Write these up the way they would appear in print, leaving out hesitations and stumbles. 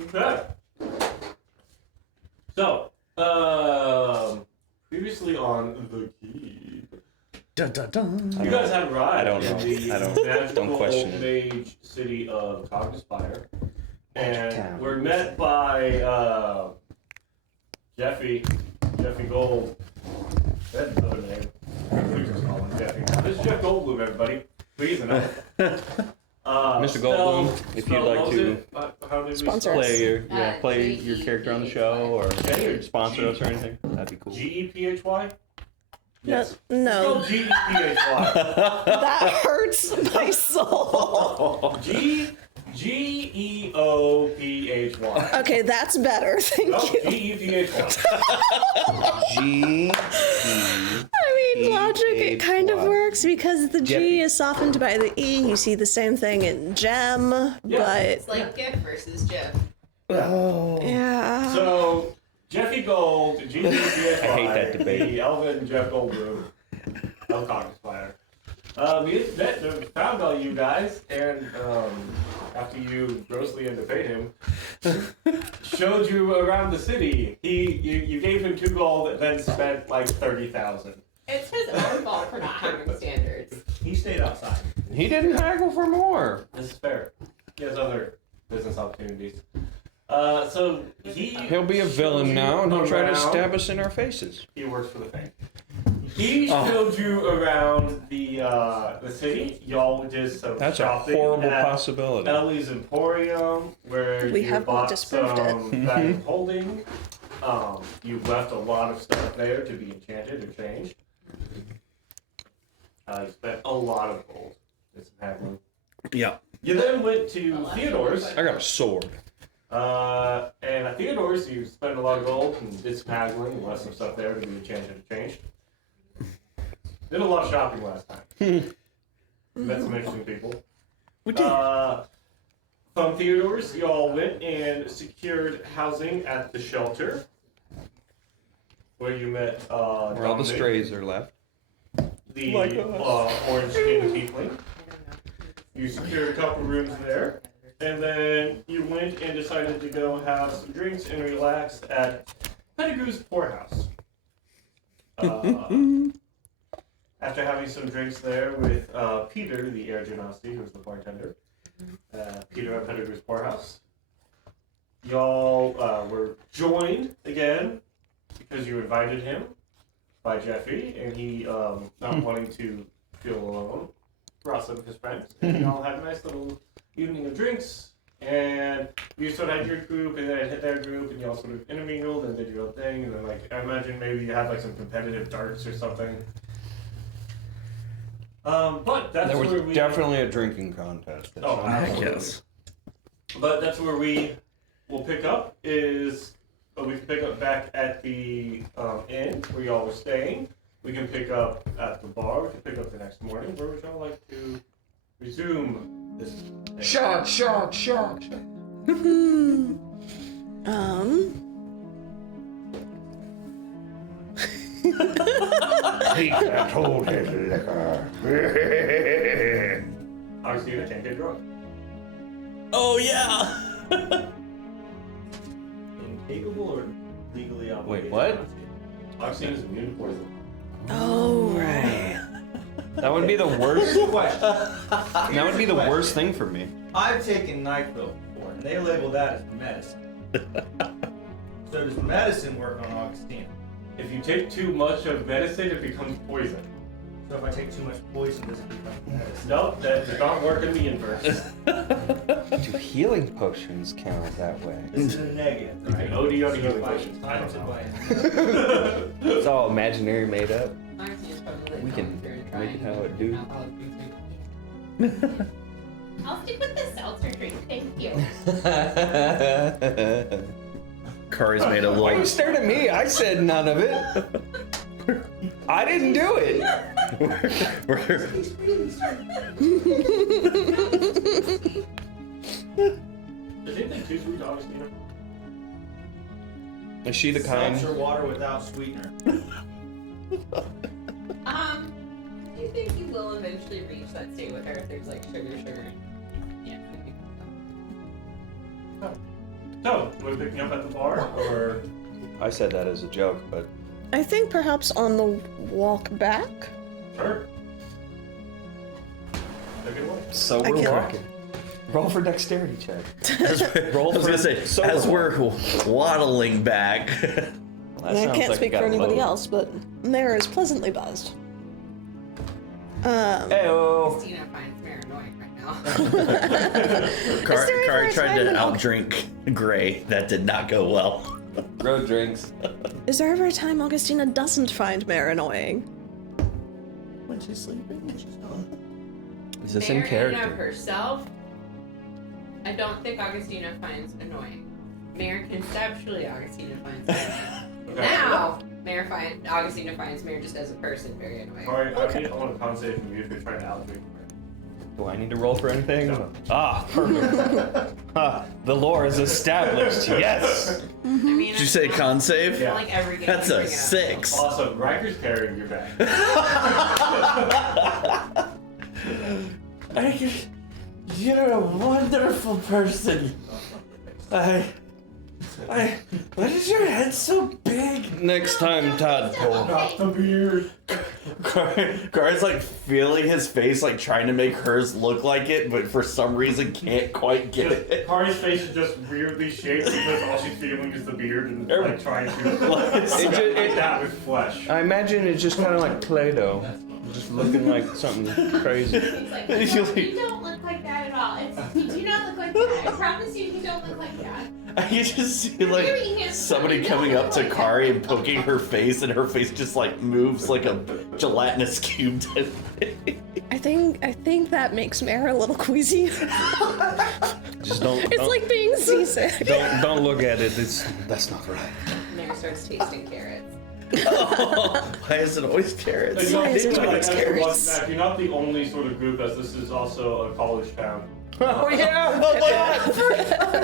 Okay. So, previously on the key, Dun, dun, dun. you guys had arrived I don't in know. the I don't magical question it. mage city of Cognispire, Magic and town. we're met by Jeffy Gold. That's another name. We just call him Jeffy. This is Jeff Goldblum, everybody. Please enough. Mr. Goldblum, if you'd like to how did Sponsor we us. play your character on the show or sponsor us or anything, that'd be cool. GEPHY? Yes. No, Spell GEPHY. that hurts my soul. GEOPHY. Okay, that's better. Thank Oh, you. GEPHY. G. I mean, logic, it kind of works because the G Jeppy. is softened by the E. You see the same thing in gem, It's but like Gift versus Jeff. yeah. So, Jeffy Gold, GEPHY. I hate that debate. The Elvin Jeff Goldblum of Cognispire. We found all you guys, and after you grossly underpaid him, showed you around the city. You gave him 2 gold, and then spent like 30,000. It's his own fault for not having standards. He stayed outside. He didn't haggle for more. This is fair. He has other business opportunities. So He'll be a villain now, and he'll try to stab us in our faces. He works for the bank. He showed you around the city. Y'all did some That's a shopping horrible at possibility. Ellie's Emporium, where We you have not bought disproved some bag of holding. You left a lot of stuff there to be enchanted or changed. You spent a lot of gold. Did some haggling. Yeah. You then went to Theodore's. I got a sword. And at Theodore's, you spent a lot of gold and did some haggling and left some stuff there to be enchanted or changed. Did a lot of shopping last time. Met some interesting people. We did. From Theodore's, you all went and secured housing at the shelter, where you met Where all the Dominic, strays are left. the Like us. orange skinned tiefling. You secured a couple rooms there, and then you went and decided to go have some drinks and relax at Pettigrew's Poorhouse. After having some drinks there with Peter, the air genasi, who's the bartender, Peter at Pettigrew's Poorhouse, y'all were joined again because you invited him by Jeffy, and he, not wanting to feel alone, brought some of his friends, and y'all had a nice little evening of drinks, and you sort of had your group, and then I hit their group, and y'all sort of intermingled and did your own thing, and then, like, I imagine maybe you had, like, some competitive darts or something. But that's There was where we... definitely a drinking contest. Oh, absolutely. Yes. But that's where we will pick up is... we can pick up back at the inn where y'all were staying. We can pick up at the bar. We can pick up the next morning. Where would y'all like to resume this day? Shot. Take that old head liquor. Augustina can't get drunk. Oh yeah. Incapable or legally obligated? what? Augustina's immune to poison. Oh right. That would be the worst. Question. That would be the worst thing for me. I've taken NyQuil before, and they label that as medicine. So does medicine work on Augustina? If you take too much of medicine, it becomes poison. So if I take too much poison, does it become medicine? No, that does not work in the inverse. Do healing potions count that way? This is a negative, right? An OD on So healing if I potions. I times don't it know. by It's all imaginary, made up. Honestly, it's probably We can fair to try make it and how it do. alcoholic drinks. I'll stick with the seltzer drink, thank you. Curry's made a Why are you little. staring at me? I said none of it. I didn't do it. Is anything too sweet, Augustina? Is she the kind? seltzer water without sweetener. Do you think you will eventually reach that state with her if there's like sugar? Yeah. So, we're picking up at the bar, or? I said that as a joke, but I think perhaps on the walk back. Sure. Take it away. so I we're can- walking. Roll for dexterity check. I was gonna say, as we're waddling back. That I sounds can't like speak we for got anybody low. else, but Mare is pleasantly buzzed. Heyo. Christina finds Mare annoying right now. there ever Kari a tried time to when- outdrink Gray. That did not go well. Road drinks. Is there ever a time Augustina doesn't find Mare annoying? When she's sleeping, she's not. Is this Mare in in character? and of herself, I don't think Augustina finds annoying. Mare conceptually, Augustina finds annoying. Okay. Now, Augustina finds Mare just as a person very annoying. Alright, I want a con save from you if you're trying to outdrink her. Do I need to roll for anything? No. Ah, perfect. The lore is established. Yes. I mean, Did you say con save? Yeah. Like every game That's we a bring up. 6. Also, Riker's carrying your bag. You're a wonderful person. Why is your head so big? Next time, Tadpole. Not the beard. Kari's like feeling his face, like trying to make hers look like it, but for some reason can't quite get it. Kari's face is just weirdly shaped because all she's feeling is the beard and like trying to It- that with flesh. I imagine it's just kind of like Play-Doh, just looking like something crazy. He's like, you don't look like that at all. You do not look like that. I promise you, you don't look like that. I can just see like somebody coming up to Kari and poking her face, and her face just like moves like a gelatinous cube. I think that makes Mare a little queasy. Just don't. It's like being seasick. Don't look at it. That's not right. Mare starts tasting carrots. Oh, why is it always carrots? And you'll Why is think it that, always as you're walking carrots? back, you're not the only sort of group, as this is also a college town. Oh yeah.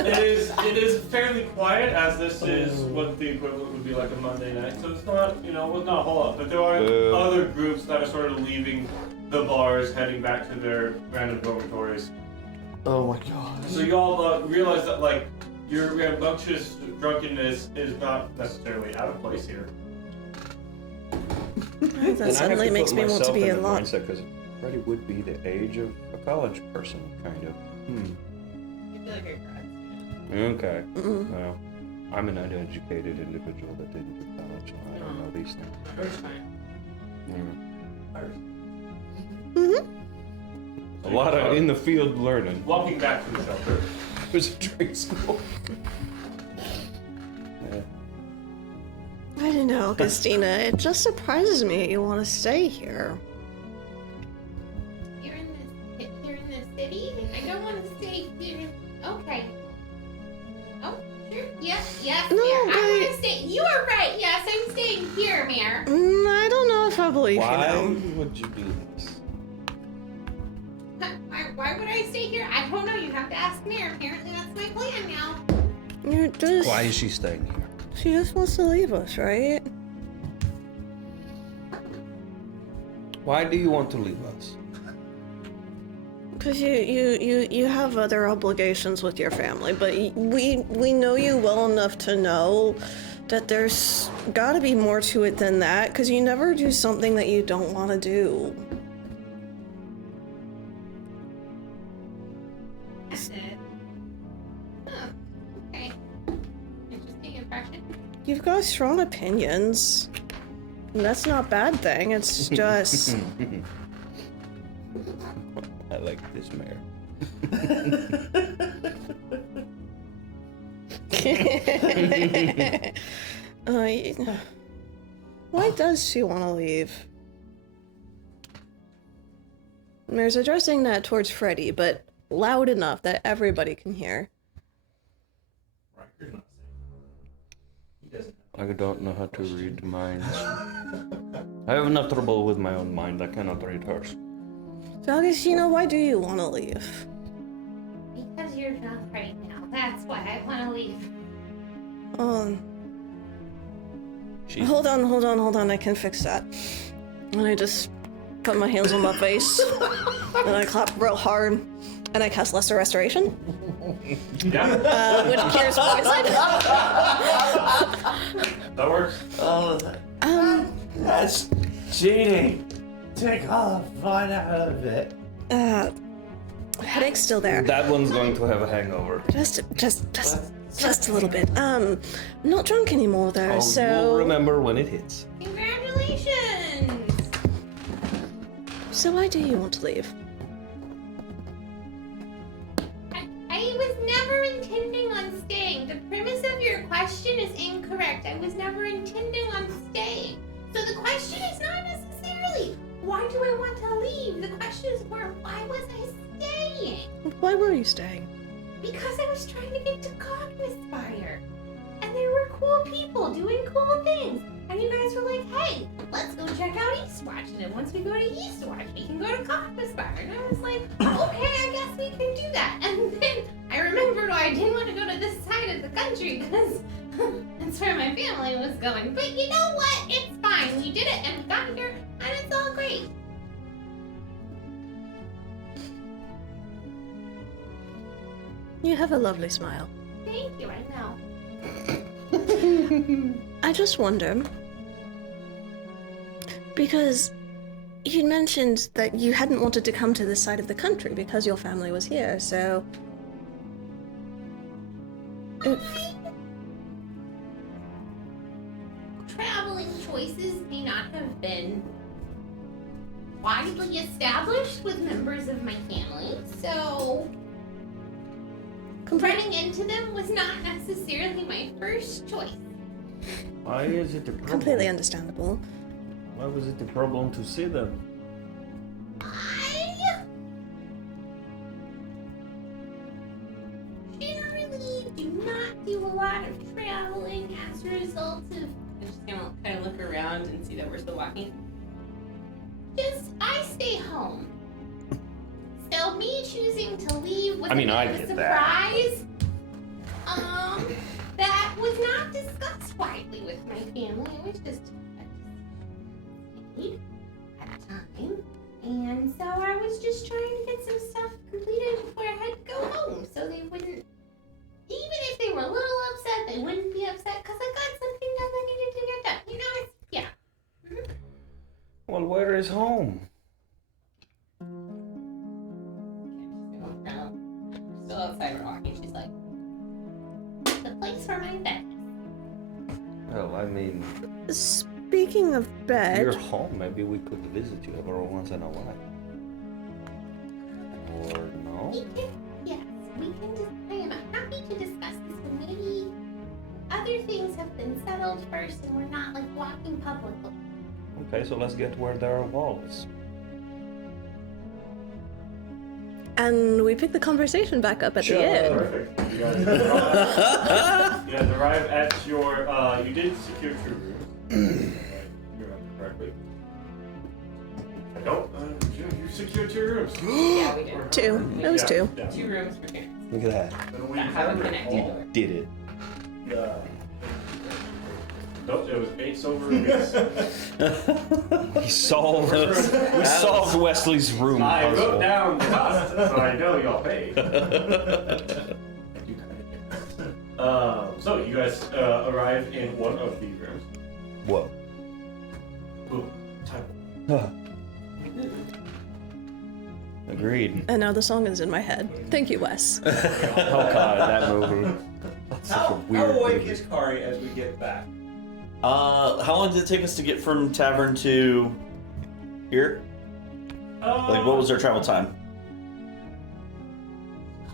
It is fairly quiet, as this is what the equivalent would be like a Monday night. So it's not, well, not a whole lot. But there are other groups that are sort of leaving the bars, heading back to their random dormitories. Oh my god. So you all realize that like your rambunctious drunkenness is not necessarily out of place here. That suddenly makes me want to be a lot. Because Freddie would be the age of a college person, kind of. I feel like you're a grad student. Okay. Well, I'm an uneducated individual that didn't do college, so I don't know these things. It's fine. A lot of in the field learning. Walking back to the shelter. It was a trade school. Yeah. I don't know, Christina. It just surprises me you want to stay here. You're in the city? I don't want to stay here. Okay. Oh, sure. Yes, No, Mare. I but- want to stay. You are right. Yes, I'm staying here, Mare. I don't know if I believe Why you know. would you do this? Why would I stay here? I don't know. You have to ask Mare. Apparently, that's my plan now. You're just. Why is she staying here? She just wants to leave us, right? Why do you want to leave us? Because you have other obligations with your family, but we know you well enough to know that there's got to be more to it than that. Because you never do something that you don't want to do. That's it. Huh. Okay. Interesting impression. You've got strong opinions. And that's not a bad thing. It's just. I like this mayor. Why does she want to leave? Mare's addressing that towards Freddy, but loud enough that everybody can hear. Riker's not saying. He doesn't. I don't know how to read minds. I have enough trouble with my own mind. I cannot read hers. So, Augustina, why do you want to leave? Because you're drunk right now. That's why I want to leave. Hold on, I can fix that. And I just put my hands on my face, and I clap real hard, and I cast Lesser Restoration. Yeah, which cures poison. that works. That's cheating. Take all the fun out of it. Headache's still there. That one's going to have a hangover. Just a little bit. I'm not drunk anymore though, Oh, so. you'll remember when it hits. Congratulations! So why do you want to leave? I was never intending on staying. The premise of your question is incorrect. I was never intending on staying. So the question is not necessarily, why do I want to leave? The question is more, why was I staying? Why were you staying? Because I was trying to get to Cognispire. And there were cool people doing cool things. And you guys were like, hey, let's go check out Eastwatch. And then once we go to Eastwatch, we can go to Cognispire. And I was like, okay, I guess we can do that. And then I remembered I didn't want to go to this side of the country because that's where my family was going. But you know what? It's fine. We did it and we got here and it's all great. You have a lovely smile. Thank you, I know. I just wonder, because you mentioned that you hadn't wanted to come to this side of the country because your family was here, so... Traveling choices may not have been widely established with members of my family, so running into them was not necessarily my first choice. Why is it a problem? Completely understandable. Why was it a problem to see them? I generally do not do a lot of traveling as a result of. I'm just gonna kind of look around and see that we're still walking. I stay home. So me choosing to leave was I mean, a I bit of a get that. surprise. That was not discussed widely with my family. It was just at the time. And so I was just trying to get some stuff completed before I had to go home. So they wouldn't, even if they were a little upset, they wouldn't be upset because I got something done that needed to get done. You know, it's, yeah. Well, where is home? Still outside, we're walking. She's like, the place where my bed is. Well, I mean, Speaking of bed... you're home. Maybe we could visit you every once in a while. Or no? Yes, we can I am happy to discuss this, but maybe other things have been settled first and we're not like walking publicly. Okay, so let's get where there are walls. And we pick the conversation back up at the end. Perfect. You guys arrive at your, you did secure 2 rooms. If I remember correctly. I don't, you secured 2 rooms. Yeah, we did. 2. It was 2. Yeah. 2 rooms for parents. Look at that. Then we That's how we connected. Did it. Nope, it was 8 silver rupees. We solved Wesley's room I wrote puzzle. down the cost, so I know y'all paid. So you guys arrive in one of the rooms. Whoa. Ooh, time. Agreed. And now the song is in my head. Thank you, Wes. Oh god, that movie. That's such a How weird awake movie. is Kari as we get back? How long did it take us to get from tavern to here? Like, what was our travel time?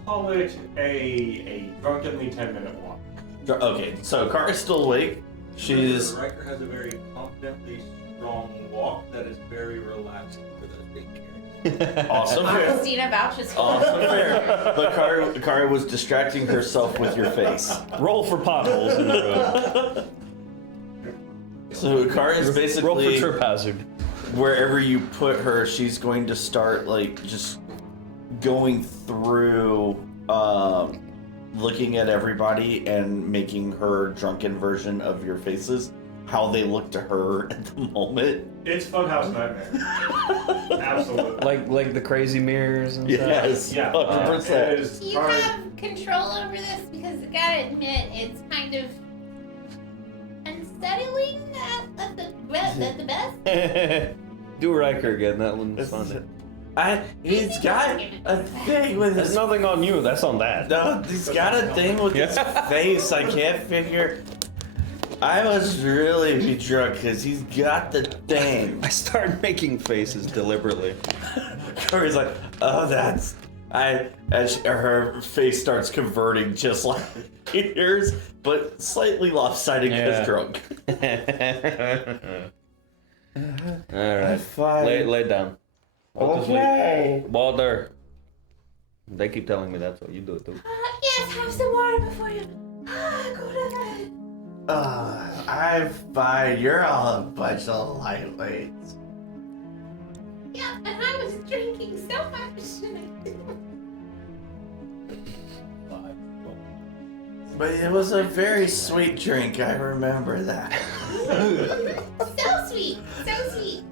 Call it a drunkenly 10-minute walk. Okay, so Kari's still awake. She's Riker has a very confidently strong walk that is very relaxing for those big carries. awesome. Christina vouches for Awesome fair. But Kari was distracting herself with your face. Roll for potholes in the road. So Kari is Roll for basically trip hazard. wherever you put her, she's going to start like just going through looking at everybody and making her drunken version of your faces how they look to her at the moment. It's Funhouse Nightmare. Absolutely. Like the crazy mirrors and Yes, Yeah. 100%. It is Do you hard. have control over this? Because I gotta admit, it's kind of unsettling at the best. stuff. Do Riker again. That one's fun. He's got a thing with That's his. nothing on you. That's on that. No, he's got a thing with his face. I can't figure. I must really be drunk because he's got the thing. I started making faces deliberately. Corey's like, oh, that's. Her face starts converting just like yours, but slightly lopsided because drunk. All right. Fine. Lay down. Okay. Walter. They keep telling me that's what you do it too. Yes, have some water before you go to bed. I'm fine. You're all a bunch of lightweights. Yeah, and I was drinking so much tonight. But it was a very sweet drink. I remember that. So sweet, so sweet.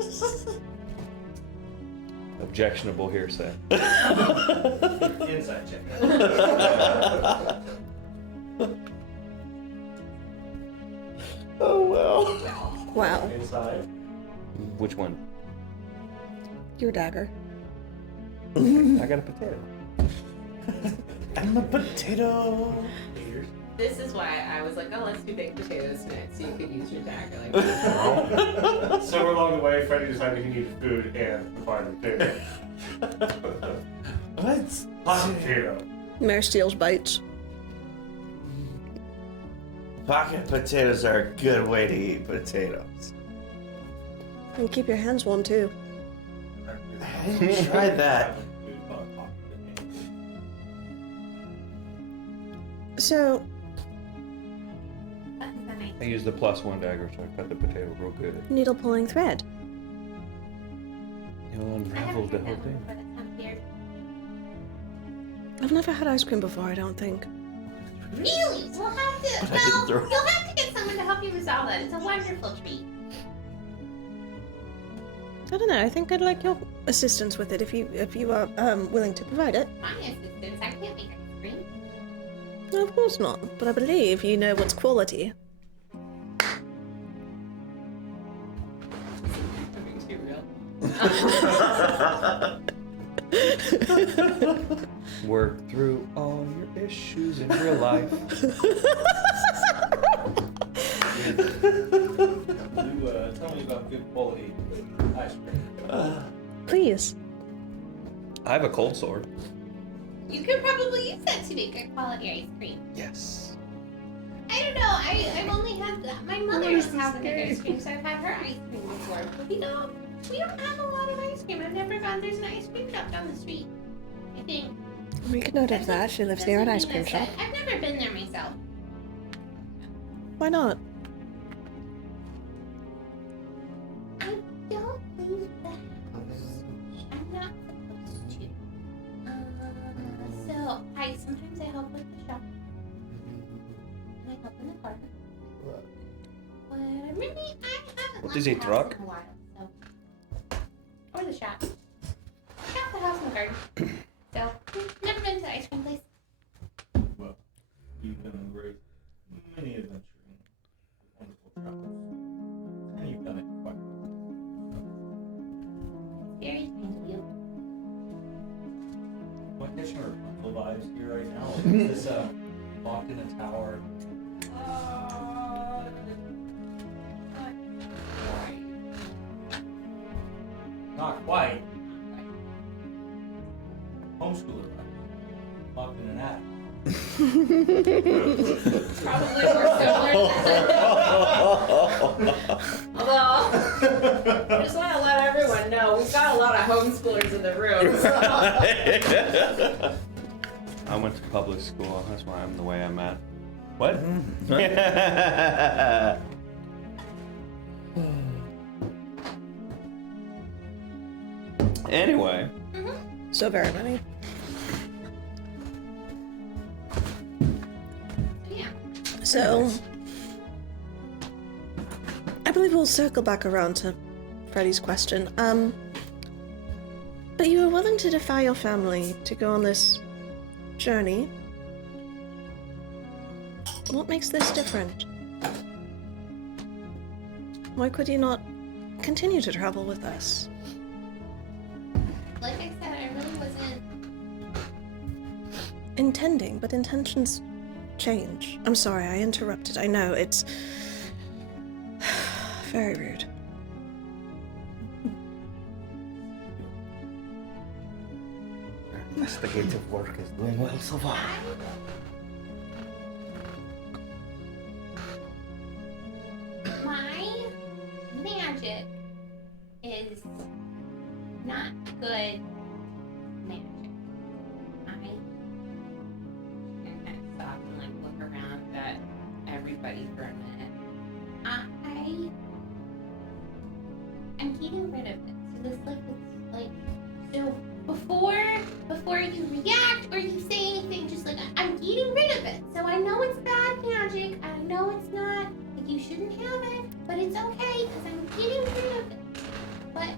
Objectionable hearsay. Inside check. Oh well. Wow. Inside. Which one? Your dagger. I got a potato. I'm a potato. This is why I was like, oh, let's do baked potatoes tonight, so you could use your dagger. Like, Somewhere along the way, Freddie decided he needed food and provided food. What? Hot potato. Mare steals bites. Pocket potatoes are a good way to eat potatoes. And keep your hands warm too. I didn't try that. So, I used the +1 dagger, so I cut the potato real good. needle pulling thread. You'll unravel the whole thing. I've never had ice cream before, I don't think. Really? We'll have to. But I can Well, throw- you'll have to get someone to help you resolve that. It's a wonderful treat. I don't know, I think I'd like your assistance with it if you are willing to provide it. My assistance, I can't make ice cream. No, of course not, but I believe you know what's quality. too real. Work through all your issues in real life. Tell me about good quality ice cream. Please. I have a cold sword. You could probably use that to make good quality ice cream. Yes. I don't know. I've only had that. My mother has had ice cream, so I've had her ice cream before. But we don't have a lot of ice cream. I've never gone. There's an ice cream shop down the street. I think. We could note of that. She lives near an ice cream shop. I've never been there myself. Why not? I don't leave the house. I'm not supposed to. So sometimes I help with the shop. And I help in the garden. But I haven't What left is he, the house truck? in a while, so. Or the shop. Shop, the house, and the garden. So, never been to the ice cream place. Well, you've been on great many adventuring, wonderful travels, and you've done it quite well. Very kind of you. Am I catching Rapunzel vibes here right now? Is this locked in a tower? Not quite. Homeschooler vibes. Locked in an attic. Probably more similar to that. Although, I just want to let everyone know we've got a lot of homeschoolers in the room. So. I went to public school. That's why I'm the way I'm at. What? Anyway. So very many. Yeah. So, believe we'll circle back around to Freddy's question. But you were willing to defy your family to go on this journey. What makes this different? Why could you not continue to travel with us? Like I said, I really wasn't. Intending, but intentions change. I'm sorry, I interrupted. I know, it's very rude. Investigative work is doing well so far. My magic is not good magic. And I stop and like look around at everybody for a minute. I'm getting rid of it. So this it's like so before you react or you say anything, just like I'm getting rid of it. So I know it's bad magic. I know it's not like you shouldn't have it, but it's okay because I'm getting rid of it. But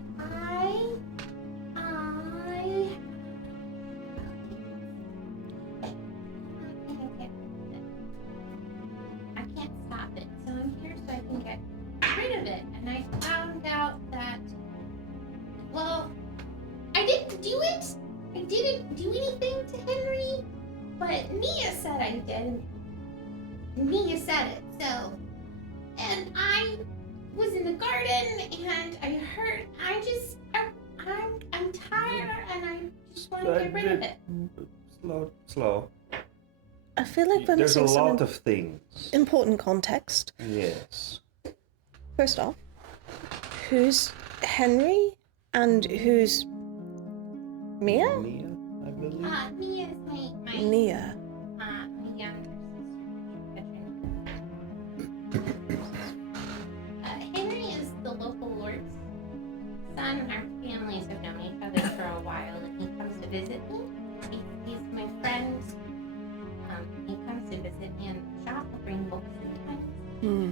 I can't stop it. So I'm here so I can get rid of it. And I found out that, well, I didn't do it. I didn't do anything to Henry, but Nia said I did. Nia said it, so. And I was in the garden and I heard, I'm tired and I just want to get rid of it. Slow. I feel like we're There's a missing some lot of things. important context. Yes. First off, who's Henry and who's Mia? Mia, I believe. Nia is my Nia. younger sister. Henry is the local lord's son. Our families have known each other for a while, and he comes to visit me. He's my friend. He comes to visit me in the shop. I'll bring books sometimes,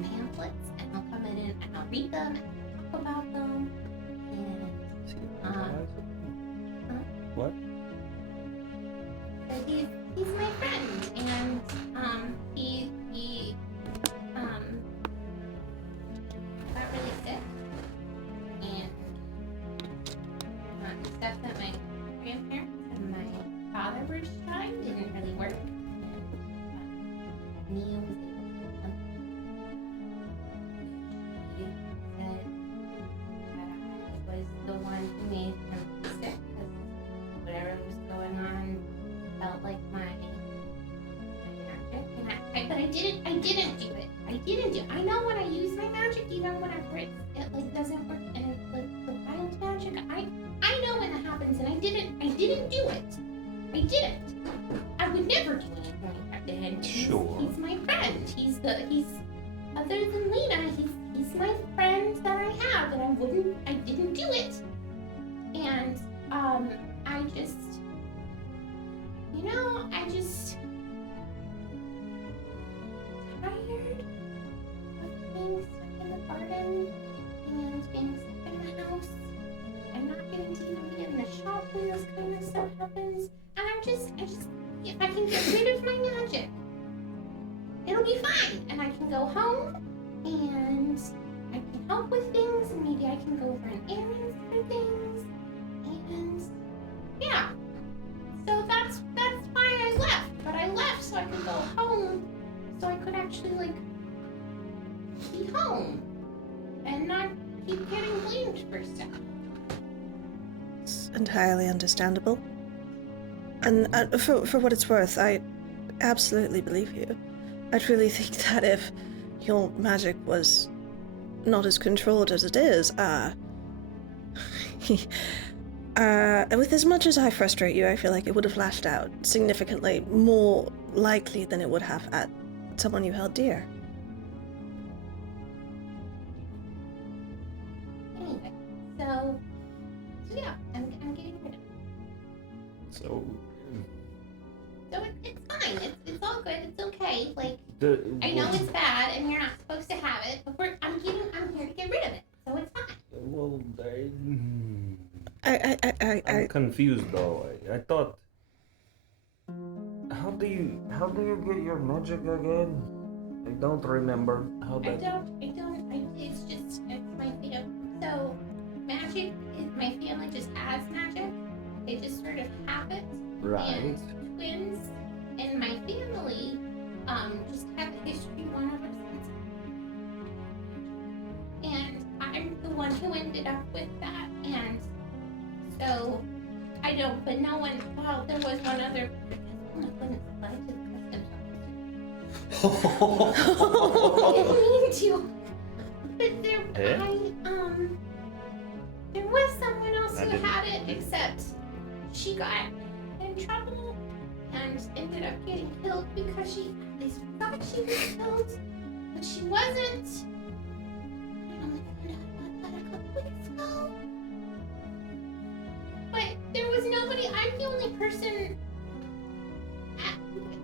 pamphlets, and he'll come in and I'll read them and talk about them. And What? so he's my friend, and he got really sick, and stuff that my grandparents and my father were trying didn't really work. Nia was able to help. She said that I was the one who made him sick because whatever was going on felt like my magic, and but I didn't do it. I know when I use my magic, even whenever it like doesn't work, and it's like the wild magic. I know when that happens, and I didn't do it. I didn't. I would never do anything like that to him. Sure. He's my friend. He's other than Lena, he's my friend that I have, and I didn't do it. And I just tired of being stuck in the garden and being stuck in the house and not getting to even be in the shop when this kind of stuff happens. And I just, if I can get rid of my magic, it'll be fine. And I can go home and I can help with things, and maybe I can go run errands for things. And yeah. So that's why I left. But I left so I could go home, so I could actually like be home and not keep getting blamed for stuff. It's entirely understandable. And for what it's worth, I absolutely believe you. I'd really think that if your magic was not as controlled as it is, with as much as I frustrate you, I feel like it would have lashed out significantly more likely than it would have at someone you held dear. Anyway, so yeah, I'm getting rid of it. So, So it's fine. It's all good. It's okay. Like I know it's bad and you're not supposed to have it, but I'm here to get rid of it, so it's fine. Well, I I'm confused though. I thought. How do you get your magic again? I don't remember how that. It's my family. So, magic my family just has magic. They just sort of have it. Right. And twins in my family, just have a history one of us. And I'm the one who ended up with that. And so, I don't, but no one, well, there was one other, oh my goodness, I lied to the customs officer. I didn't mean to. But there was someone else who had it, except she got in trouble and ended up getting killed because she at least thought she was killed, but she wasn't. I only found out about that a couple weeks ago. But there was nobody. I'm the only person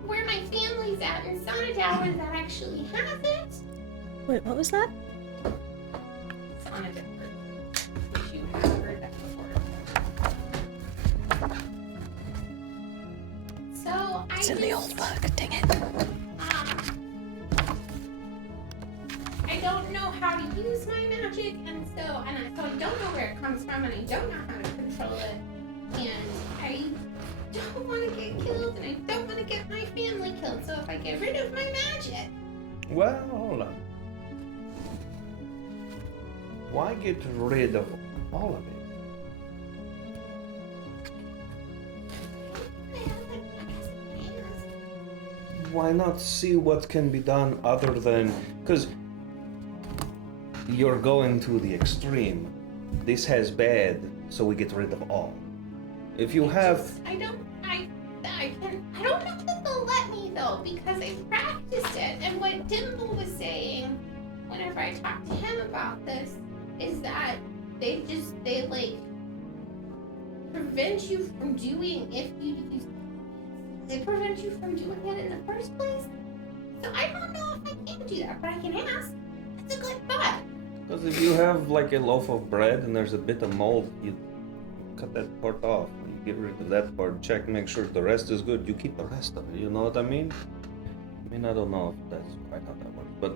where my family's at in Sonnedower that actually has it. Wait, what was that? Sonnedower. You have heard that before. So It's in the old book. Dang it. I don't know how to use my magic, and so I don't know where it comes from, and I don't know how to control it, and I don't want to get killed, and I don't want to get my family killed. So if I get rid of my magic, Well, hold on. Why get rid of all of it? Why not see what can be done other than, because you're going to the extreme. This has bad, so we get rid of all. If you have, I don't know if they'll let me though, because I practiced it, and what Dimple was saying whenever I talked to him about this is that they like prevent you from doing they prevent you from doing it in the first place. So I don't know if I can do that, but I can ask. That's a good thought. because if you have like a loaf of bread and there's a bit of mold, you cut that part off. You get rid of that part, check, make sure the rest is good. You keep the rest of it. You know what I mean? I mean, I don't know if that's quite how that works, but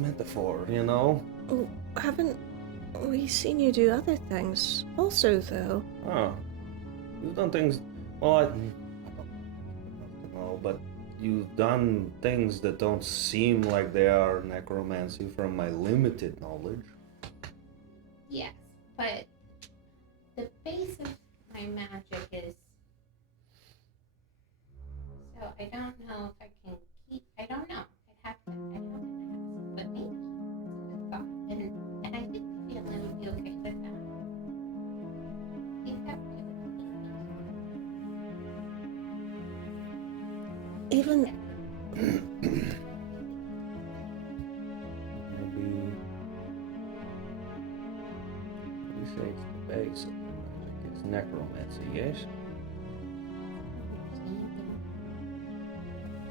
metaphor, you know? Oh, haven't we seen you do other things also, though? Oh, you've done things. Well, I don't know, but you've done things that don't seem like they are necromancy from my limited knowledge. Yes, but the base of my magic is. So I don't know if I can keep. I don't know. I'd have to ask, but maybe it's a good thought, and I think the family would be okay with that. I think that would be Even Maybe you say it's the base of the magic. It's necromancy, yes?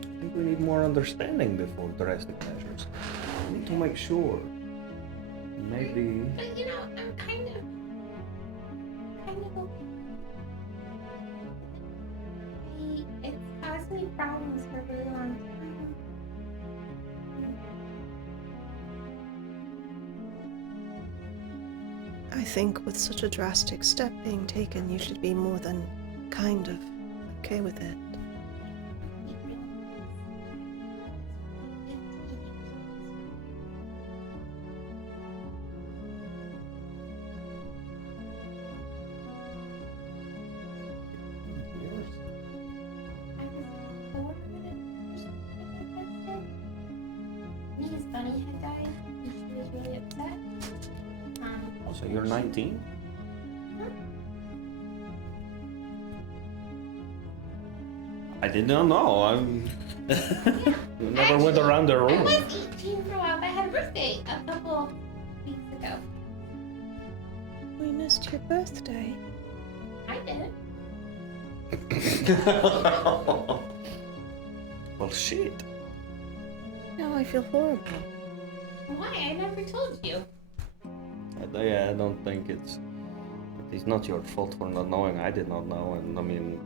I think we need more understanding before drastic measures. We need to make sure. Maybe. But you know, I'm kind of okay. It's caused me problems for a really long time. I think with such a drastic step being taken, you should be more than kind of okay with it. His bunny had died, and she was really upset. So you're 19? I did not know. I'm. You never went around the I room. was 18 for a while, but I had a birthday a couple weeks ago. We missed your birthday. I did. Well, shit. Now I feel horrible. Why? I never told you. I don't think it's not your fault for not knowing. I did not know, and I mean,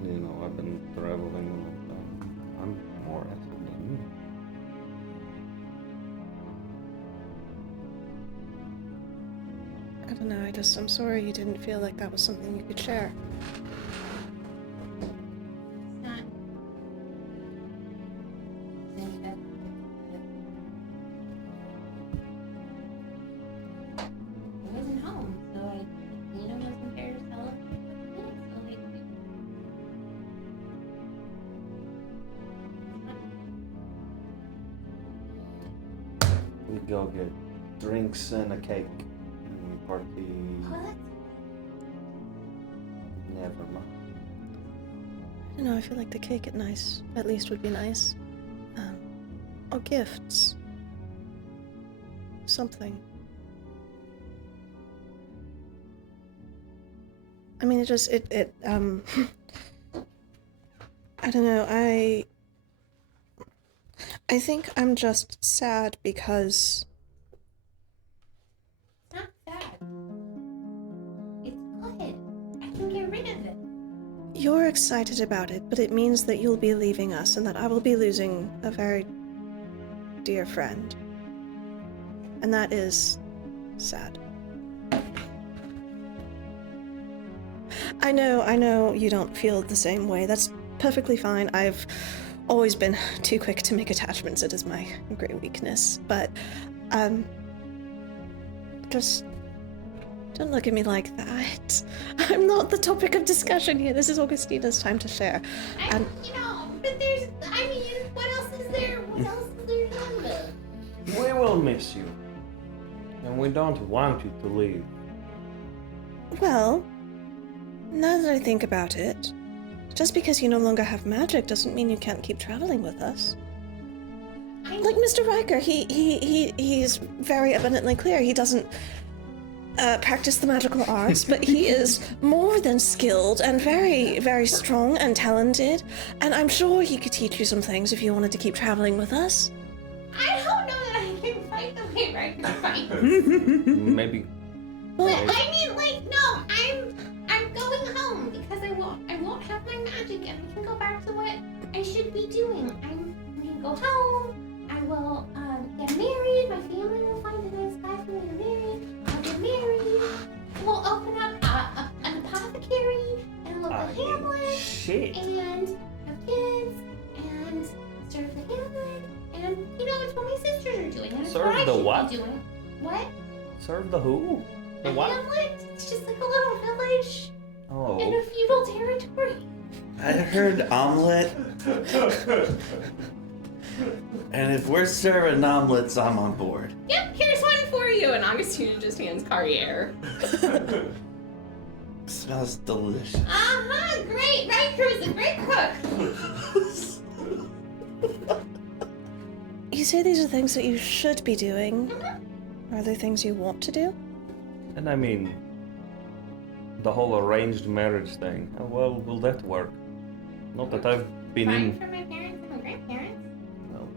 I've been traveling. I'm more asshole than you. I don't know, I'm sorry you didn't feel like that was something you could share. It's not. I wasn't home, so I wasn't there to celebrate. We go get drinks and a cake. And we party. Oh, that's Never mind. I don't know, I feel like the cake at least would be nice. Or gifts. Something. I mean, I don't know, I think I'm just sad because it's not sad. It's good. I can get rid of it. you're excited about it, but it means that you'll be leaving us and that I will be losing a very dear friend. And that is sad. I know you don't feel the same way. That's perfectly fine. I've always been too quick to make attachments. It is my great weakness. But, just don't look at me like that. I'm not the topic of discussion here. This is Augustina's time to share. And But what else is there? What else is there to talk about? We will miss you. And we don't want you to leave. well, now that I think about it, just because you no longer have magic doesn't mean you can't keep traveling with us. Like Mr. Riker, he's very abundantly clear. He doesn't practice the magical arts, but he is more than skilled and very, very strong and talented. And I'm sure he could teach you some things if you wanted to keep traveling with us. I don't know that I can fight the way Riker fights. Maybe. But no, I'm going home because I won't have my magic and I can go back to what I should be doing. I'm gonna go home. I will get married. My family will find a nice guy for me to marry. I'll get married. We'll open up an apothecary and a local hamlet. Shit. And have kids and serve the hamlet. And it's what my sisters are doing. And it's Serve what I the should what? be doing. What? Serve the who? The A what? hamlet? It's just like a little village in Oh. a feudal territory. I heard omelet. And if we're serving omelets, I'm on board. Yep, here's one for you. And Augustina just hands Carriere. Smells delicious. Uh-huh, great. Riker's a great cook. You say these are things that you should be doing. Are they things you want to do? And I mean, the whole arranged marriage thing. How well will that work? Not that I've been Fine in. for my parents and my grandparents. Well,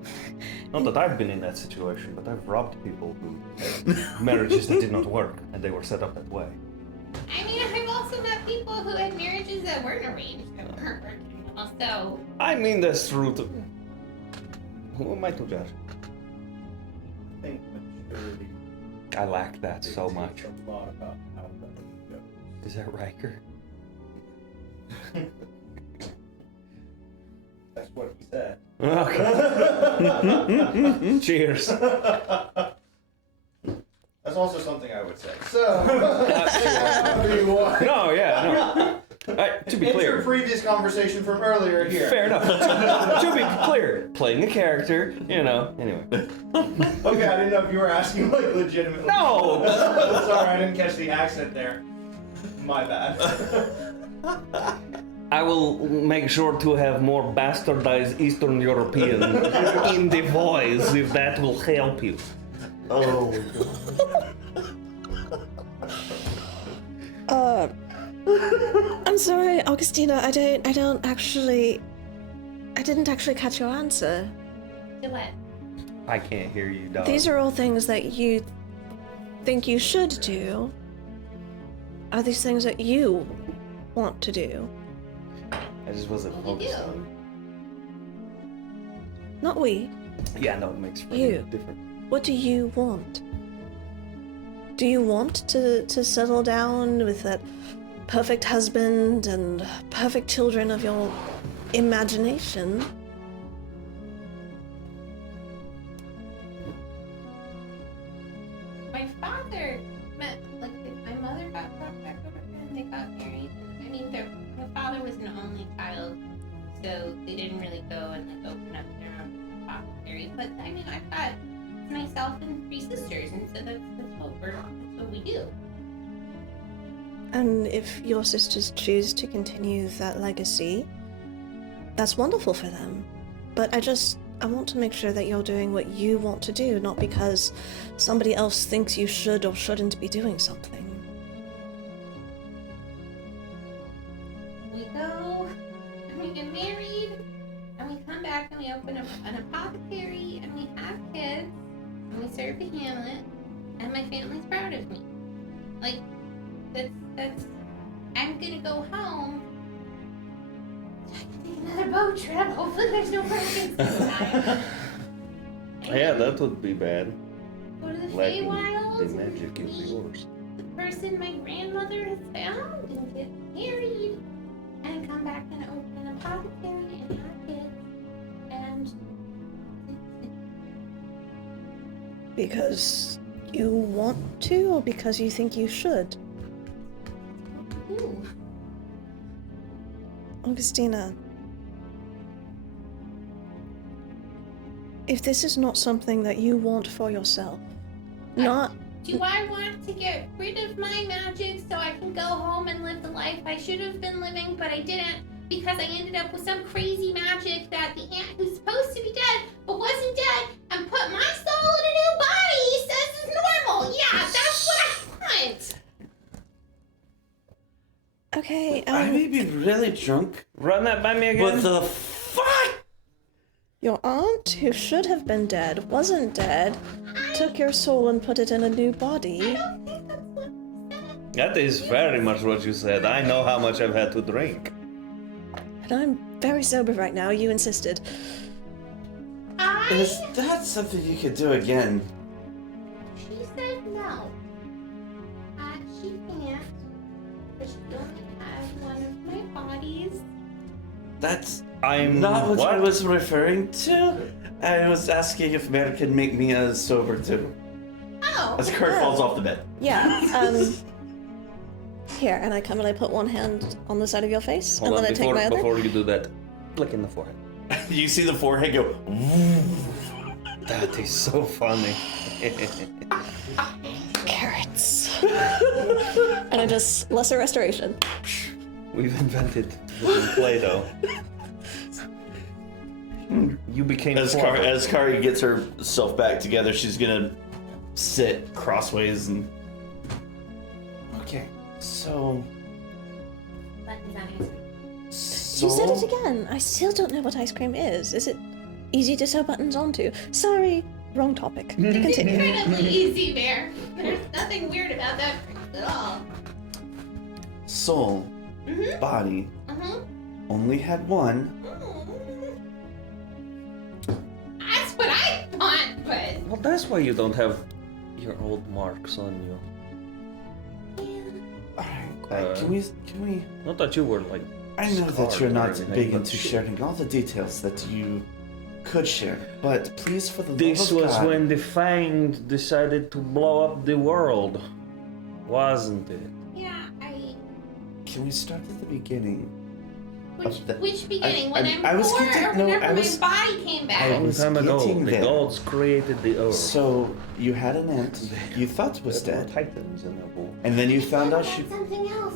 not that I've been in that situation, but I've robbed people who had marriages that did not work, and they were set up that way. I mean, I've also met people who had marriages that weren't arranged that weren't working well, so... I mean, that's true too. Who am I to judge? I think maturity I lack that so much. dictates a lot about how that goes. Is that Riker? That's what he said. Okay. Cheers. That's also something I would say. So, however you want. No, yeah, no. To be It's your clear. previous conversation from earlier here. Fair enough. To be clear, playing a character, Anyway. Okay, I didn't know if you were asking like legitimately. No! Sorry, I didn't catch the accent there. My bad. I will make sure to have more bastardized Eastern European in the voice if that will help you. Oh. I'm sorry, Augustina, I didn't actually catch your answer. To what? I can't hear you, dog. These are all things that you think you should do. Are these things that you want to do? I just wasn't What do you focused do? on Not we. it. Yeah, no, it makes for You. different. What do you want? Do you want to settle down with that perfect husband and perfect children of your imagination? My father met, like, my mother got brought back over here and they got married. I mean, my father was an only child, so they didn't really go and like open up their own apothecary. But I mean, I've got myself and 3 sisters, and so that's what we do. And if your sisters choose to continue that legacy, that's wonderful for them. But I want to make sure that you're doing what you want to do, not because somebody else thinks you should or shouldn't be doing something. We go and we get married, and we come back and we open up an apothecary, and we have kids, and we serve the hamlet, and my family's proud of me. Like, that's. I'm gonna go home. So I can take another boat trip. Hopefully, there's no hurricanes this time. Yeah, that would be bad. Go to the Lacking Feywild. the magic is meet yours. the person my grandmother has found and get married, and come back and open an apothecary and have kids. And Because you want to, or because you think you should? ooh, Augustina, if this is not something that you want for yourself, not do I want to get rid of my magic so I can go home and live the life I should have been living, but I didn't because I ended up with some crazy magic that the aunt who's supposed to be dead but wasn't dead and put my soul in a new body says is normal. Yeah, that's what I want. okay. I may be really drunk. Run that by me again. What the fuck? Your aunt, who should have been dead, wasn't dead, took your soul and put it in a new body. I don't think that's what I said. That is very much what you said. I know how much I've had to drink. And I'm very sober right now. You insisted. Is that something you could do again? She said no. She can't. But she only has one of my bodies. That's I'm not what I what? was referring to. I was asking if Mary could make me sober too. Oh. As Kurt falls off the bed. Yeah. Here, and I come and I put one hand on the side of your face, Hold and on, then I take my other. before you do that, flick in the forehead. You see the forehead go. That is so funny. Carrots. And I just lesser restoration. We've invented Play-Doh. You became clever. As Kari gets herself back together, she's gonna sit crossways and. Okay, so. Buttons on his You said it again. I still don't know what ice cream is. Is it easy to sew buttons onto? Sorry, wrong topic. Continue. incredibly easy, Bear. There's nothing weird about that at all. Soul, Mm-hmm. body, only had one. That's what I thought, but Well, that's why you don't have your old marks on you. Alright, can we? Not that you were like. I know that scarred you're or not anything, big but into sharing all the details that you could share, but please, for the This love of was God, when the Fanged decided to blow up the world, wasn't it? yeah, can we start at the beginning? which beginning? When I I'm was poor, getting- or no, whenever I was- my body came back? I A long was time ago, getting the there. gods created the earth. So you had an aunt you thought was There were dead, Titans in the world. and then you I found thought out she, about something else.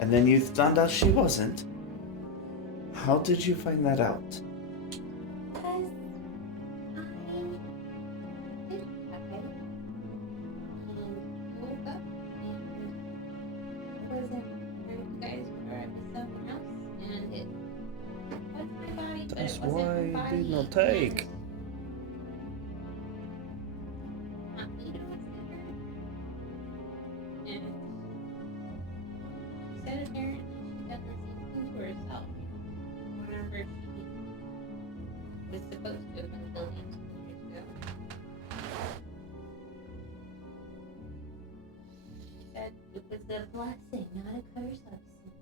and then you found out she wasn't. How did you find that out? Because I did die and woke up and I wasn't where you guys were. I was something else, and it was my body, but That's it wasn't why my you body. did not take. a blessing, not a curse, obviously.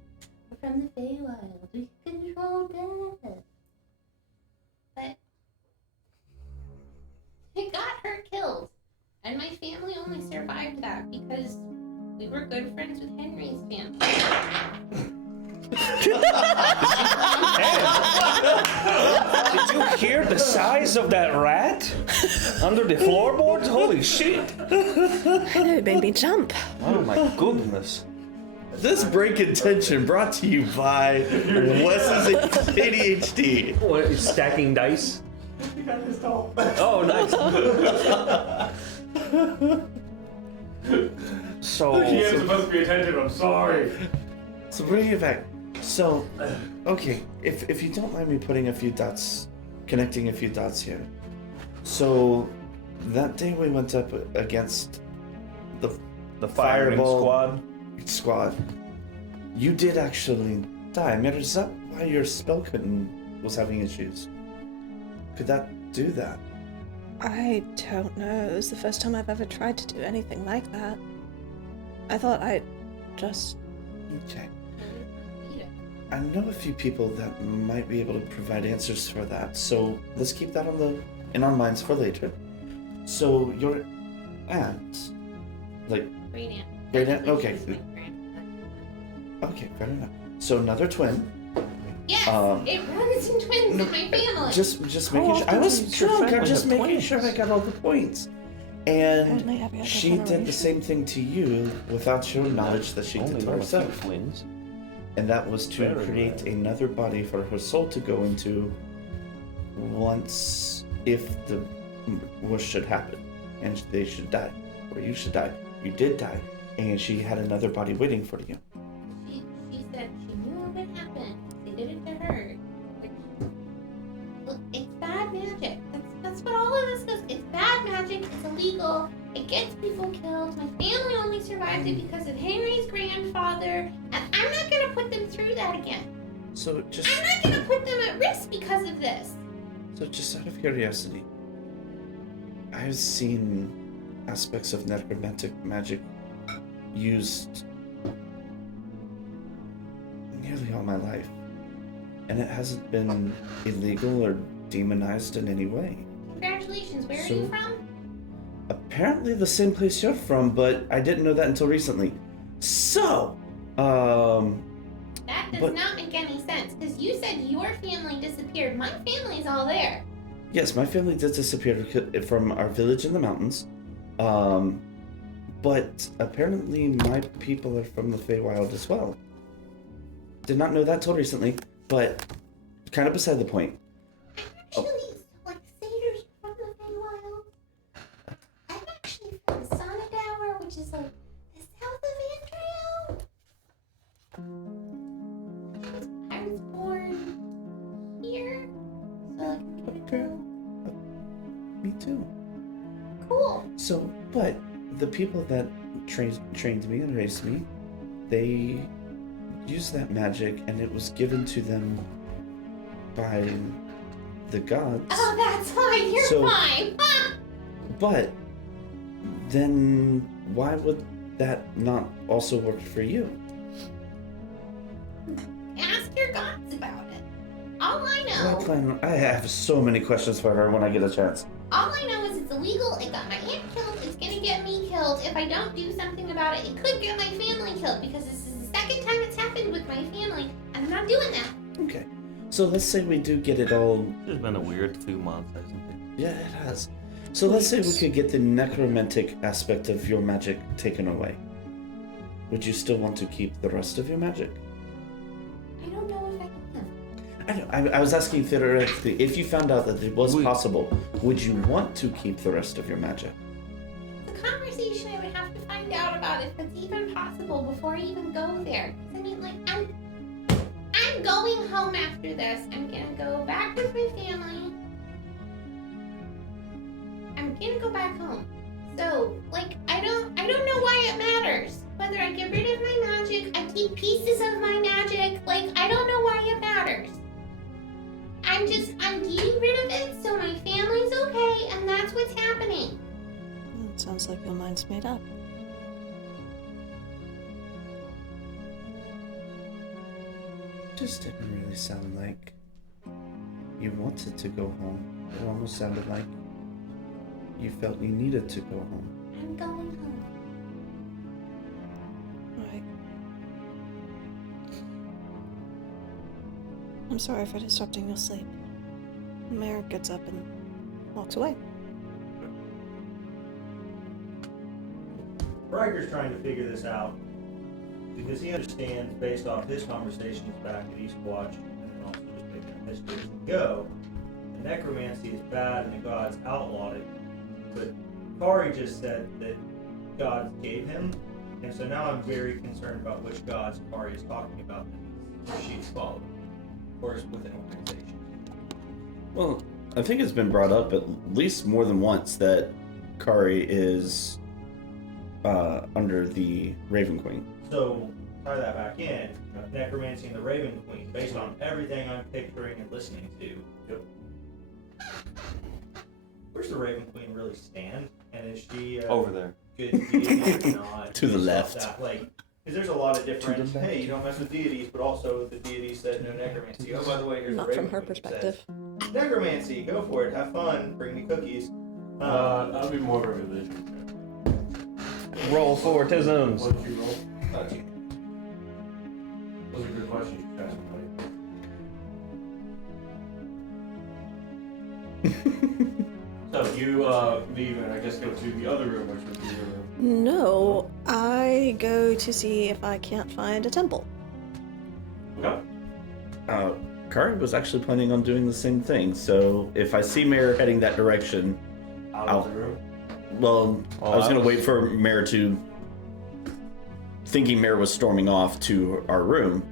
We're from the Feywild. We can control death. But it got her killed. And my family only survived that because we were good friends with Henry's family. Did you hear the size of that rat under the floorboards? Holy shit! It made me jump. Oh my goodness. This break in tension brought to you by Wes's ADHD. What, is stacking dice? You got this doll. Oh, nice. So, He ain't supposed to be attentive, I'm sorry. So bring it back. So, okay, if you don't mind me putting a few dots, connecting a few dots here. So, that day we went up against the firing Fireball squad. you did actually die. Mir, is that why your spell was having issues? Could that do that? I don't know. It was the first time I've ever tried to do anything like that. I thought I'd just... Okay. I know a few people that might be able to provide answers for that, so let's keep that in our minds for later. So your aunt, like Great aunt. great aunt, okay, She's my grandmother. okay, fair enough. So another twin. Yes, it runs in twins in my family. Just How making sure. I often was does your drunk. I'm family just have making sure I twins? got all the points. Apparently every And other she did the generation. same thing to you without your knowledge that she Only did to know a few herself. twins. And that was to Very create rare. another body for her soul to go into once, if the worst should happen, and they should die, or you should die. You did die, and she had another body waiting for you. She said she knew it would happen. They did it to her. Which, look, it's bad magic. That's what all of this goes. It's bad magic. It's illegal. It gets people killed. My family only survived it because of Henry's grandfather, and I'm not gonna put them through that again. So just, I'm not gonna put them at risk because of this. so just out of curiosity, I've seen aspects of necromantic magic used nearly all my life, and it hasn't been illegal or demonized in any way. Congratulations. Where are So- you from? Apparently the same place you're from, but I didn't know that until recently. So, That does but- not make any sense because you said your family disappeared. My family's all there. yes, my family did disappear from our village in the mountains. But apparently my people are from the Feywild as well. Did not know that till recently, but kind of beside the point. I'm actually like satyrs from the Feywild. I'm actually from Sonnedower, which is like the south of Andrio. I was born here, so like, Okay. Me too. cool. So, but the people that trained me and raised me, they used that magic, and it was given to them by the gods. Oh, that's fine. You're So- fine. Ah! But then why would that not also work for you? Ask your gods about it. All I know. I have so many questions for her when I get a chance. All I know is it's illegal. It got my aunt killed. It's gonna get me killed. If I don't do something about it, it could get my family killed because this is the second time it's happened with my family, and I'm not doing that. Okay. So let's say we do get it all. It's been a weird few months, hasn't it? Yeah, it has. So let's say we could get the necromantic aspect of your magic taken away. Would you still want to keep the rest of your magic? I don't know if I can. I know. I was asking theoretically, if you found out that it was We- possible, would you want to keep the rest of your magic? The conversation I would have to find out about if it's even possible before I even go there. 'Cause I mean, like, I'm going home after this. I'm gonna go back with my family. I'm gonna go back home. So, like, I don't know why it matters. Whether I get rid of my magic, I keep pieces of my magic. Like, I don't know why it matters. I'm getting rid of it so my family's okay, and that's what's happening. It sounds like your mind's made up. just didn't really sound like you wanted to go home. It almost sounded like you felt you needed to go home. I'm going home. Alright. I'm sorry for disrupting your sleep. Mayor gets up and walks away. Riker's trying to figure this out because he understands, based off his conversations back at Eastwatch and also just picking up history as we go, the necromancy is bad and the gods outlawed it. But Kari just said that gods gave him, and so now I'm very concerned about which gods Kari is talking about that she's following, of course, within organization. Well, I think it's been brought up at least more than once that Kari is under the Raven Queen. So tie that back in, necromancy and the Raven Queen, based on everything I'm picturing and listening to. Yep. Where's the Raven Queen really stand? And is she Over there. good deity or not? To the Based off left. that, like, because there's a lot of different. the left. Hey, you don't mess with deities, but also the deity said no necromancy. Oh, by the way, here's Not the from Raven her Queen says, perspective. necromancy, go for it, have fun, bring me cookies. That'll be more of a religion. Roll for tisms. What did you roll? Those are good questions you should ask somebody. So you leave and I guess go to the other room, which would be your room. No, I go to see if I can't find a temple. Okay. Kari was actually planning on doing the same thing, so if I see Mayor heading that direction, Out Ow. of the room. well, Oh, I was I gonna was- wait for Mayor to, thinking Mayor was storming off to our room,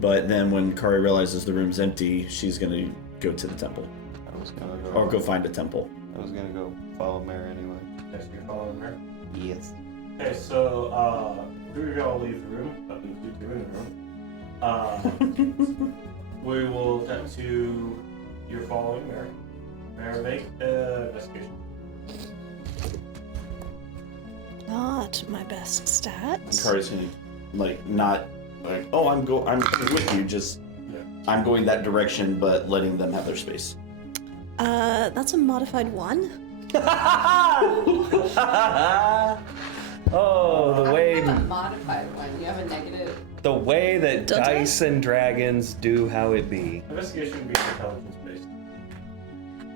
but then when Kari realizes the room's empty, she's gonna go to the temple, I was gonna go. or go find a temple. I was gonna go follow Mary anyway. Yes, you're following her. Yes. Okay, so three of y'all leave the room. That means you two in the room. We will cut to your following Mary. Mary, make investigation. Not my best stats. Kari's gonna, like, not, like, oh, I'm with you, just, Yeah. I'm going that direction, but letting them have their space. That's a modified 1. Oh, the way You have a modified one. You have a negative. that Don't I? dice and dragons do how it be. Investigation would be intelligence based.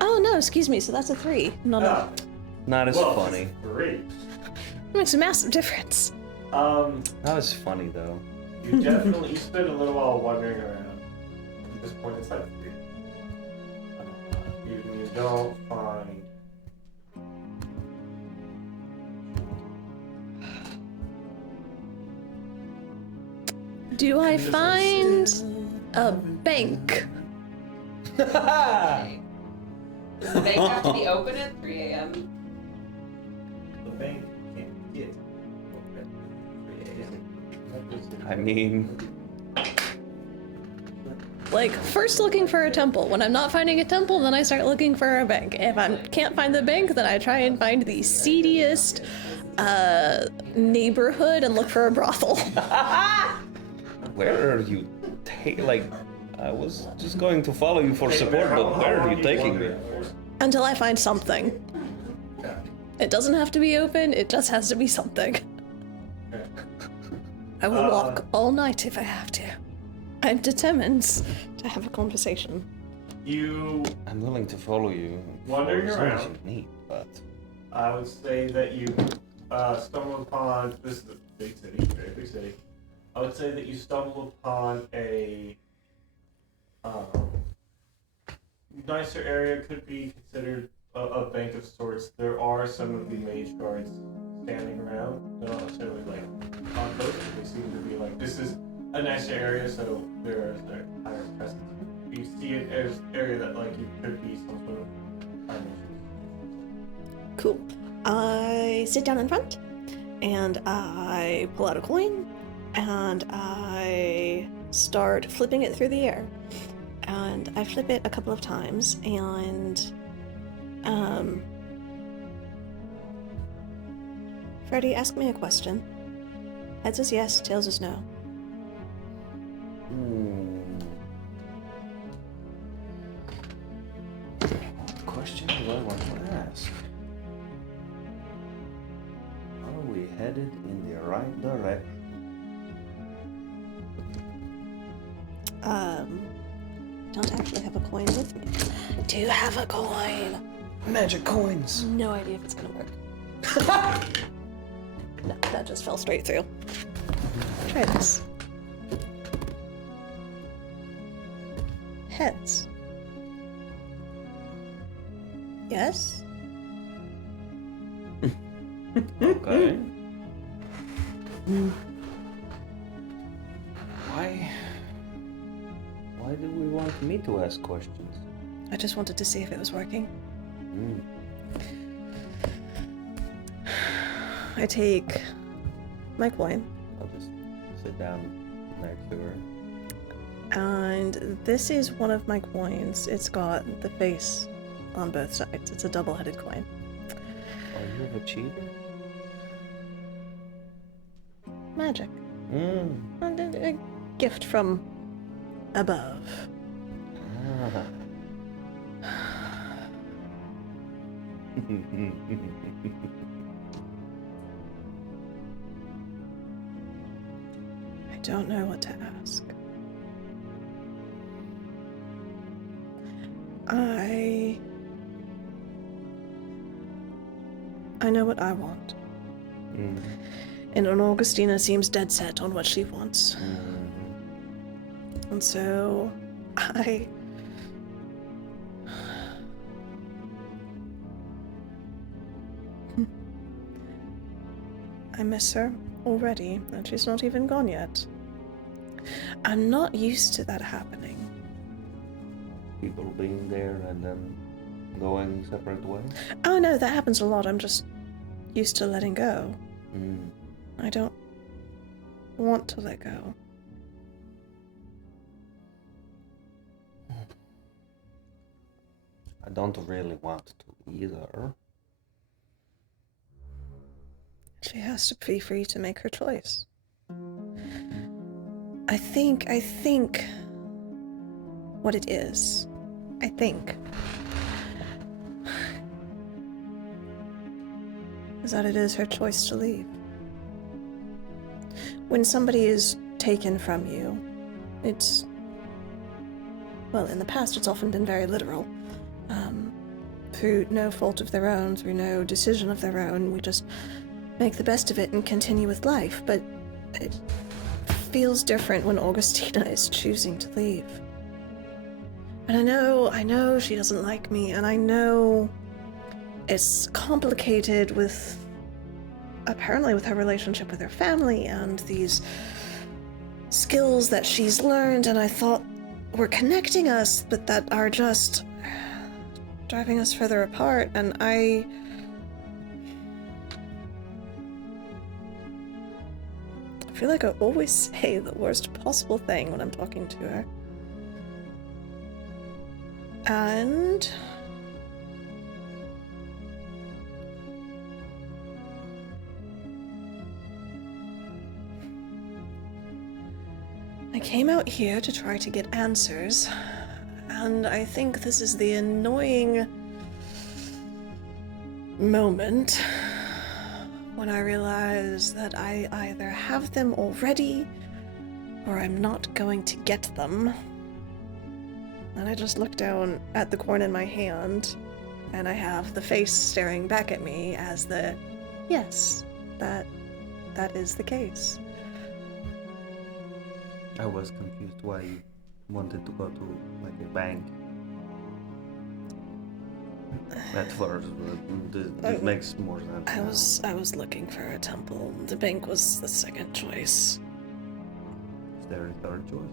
Oh no, excuse me, so that's a 3. Not Ah, Not as well, funny. Three. It makes a massive difference. Not as funny though. You definitely you spend a little while wandering around. At this point, it's like three. You don't find. Do I find a bank? Okay. Does the bank have to be open at 3 a.m.? The bank can't get open at 3 a.m. I mean, Like, first looking for a temple. When I'm not finding a temple, then I start looking for a bank. If I can't find the bank, then I try and find the seediest neighborhood and look for a brothel. where are you like, I was just going to follow you for support, but where are you taking me? Until I find something. It doesn't have to be open, it just has to be something. I will walk all night if I have to. I'm determined to have a conversation. You, I'm willing to follow you. Wandering as long as around. you need, but I would say that you stumble upon, this is a big city, very big city. I would say that you stumble upon a nicer area, could be considered a bank of sorts. There are some of the mage guards standing around. They're not necessarily like on post, but they seem to be like, this is a nicer area, so there's a higher presence. You see it as an area that like you could be some sort of dimension. Cool. I sit down in front, and I pull out a coin, and I start flipping it through the air. And I flip it a couple of times, and Freddy, ask me a question. Heads is yes, tails is no. I want to ask. Are we headed in the right direction? Don't actually have a coin with me. Do you have a coin? Magic coins! No idea if it's gonna work. No, that just fell straight through. Try this. Heads. Yes? Okay. Why do we want me to ask questions? I just wanted to see if it was working. Mm. I take my coin, I'll just sit down next to her. and this is one of my coins. It's got the face on both sides. It's a double-headed coin. Are you a cheater? Magic. Mm. A gift from above. Ah. I don't know what to ask. I know what I want. Mm. And Augustina seems dead set on what she wants. Mm. And so I miss her already, and she's not even gone yet. I'm not used to that happening. People being there and then going separate ways. Oh no, that happens a lot. I'm just used to letting go. Mm. I don't want to let go. I don't really want to either. She has to be free to make her choice. I think what it is, is that it is her choice to leave. When somebody is taken from you, it's, well, in the past it's often been very literal. Through no fault of their own, through no decision of their own, we just make the best of it and continue with life, but it feels different when Augustina is choosing to leave. And I know she doesn't like me, and I know it's complicated with, apparently with her relationship with her family and these skills that she's learned, and I thought were connecting us, but that are just driving us further apart, and I feel like I always say the worst possible thing when I'm talking to her. And I came out here to try to get answers, and I think this is the annoying moment when I realize that I either have them already or I'm not going to get them. And I just look down at the coin in my hand, and I have the face staring back at me as the, yes, that is the case. I was confused why you wanted to go to like a bank at first, but it makes more sense. I was looking for a temple. The bank was the second choice. Is there a third choice?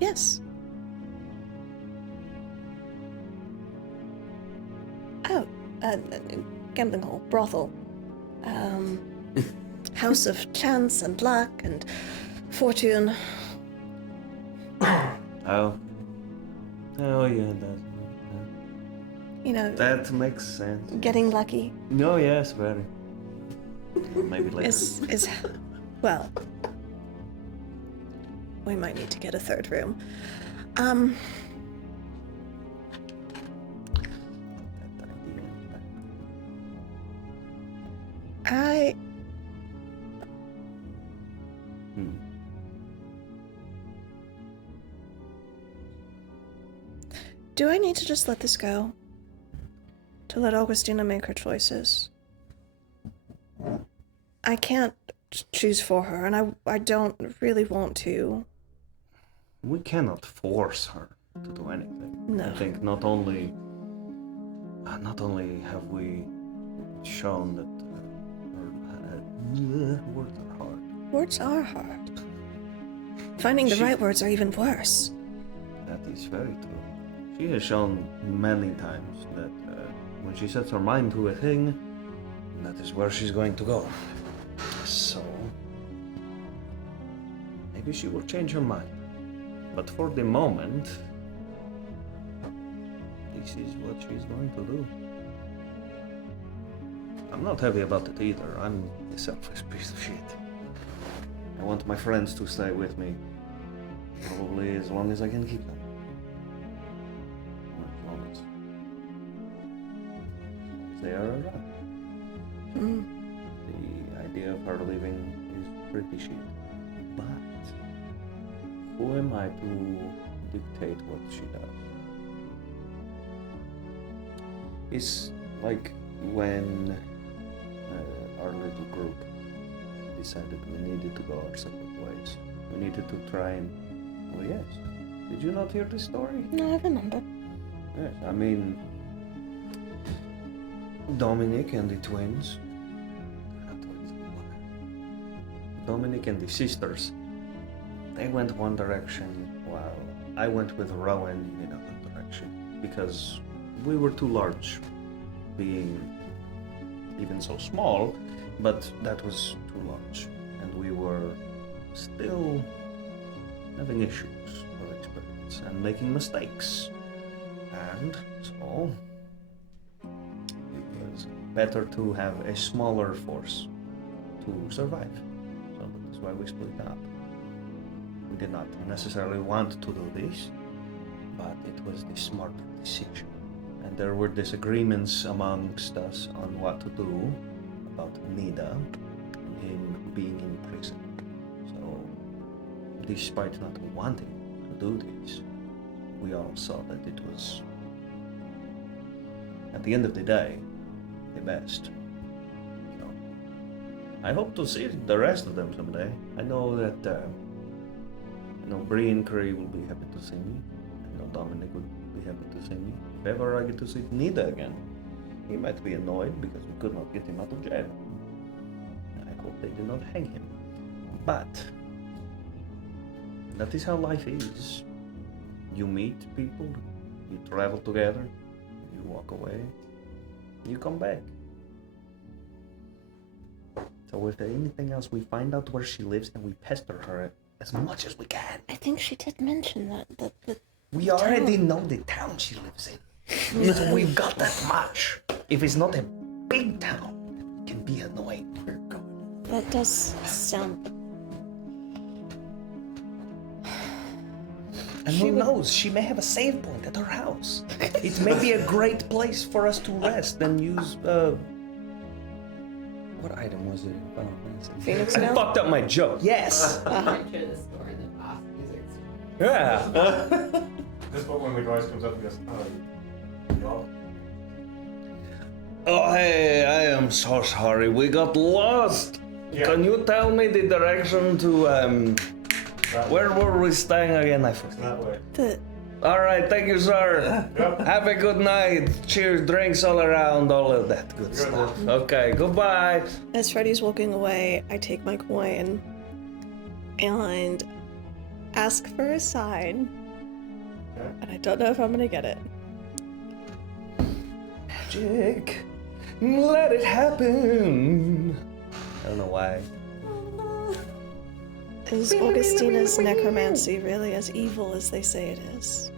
Yes. Oh, gambling hall, brothel. House of chance and luck and fortune. Oh yeah, You know, that makes sense. getting lucky No, yes, very. Maybe later. is well. We might need to get a third room. That idea. Do I need to just let this go? To let Augustina make her choices? I can't choose for her, and I don't really want to. We cannot force her to do anything. No. I think not only have we shown that words are hard. Words are hard. Finding the right words are even worse. That is very true. She has shown many times that when she sets her mind to a thing, that is where she's going to go. So, maybe she will change her mind. But for the moment, this is what she's going to do. I'm not happy about it either. I'm a selfish piece of shit. I want my friends to stay with me. Probably as long as I can keep them. Or as long as they are around. Mm. The idea of her leaving is pretty shit. But who am I to dictate what she does? It's like when our little group decided we needed to go our separate ways. We needed to try and... Oh yes. Did you not hear this story? No, I remember. Yes, I mean... Dominic and the twins... Not twins, Dominic and the sisters. They went one direction while I went with Rowan in another direction. Because we were too large, being even so small, but that was too large. And we were still having issues or experience and making mistakes. And so it was better to have a smaller force to survive. So that is why we split up. We did not necessarily want to do this, but it was the smart decision. And there were disagreements amongst us on what to do about Nida and him being in prison. So, despite not wanting to do this, we all saw that it was, at the end of the day, the best. So, I hope to see the rest of them someday. I know that, Bree and Cree will be happy to see me. I know Dominic would be happy to see me. If ever I get to see Nida again, he might be annoyed because we could not get him out of jail. I hope they did not hang him. But that is how life is. You meet people, you travel together, you walk away, you come back. So if there's anything else, we find out where she lives and we pester her as much as we can. I think she did mention that We already know the town she lives in. So we've got that much. If it's not a big town, it can be annoying. that does sound. And who knows, she may have a save point at her house. It may be a great place for us to rest and use, what item was it? Oh, Phoenix I Down? fucked up my joke. Yes. Enter the store and the boss music. Yeah. This one when the guys comes up and goes, y'all. Oh, hey, I am so sorry. We got lost. Yeah. Can you tell me the direction to, That where were we staying again? I It's forgot. that way. All right, thank you, sir. Yep. Have a good night. Cheers, drinks all around, all of that good stuff. Okay, goodbye. As Freddy's walking away, I take my coin and ask for a sign. Okay. And I don't know if I'm gonna get it. Magic. Let it happen. I don't know why. Is Augustina's necromancy really as evil as they say it is?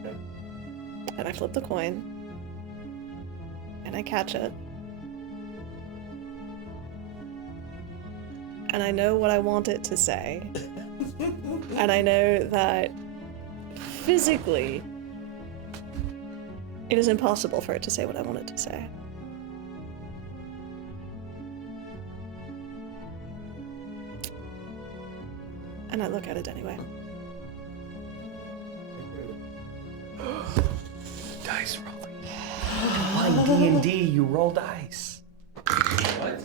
Okay. And I flip the coin. And I catch it. And I know what I want it to say. And I know that physically it is impossible for it to say what I want it to say. And I look at it anyway. dice rolling. Why D&D? You roll dice. What?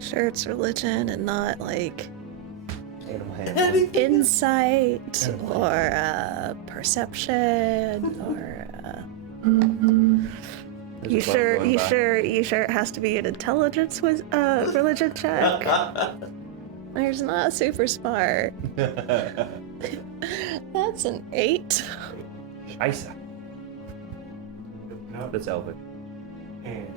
Sure, it's religion and not like Animal handling. insight or perception or. There's You a bug sure? going You by. sure? You sure it has to be an intelligence with religion check? There's not super smart. That's an 8. Scheisse. No. That's Elvish, And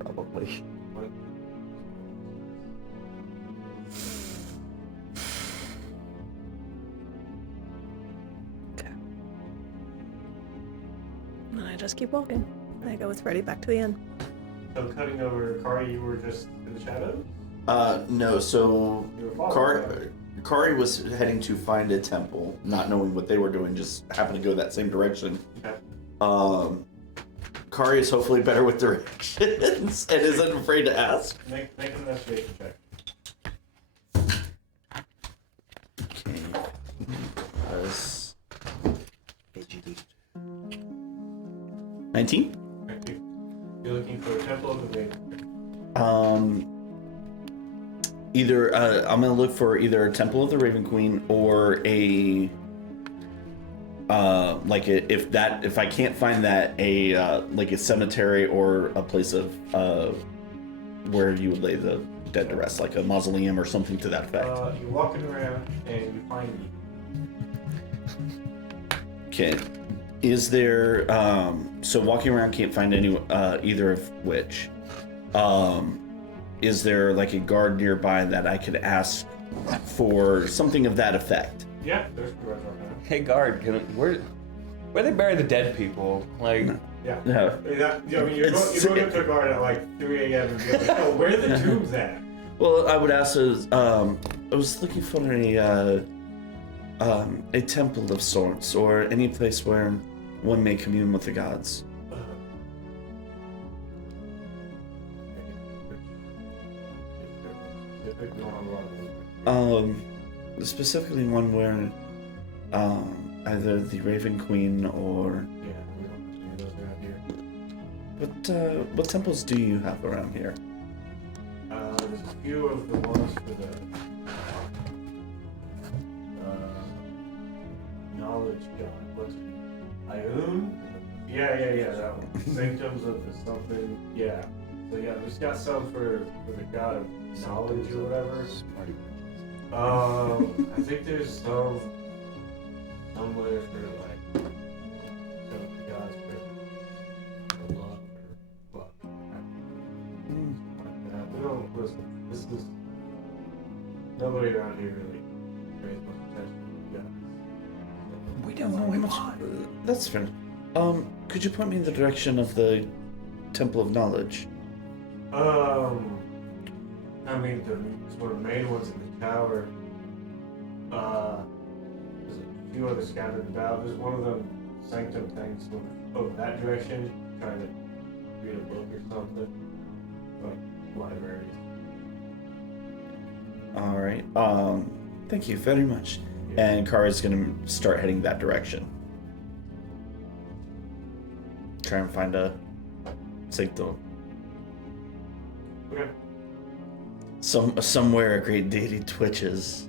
probably. what? Okay. I just keep walking. I go with Freddy back to the inn. So cutting over Kari, you were just in the shadows? No, so You were following Kari was heading to find a temple, not knowing what they were doing, just happened to go that same direction. Okay. Kari is hopefully better with directions and isn't afraid to ask. Make an investigation check. Okay. Plus 19? Thank you. You're looking for a temple of the Raven. Either I'm gonna look for either a Temple of the Raven Queen or a if I can't find that, like a cemetery or a place of where you would lay the dead to rest, like a mausoleum or something to that effect. You're walking around and you find Okay. Is there so walking around can't find any either of which. Is there like a guard nearby that I could ask for something of that effect? Yeah, there's two guards walking around. Hey guard, where they bury the dead people? Like, Yeah. No. I mean, you're going up to a guard at like 3 a.m. and be like, oh, where are the tombs at? Well, I would ask I was looking for a temple of sorts or any place where one may commune with the gods. Specifically one where either the Raven Queen or Yeah, we don't have any of those around here. what temples do you have around here? There's a few of the ones for the knowledge god. What's it? Ioun? Yeah, that one. Sanctums of the something. Yeah. So yeah, there's got some for the god of knowledge or whatever. I think there's some somewhere for like some of the gods for love or what. We don't listen. This is nobody around here really pays much attention to gods. We don't know much. That's fair. Could you point me in the direction of the Temple of Knowledge? I mean, the sort of main ones in the tower. There's a few others scattered about. There's one of them sanctum things sort of over that direction, trying to read a book or something. Like libraries. All right. Thank you very much. And Kara's gonna start heading that direction. Try and find a sanctum. Okay. Somewhere a great deity twitches.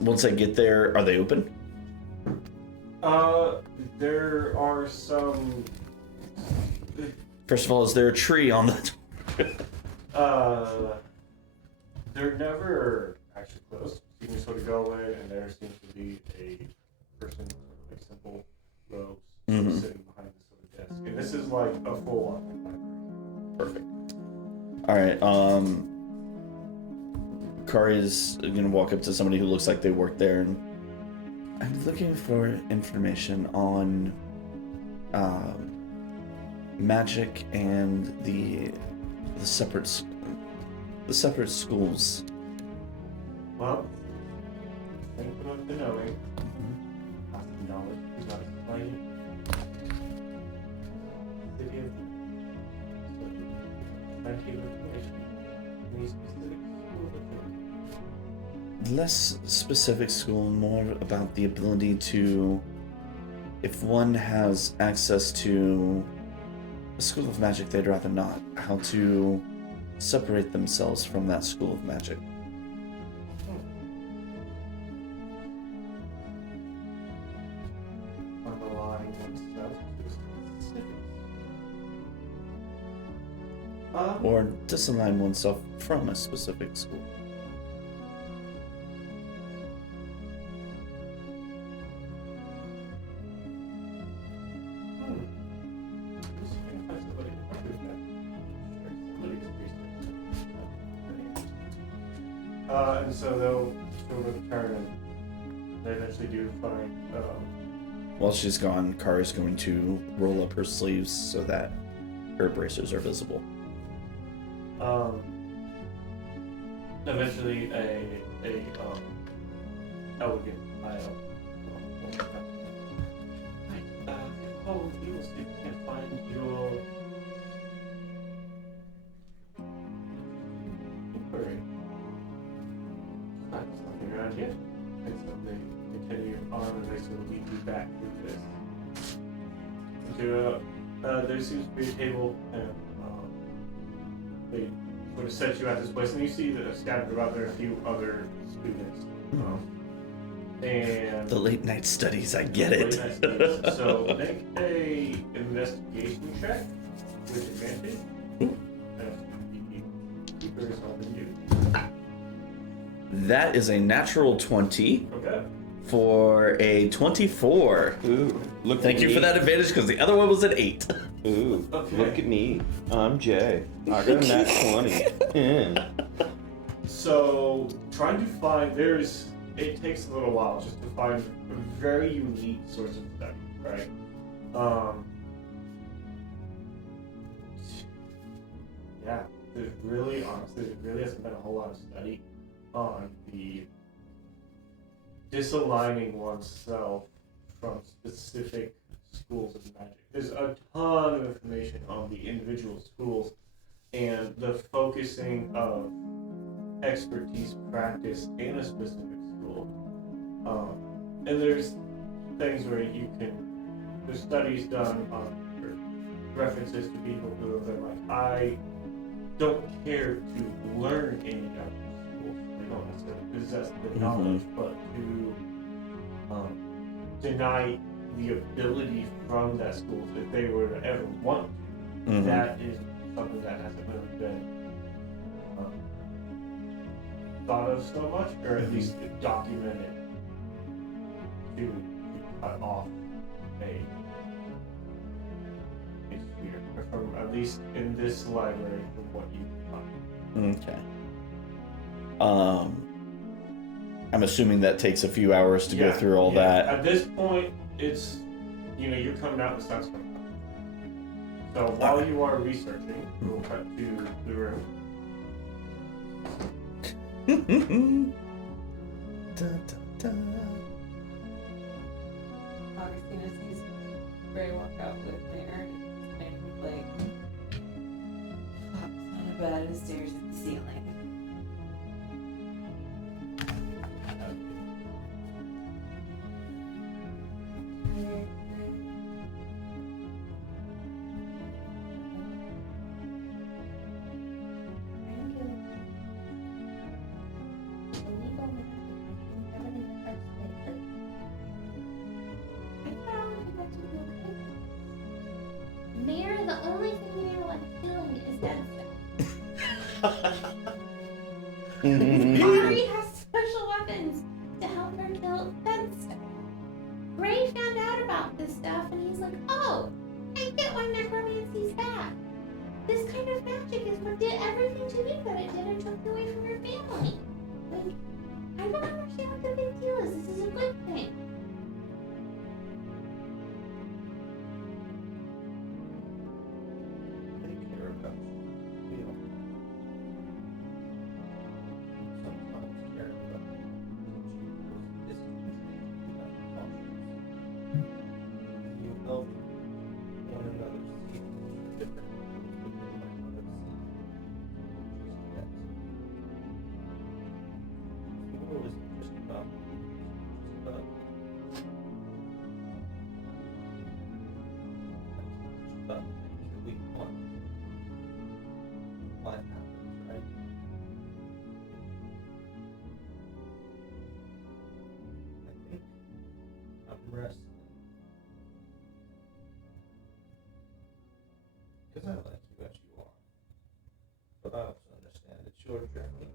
Once I get there, are they open? There are some. First of all, is there a tree on the? They're never actually closed. You can sort of go in, and there seems to be a person with like simple robes sitting behind this sort of desk. And this is like a full-on library. Perfect. All right. Kari is gonna walk up to somebody who looks like they work there, and I'm looking for information on magic and the separate schools. Well, thank you for knowing. Lots of knowledge. You got to explain it. City of plenty of information. Any specific school that you're Less specific school, more about the ability to, if one has access to a school of magic they'd rather not, how to separate themselves from that school of magic. underlying oneself to a specific Or disalign oneself from a specific school. And so they'll sort of turn and they eventually do find, While she's gone, Kara's going to roll up her sleeves so that her bracers are visible. eventually elegant tile. Oh, you will see if you can find your inquiry. Not something around here. And so they continue on and they sort of lead you back through this. There seems to be a table and they sort of set you at this place and you see that scattered about there a few other students. And The late night studies, I get Late it. night studies. So make a investigation check with advantage. Keeper is helping you. That is a natural 20 Okay. for a 24. Ooh, look Thank at you me. for that advantage because the other one was an 8. Ooh, Okay. look at me. I'm Jay. I got a nat 20. Yeah. So trying to find it takes a little while just to find a very unique source of study, right? Yeah, there really hasn't been a whole lot of study on the disaligning oneself from specific schools of magic. There's a ton of information on the individual schools and the focusing of expertise practice in a specific school. And there's things where there's studies done on or references to people who have been like, I don't care to learn any of the schools. They don't necessarily possess the knowledge, but to deny the ability from that school if they were to ever want to. Mhm. That is something that hasn't really been thought of so much, or at least documented to cut off a sphere, or from at least in this library from what you can find. Okay. I'm assuming that takes a few hours to go through all that. At this point, it's you're coming out, the sun's coming out. So while you are researching, we'll cut to the room. Augustina sees Ray walk out with Mary and he's like flops on a bed and stares at the ceiling. Mayor, the only thing Mayor likes doing is dancing. Ari has special weapons to help her kill dead stuff. Ray found out about this stuff and he's like, oh, I get why necromancy's bad. This kind of magic is what did everything to me that it did and took you away from your family. Like, I don't understand what the big deal is. This is a good thing. They care about you. Sometimes care about you. You help but I also understand it's your journey.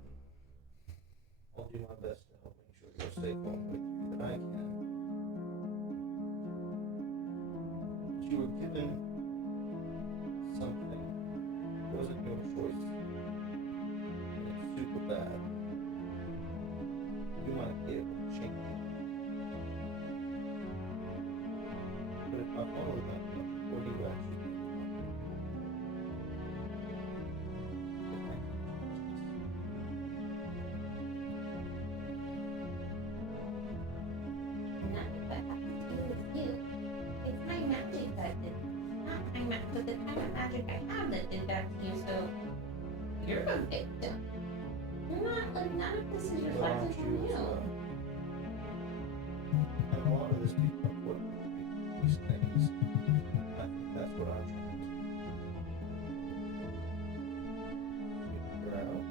I'll do my best to help make sure you're safe all the way through that I can. But you were given something. It wasn't your choice. And it's super bad. You might be able to change it. But if I follow that, what do you actually think about it? If I can change None of that has to do with you. It's my magic that did. Not my magic, but the kind of magic I have that did that to you. So you're a victim. You're not like none of this is this? reflected on you. And a lot of this people are working with these things. I think that's what I'm trying to figure out.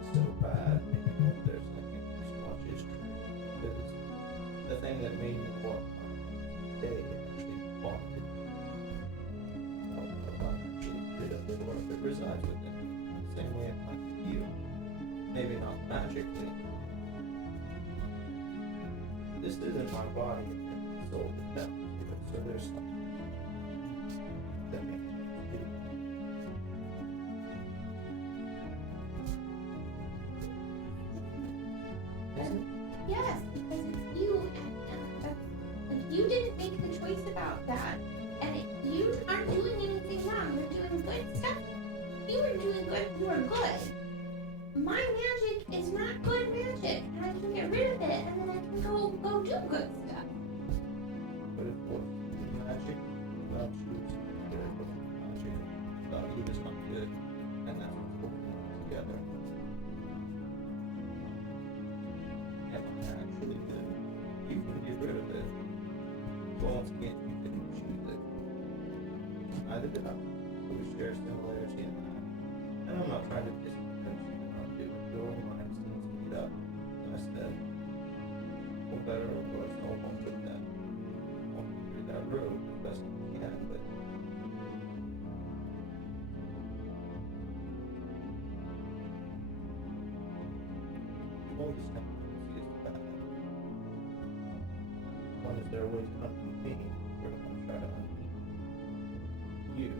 It's so bad, even if there's nothing so much is true. Because the thing that made me want today actually bonded. I'm actually rid of it, or if it resides within me, the same way it might with you. Maybe not magically. This isn't my body, it's my soul that taps to it, so there's something that makes me do. Yes, because it's you, and that's, like, you didn't make the choice about that, and you aren't doing anything wrong. You're doing good stuff. You are doing good. You are good. My magic is not good magic, and I can get rid of it, and then I can go do good stuff. But it was magic without choosing good, but magic without you is not good, and that's what's holding them together. Am I actually good? You can get rid of it. But once again, you didn't choose it. Neither did I. So we share similarity in that. And I'm not trying to disconvince you to not do it. Your mind seems made up. And I said, for better or worse, I won't put that. Walk through that road as best I can, but all this tendency is bad. One is there ways to undo me, we're gonna try to undo you.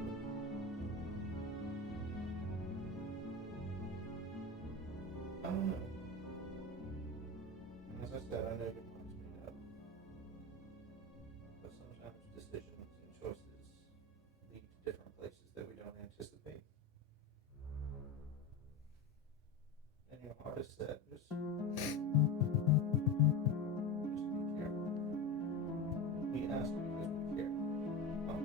I don't know. As I said, I know your mind's made up. But sometimes decisions and choices lead to different places that we don't anticipate. And your heart is set, just be careful. We ask because we care. Not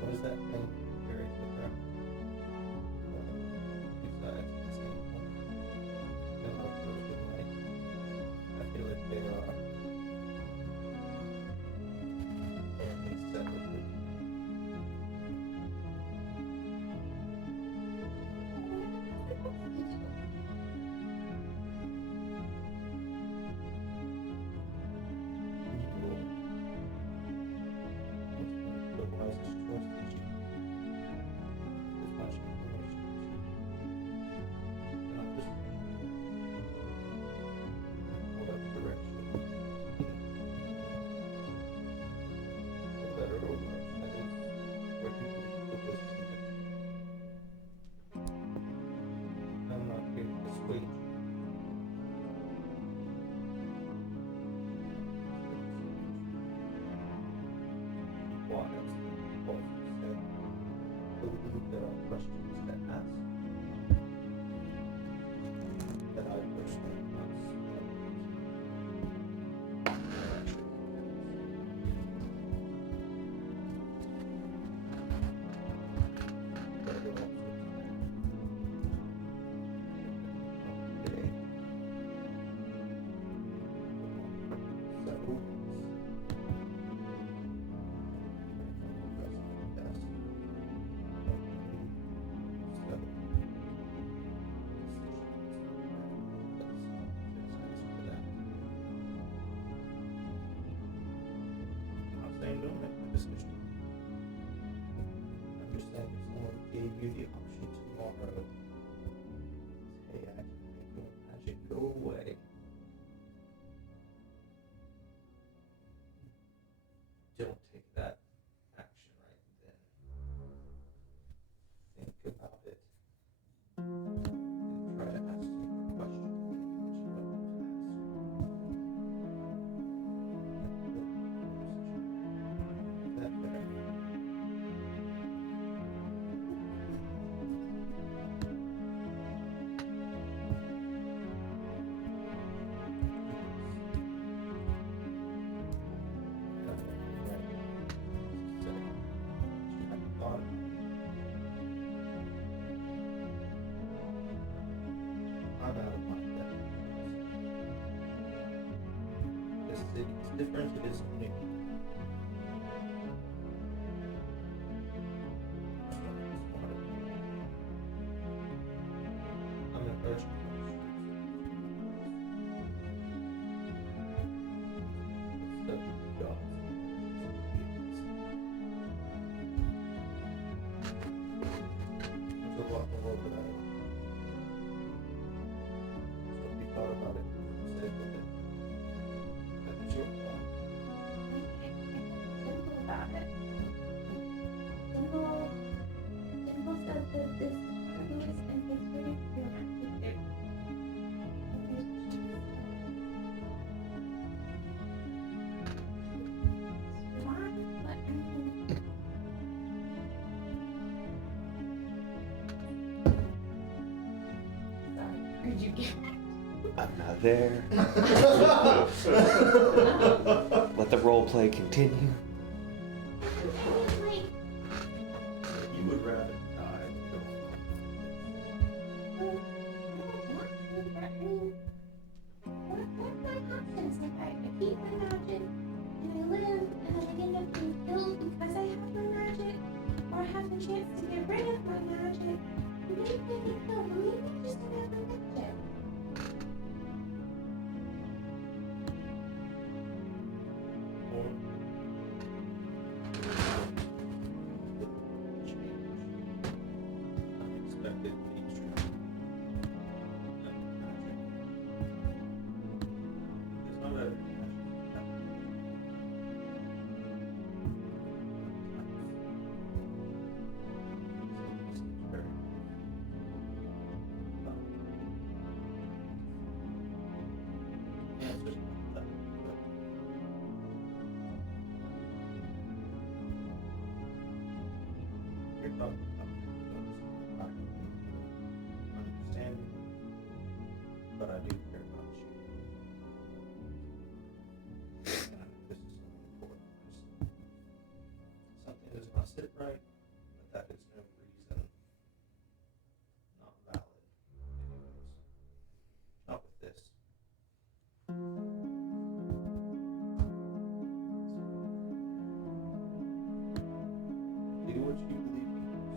because questions to ask that I personally must. But you'll also today. Several I'm not saying don't make the decision. I'm just saying if someone gave you the option tomorrow, hey, I can make your magic go away. Don't take that action right then. Think about it. And try to ask some more questions that you don't want to ask. Is that fair? I'm out of my depth. This city is different, it is new. I'm an urgent. The gods. There's a lot more that I don't know. So if you thought about it, stay with it. That is your thought. Simple about it. Simple said that this is fabulous and it's really feel happy there. Why? But I mean, sorry, heard you get I'm not there. Let the role play continue. like, You would rather die than go. What's my options? Like, I keep my magic, and I live, and then I end up being killed because I have my magic, or I have the chance to get rid of my magic. Maybe I get killed, but maybe I just don't have my magic. Or Unexpected feature. Magic. It's not every magic. You're talking about understanding, but I do care about you. And this is something important. Something does not sit right, but that is no reason not valid. Anyways, not with this. Do what you believe in most.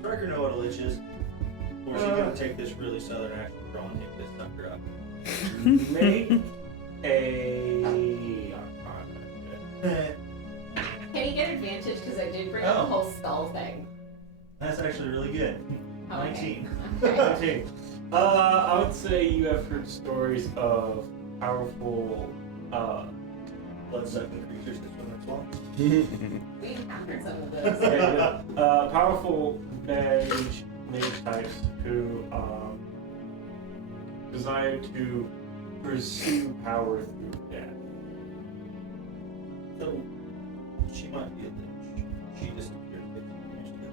Striker know what a lich is? Or is he gonna take this really southern accent and take this sucker up? Make a. Can you get advantage because I did bring up the whole skull thing? That's actually really good. Oh, 19. Okay. 19. I would say you have heard stories of powerful. Blood-sucking creatures that swim in swamps. We encountered some of those. Powerful mage types who desire to pursue power through death. So, she might be a lich. She disappeared 15 years ago.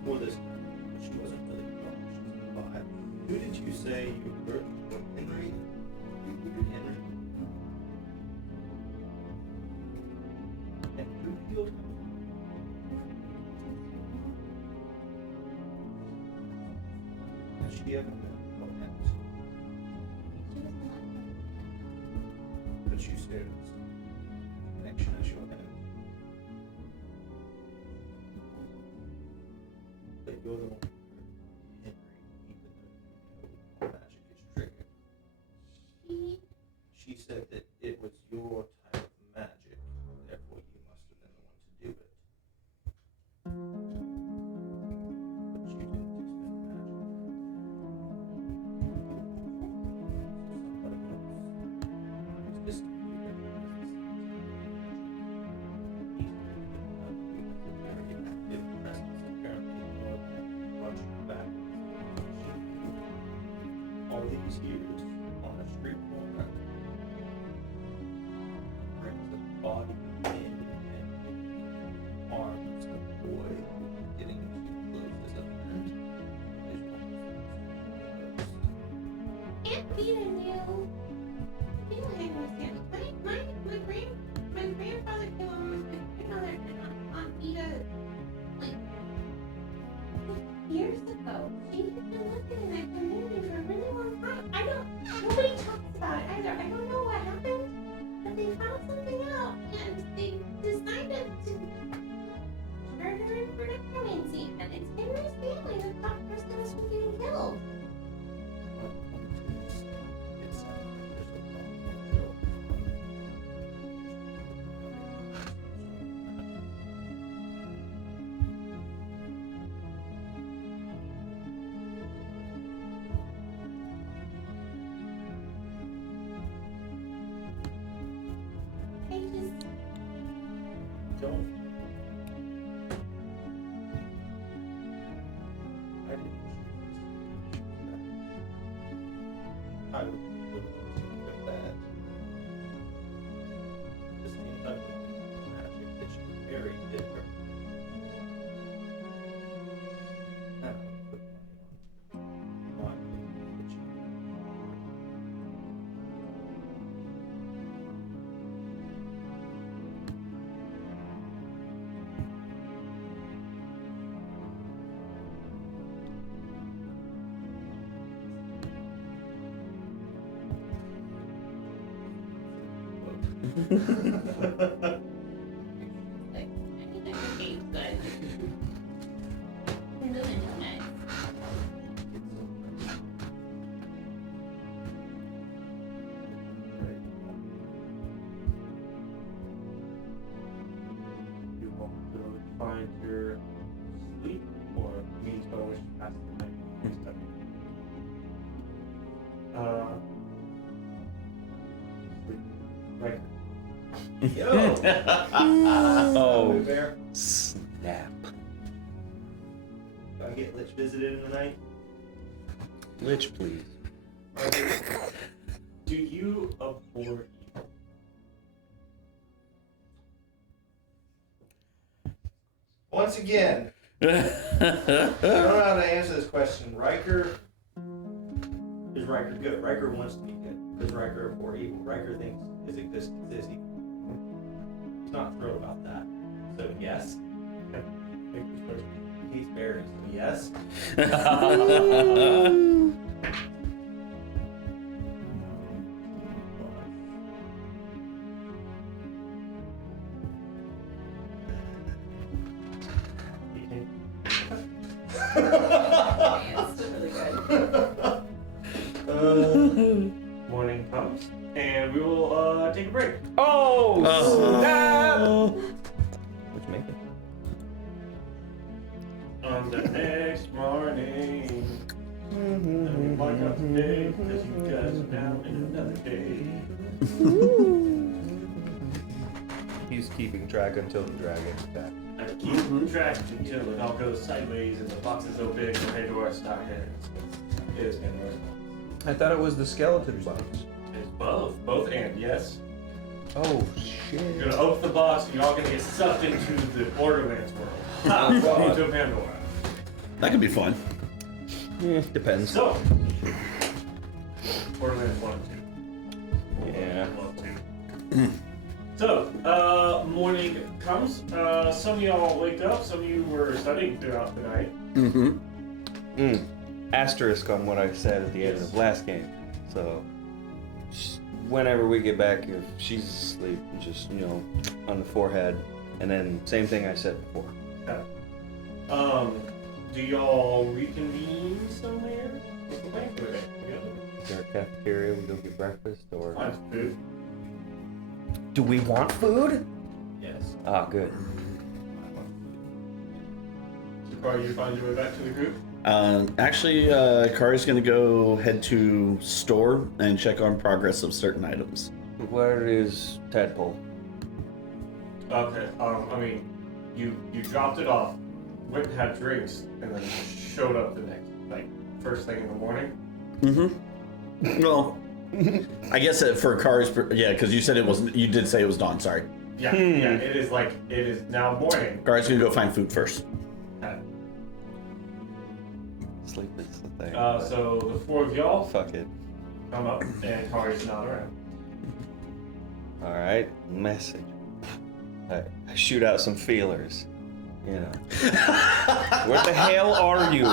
Before this time, she wasn't really young. She was alive. Who did you say you were? Henry? Henry. And who killed him? Has she ever been romance? But you said it's connection as your head. But you're the one who hurt Henry, even though you know magic is triggered. She said that it was your type of magic, therefore you must have been the one to do it. But you didn't expend magic. So somebody else was disappeared. He's a very active presence apparently in your life, watching back. All these years on a street corner. Brings a body in and arms the boy getting too close as a friend. Is one of those. Aunt Vita knew. Knew him was him. My grandfather killed him with my grandmother and Aunt Vita like years ago. She's been looking in that community for a really long time. Nobody talks about it either. I don't know what happened, but they found something out and they decided to turn her in for necromancy. And it's Henry's family that thought Kristen was getting killed. It sounds like there's a I just don't. I didn't choose this. I would look at that. The same type of magic that she carried did her. And I would put money on my belief that she like, I think that cocaine good. We're doing so nice. You want to find your sleep or means by which to pass the night. Sleep. Right. Yo! Oh, Bear. snap. Do I get Lich visited in the night? Lich, please. Do you abhor evil? once again, I don't know how to answer this question. Is Riker good? Riker wants to be good. Is Riker for evil? Riker thinks his existence is evil. He's not thrilled about that. So yes. He's buried. So yes. Yeah, it's still really good. Morning comes, and we will take a break. Oh, snap! Which make it? On the next morning, and we wake up today because you guys are now in another day. He's keeping track until the dragon is back. I keep track until it all goes sideways and the box is open compared to our star heads. It is Pandora's box. I thought it was the skeleton box. It's both and yes. Oh You're shit! gonna open the box and you're all gonna get sucked into the Borderlands world. Into Pandora. That could be fun. Depends. So, Borderlands 1 and 2. Yeah. 1 and 2. So, morning comes. Some of y'all wake up. Some of you were studying throughout the night. Asterisk on what I said at the end of last game. So, whenever we get back, if she's asleep, just on the forehead, and then same thing I said before. Okay. Do y'all reconvene somewhere? What's the plan for the day? Is there a cafeteria we go get breakfast, or Mine's food. do we want food? Yes. Ah, good. So, Carl, you find your way back to the group? Actually, Kari's gonna go head to store and check on progress of certain items. Where is Tadpole? Okay. I mean, you dropped it off, went and had drinks, and then showed up the next, first thing in the morning. Well, I guess for Kari's, yeah, because you said it wasn't. You did say it was dawn. Sorry. Yeah. Yeah. It is now morning. Kari's gonna go find food first. Okay. Sleep is the thing. So the four of y'all Fuck it. come up, and Kari's not around. All right, message. I shoot out some feelers. Where the hell are you?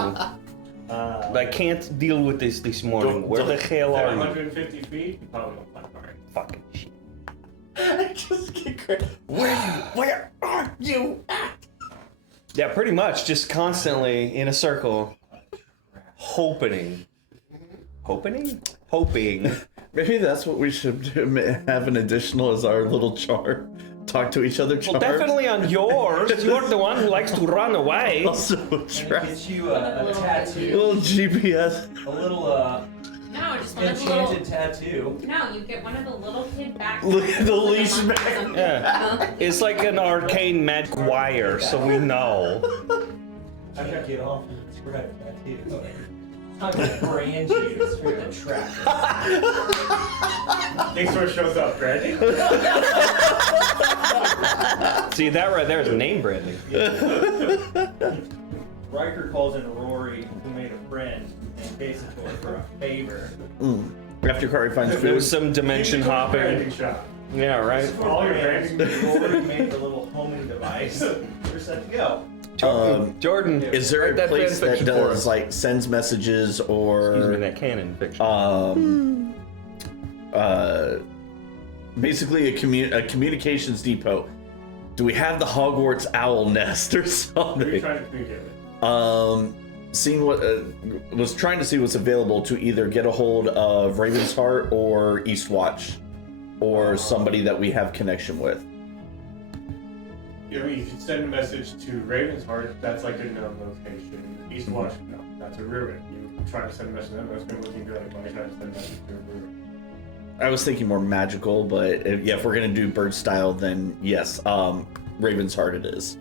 I can't deal with this morning. Where the hell At are you? 150 feet, you probably don't find Kari. Fucking shit. I just get crazy. Where are you at? Yeah, pretty much. Just constantly in a circle, hoping. Maybe that's what we should do, have an additional as our little char. Talk to each other char. Well, definitely on yours. You're the one who likes to run away. Also, Get you a tattoo. little GPS. A little No, just one of the little. enchanted tattoo. No, you get one of the little kid back. Look at the leash back. Yeah. It's like an arcane magic wire, so we know. I gotta get off and describe tattoo. I'm gonna brand you for the track. Nixor shows up, Brandy. See, that right there is name branding. Riker calls in Rory, who made a friend, and pays it to her for a favor. After Kari finds There food. was some dimension hopping. Branding shot. Yeah, right. For all your branding. Rory made the little homing device. We're set to go. Jordan, Is there write a that place fan that fiction for does us. like sends messages Excuse me, or that canon fiction. basically a communications depot? Do we have the Hogwarts owl nest or Who are you something? trying to communicate with? Seeing what was trying to see what's available to either get a hold of Ravensheart or Eastwatch or somebody that we have connection with. You can send a message to Ravensheart. That's like a known location. Eastwatch, no, that's a ruin. You try to send a message to them. That's going to look good. Why try to send a message to a ruin? I was thinking more magical, but if we're gonna do bird style, then yes, Ravensheart it is.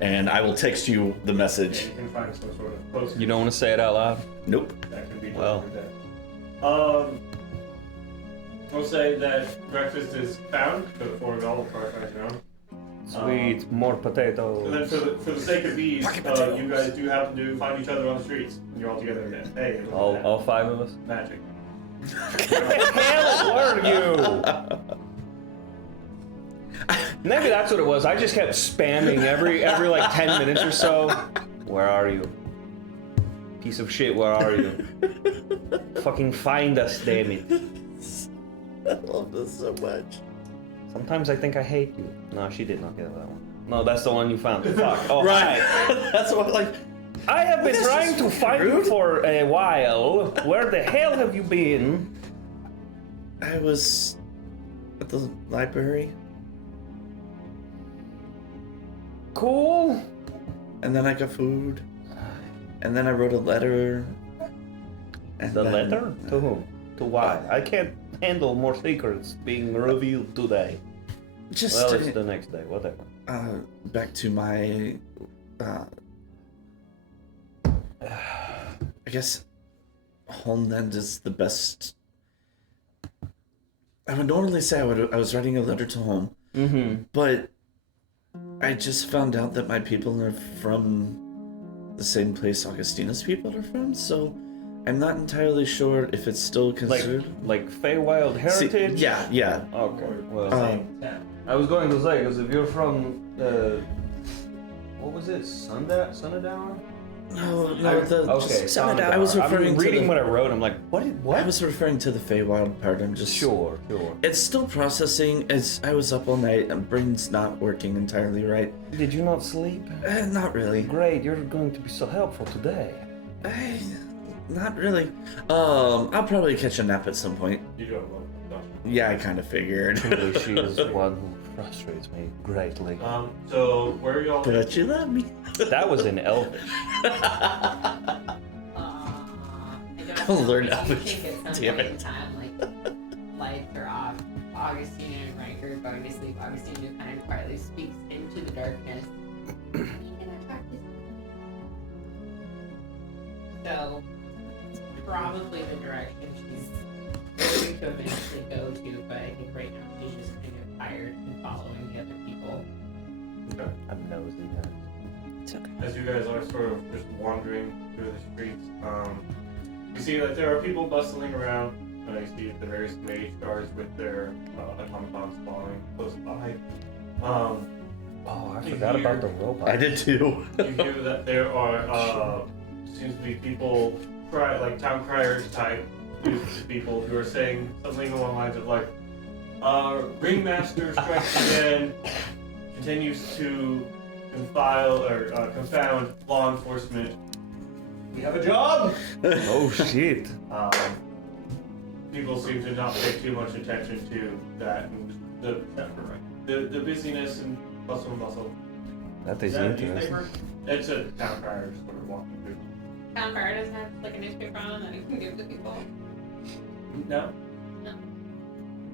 And I will text you the Yeah, message. you can find some sort of post. You don't want to say it out loud? Nope. That can be Well. delivered then. We'll say that breakfast is found for the four of y'all. Car finds your own. Sweet, more And then potatoes. for the sake of ease, Pocket you potatoes. guys do happen to find each other on the streets. And you're all together again. Hey, look at that. All 5 of us? Magic. Where the hell were you? Maybe that's what it was. I just kept spamming every like 10 minutes or so. Where are you? Piece of shit, where are you? Fucking find us, damn it. I love this so much. Sometimes I think I hate you. No, she did not get that one. No, that's the one you found. Fuck. Oh, Right. hi. That's what like. I have been This trying is to find you rude. for a while. Where the hell have you been? I was at the library, Cool. and then I got food, and then I wrote a letter. And The then, letter? To whom? To why? I can't handle more secrets being revealed today. Just Well, it's the next day, whatever. back to my. I guess Homeland is the best. I would normally say I was writing a letter to home, Mm-hmm. but I just found out that my people are from the same place Augustina's people are from, so I'm not entirely sure if it's still considered. Like Feywild See, heritage? yeah. Okay. Well, Same town. I was going to say, because if you're from, what was it? Sundown? No, Okay. Sundown. I was referring I'm to reading the- what I wrote. I'm like, what? I was referring to the Feywild part. I'm just Sure. It's still processing. As I was up all night, and brain's not working entirely right. Did you not sleep? Not really. Great, you're going to be so helpful today. Not really. I'll probably catch a nap at some point. You don't know, don't you? Yeah, I kind of figured. Truly, she is one who frustrates me greatly. So where are y'all? But you love me. That was in Elvish. I'll learn I Elvish. think at some Damn point in it. time, like, lights are off. Augustina and Riker are going to sleep. Augustina kind of quietly speaks into the darkness. Are you gonna talk to So, probably the direction she's going to eventually go to, but I think right now she's just kind of tired and following the other people. I'm nosy, guys. It's okay. As you guys are sort of just wandering through the streets, you see that there are people bustling around. You see the various mage guards with their automatons following close by. Oh, I You forgot hear- about the robot. I did too. You hear that there are seems to be people, like town criers type people who are saying something along the lines of like, Ringmaster strikes again, continues to confound law enforcement. We have a job. Oh shit. People seem to not pay too much attention to that and the busyness and bustle. That is Is that a interesting. newspaper? It's a town crier just sort of walking through. Town guard doesn't have like a newspaper on that he can give to people. No. No.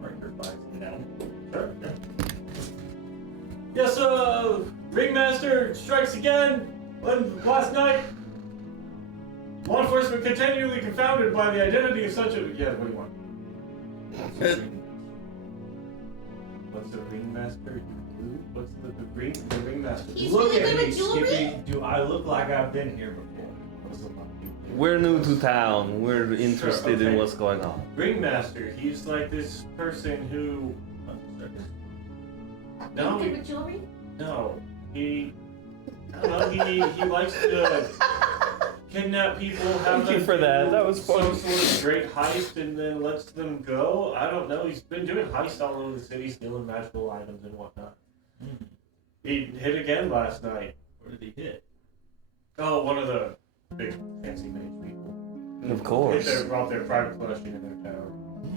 Riker buys it down. Sure. Yeah. Yes, Ringmaster strikes again. Last night, law enforcement continually confounded by the identity of such a. Yeah, what do you want? What's the Ringmaster? What's the Ringmaster? He's Look really at good me, with jewelry. Skippy. Do I look like I've been here before? We're new to town. We're interested in okay. what's going on. Ringmaster, he's like this person who. No, Good with jewelry. no, he. I don't know. He likes to kidnap people, have Thank you them for that. do That was fun. some sort of great heist, and then lets them go. I don't know. He's been doing heists all over the city, stealing magical items and whatnot. He hit again last night. Where did he hit? Oh, one of the big fancy mage people. Of course. Robbed their private collection in their tower.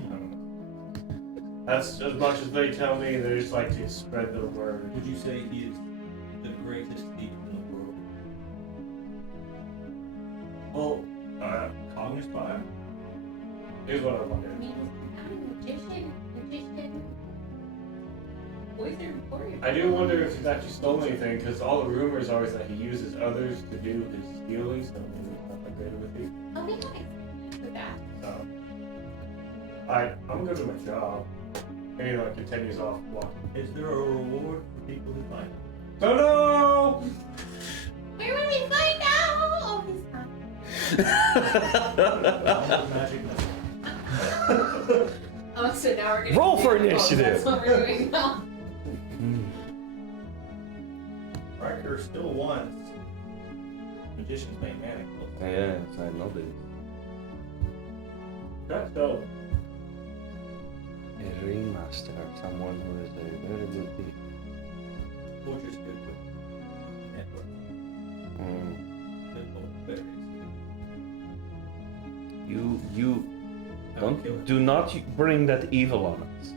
I don't know. That's as much as they tell me. They just like to spread the word. Would you say he is the greatest thief in the world? Well, Cognispire? here's what I I wonder. mean, magician, wizard, warrior. I do wonder if he's actually stolen anything, because all the rumors are is that he uses others to do his stealing, so maybe he's not that great of a thief. Oh, they got experience with that. So, I'm good with my job. And he like continues off walking. Is there a reward for people who find it? Oh no! Where would we find out? Oh, he's not. Magic missile. Oh, so now we're gonna Roll do for the book. initiative. That's what we're doing now. Riker still wants Magician's Main Manacles. Yes, I know this. Okay, so A ringmaster, someone who is a very good thief. Forger's good with network. Mm. Good with berries. You Don't kill it. do not bring that evil on us.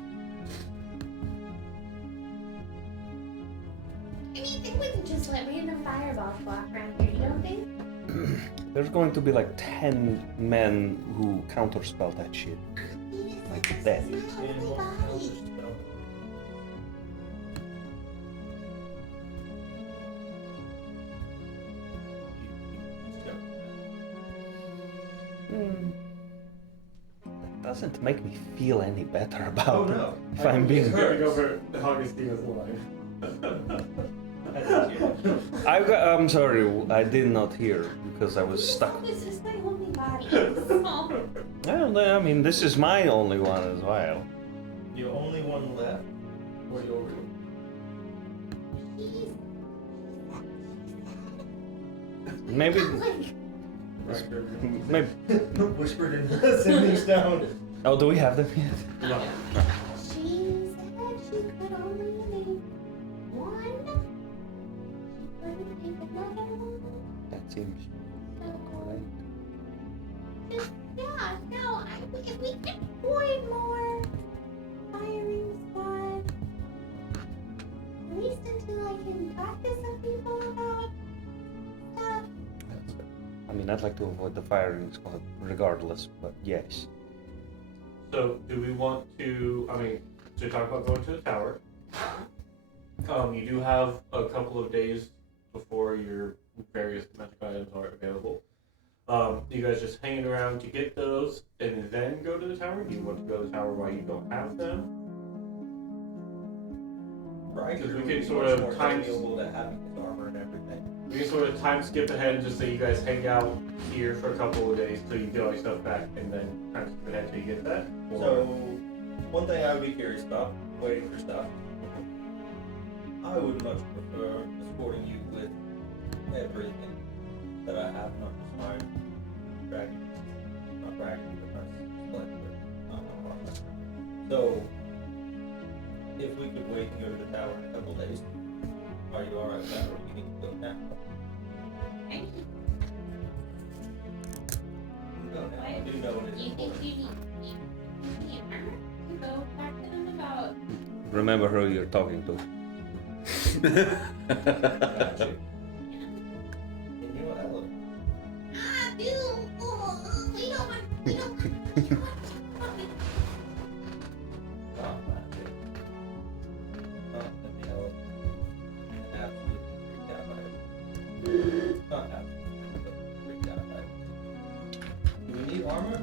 I mean, they wouldn't just let random fireballs walk around here, you don't think? There's going to be like 10 men who counterspell that shit. Like that. And what else is spell? That doesn't make me feel any better about Oh it. no. If I'm being Here we go for Augustina's line. I'm sorry, I did not hear because I was stuck. This is my only body. So, Well, I mean, this is my only one as well. Your only one left. Or your room. he's Maybe, like, Riker maybe. whispered in Cindy's down. Oh, do we have them yet? No. she said she could only make one. She couldn't make another one. That seems So, right. just, yeah, no, if we can avoid more firing squad, at least until I can talk to some people about stuff. I mean, I'd like to avoid the firing squad regardless, but yes. So, do we want to, to talk about going to the tower? You do have a couple of days before your various magic items are available. You guys just hanging around to get those and then go to the tower? Do you want to go to the tower while you don't have them? Riker We would can be sort much of more time- amiable to having his armor and everything. We can sort of time skip ahead and just say you guys hang out here for a couple of days till you get all your stuff back and then time skip ahead till you get that? Or- So, one thing I would be curious about, waiting for stuff. I would much prefer escorting you with everything that I have, not just my dragon, not dragon, but my split, but not my armor. So, if we could wait and go to the tower in a couple days, are you alright with that, or do you need to go now? Right? You can go now. I do know it is You think important. you need armor to go talk to them about? Remember who you're talking to. Gotcha. In your element. Ah, dude, we don't want. Not magic. Not in the element. Absolutely freaked out by it. Not absolutely, but freaked out by it. Do we need armor?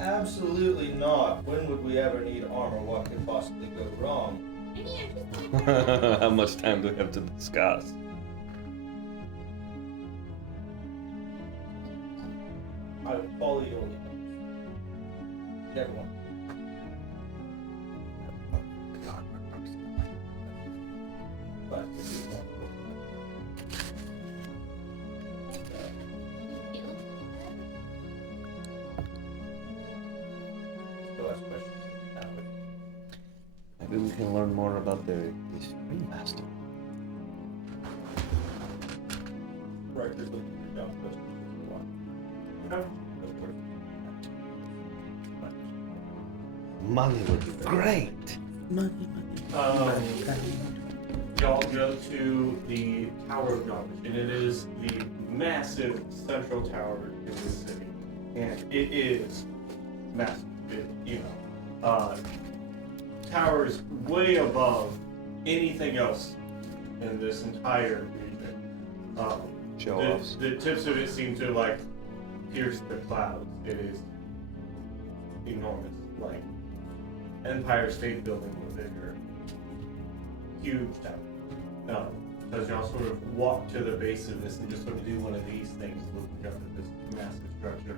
Absolutely not. When would we ever need armor? What could possibly go wrong? I mean, I'm just How much time do we have to discuss? I would follow your lead. Everyone. But if you want to still ask questions. That would Maybe we can learn more about this ringmaster. Riker's looking for job questions if you want. Okay. Of course. Money would be great. Y'all go to the Tower of Knowledge, and it is the massive central tower in the city. And it is massive. Towers way above anything else in this entire region. Show offs. The tips of it seem to pierce the clouds. It is enormous, like Empire State Building or bigger. Huge tower. As y'all sort of walk to the base of this and just sort of do one of these things, looking up at this massive structure.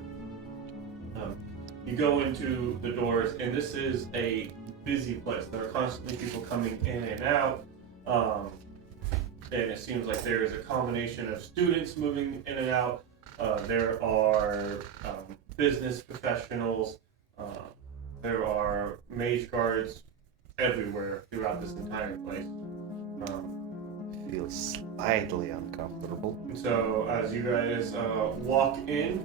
You go into the doors, and this is a busy place. There are constantly people coming in and out, and it seems like there is a combination of students moving in and out. There are business professionals. There are mage guards everywhere throughout this entire place. Feel slightly uncomfortable. So as you guys walk in,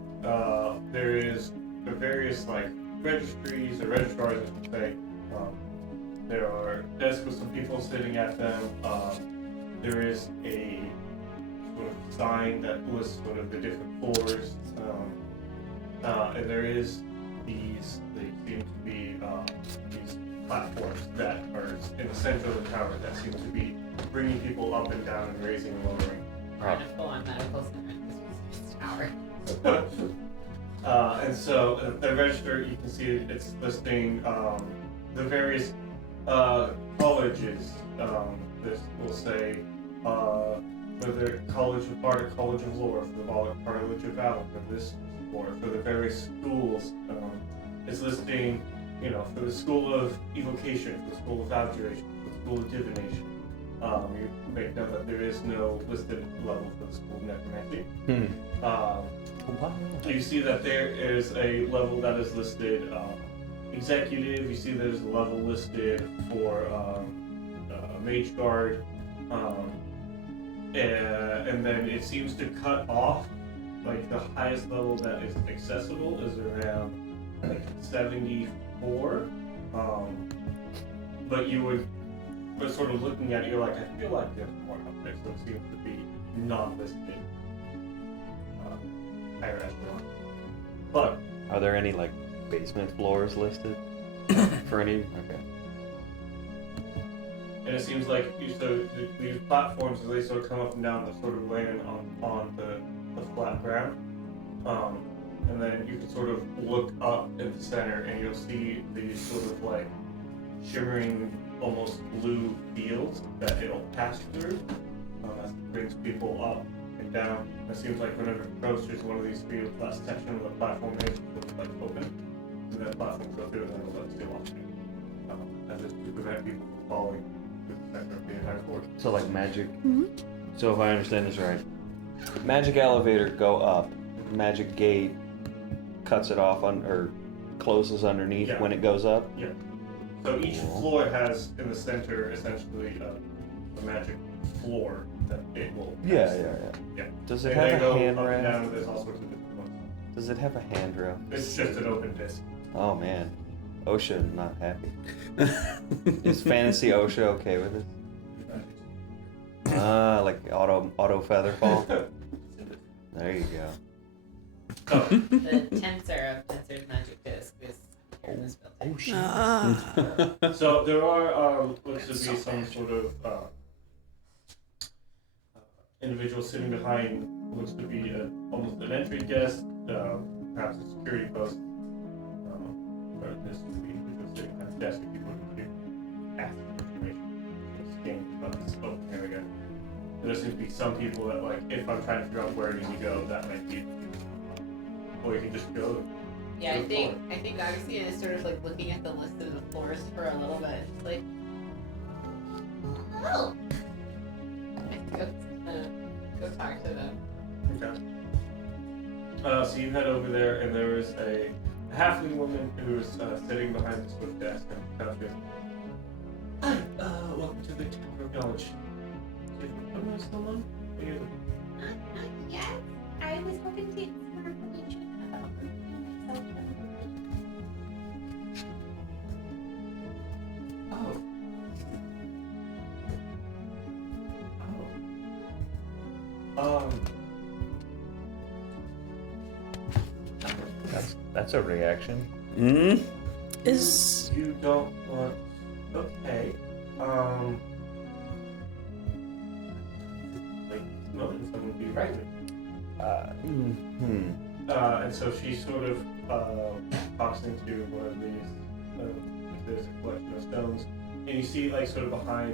there is the various like registries or registrars, I should say. There are desks with some people sitting at them. There is a sort of sign that lists sort of the different floors, and there is these. They seem to be these platforms that are in the center of the tower that seem to be bringing people up and down and raising and lowering. We're in a full-on medical center. This is tower. And so the register, you can see it's listing the various colleges. This will say for the College of Art, College of Lore, for the College of Valor, for this floor, for the various schools. It's listing, for the School of Evocation, for the School of Abjuration, for the School of Divination. You make note that there is no listed level for the School of Necromancy. You see that there is a level that is listed executive. You see there's a level listed for mage guard, and then it seems to cut off. Like the highest level that is accessible is around like 74. But you would. But sort of looking at it, you're like, I feel like there's more up there, so it seems to be non-listed higher echelon. But Are there any like basement floors listed for any? Okay. and it seems like these platforms, as they sort of come up and down, they sort of land on the flat ground. And then you can sort of look up at the center, and you'll see these sort of like shimmering, almost blue fields that it'll pass through as it brings people up and down. It seems like whenever it approaches one of these fields, that section of the platform is like open, and that platform go through, and then it'll let you off. As it's to prevent people from falling through the center of the entire floor. So like magic. So if I understand this right, magic elevator go up, magic gate cuts it off or closes underneath when it goes up. Yeah. So each floor has in the center essentially a magic floor that it will. Yeah. Does it have a go handrail? up and down, there's all sorts of different ones. Does it have a handrail? It's just an open disc. Oh man, OSHA is not happy. Is Fantasy OSHA okay with it? Like auto feather fall. There you go. The tensor of Tensor's magic disc is here in this building. So there are looks to be some sort of individual sitting behind what looks to be almost an entry desk, perhaps a security post. Or this would be individual sitting behind the desk if people would ask information. Scan buttons. Oh, here we go. There seems to be some people that, like, if I'm trying to figure out where I need to go, that might be. Or you can just go. Yeah, I think Augustine is sort of like looking at the list of the floors for a little bit. It's like, oh, go talk to them. Okay. So you head over there, and there is a halfling woman who is sitting behind this wood desk and kind of goes, "Hi, welcome to the Tower of Knowledge. Do you know someone? Not yet. I was hoping to get some more information about myself. That's a reaction. Is You don't want. Okay. Like, no, someone would be right. And so she sort of talks into one of these. There's a collection of stones, and you see like sort of behind.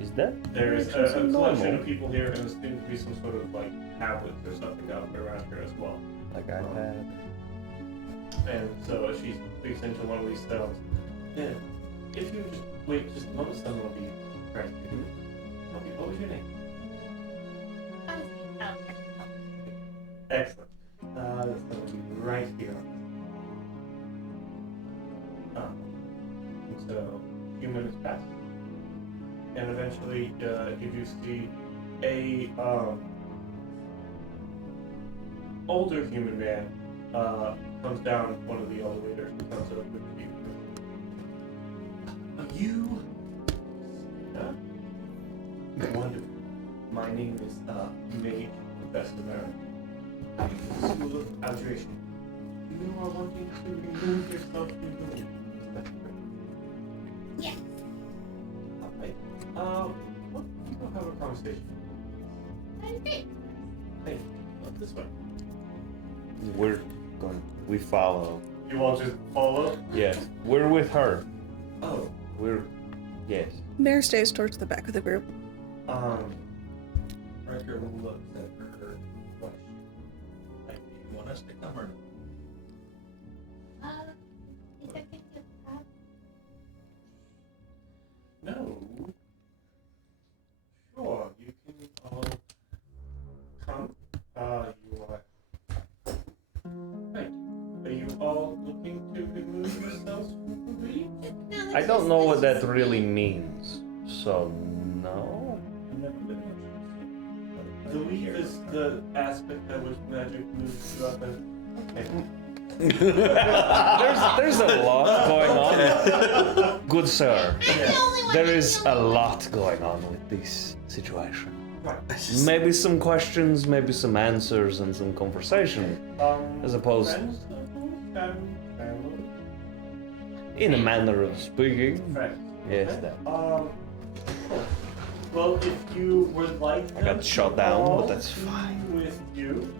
Is that? There is a something collection normal? of people here, and there seems to be some sort of like tablets or something out around here as well. Like I had. And so she speaks into one of these stones. Yeah. If you just wait just a moment, someone will be right here. Okay, what was your name? Excellent. This one will be right here. And so, a few minutes pass. And eventually, you do see a older human man comes down one of the elevators and comes up with you. You? Huh? Wonderful. My name is Mage Vestamer. School of Abjuration. You are wanting to remove yourself from the room. Is that correct? Yes. Alright. What if we go have a conversation? I agree. Hey, this way. We're going. We follow. You all just follow? Yes. We're with her. Oh. We're. Yes. Mare stays towards the back of the group. Riker looks at her question. Like, do you want us to come or Is that going to have? No. Sure, you can all come. You are. Right. Are you all looking to remove yourselves from the room? No, I don't know what that really means. So no. I've never been much. Believe is the aspect by which magic moves you up and. Okay. There's a lot going on. Good sir. I'm the only one. There is a lot going on with this situation. Right. Maybe some questions, maybe some answers, and some conversation. As opposed- Friends, family. In a manner of speaking. Friends. Yes, Okay. that. Well, if you would like I got them shot to down, but all that's be fine. with you,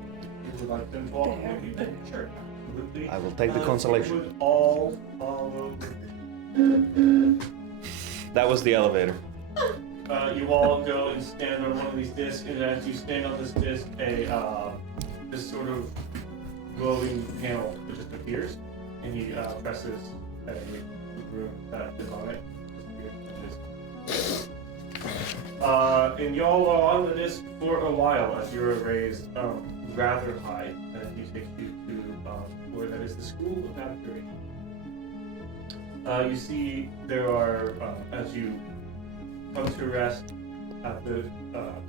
if you would like them to all come with you, then sure, absolutely. I will take the You consolation. would all follow with me. That was the elevator. You all go and stand on one of these discs, and as you stand on this disc, this sort of glowing panel just appears, and he presses a room that is on it. And y'all are on the disc for a while as you're raised rather high, and he takes you to where that is the School of Abjuration. You see there are, as you come to rest at the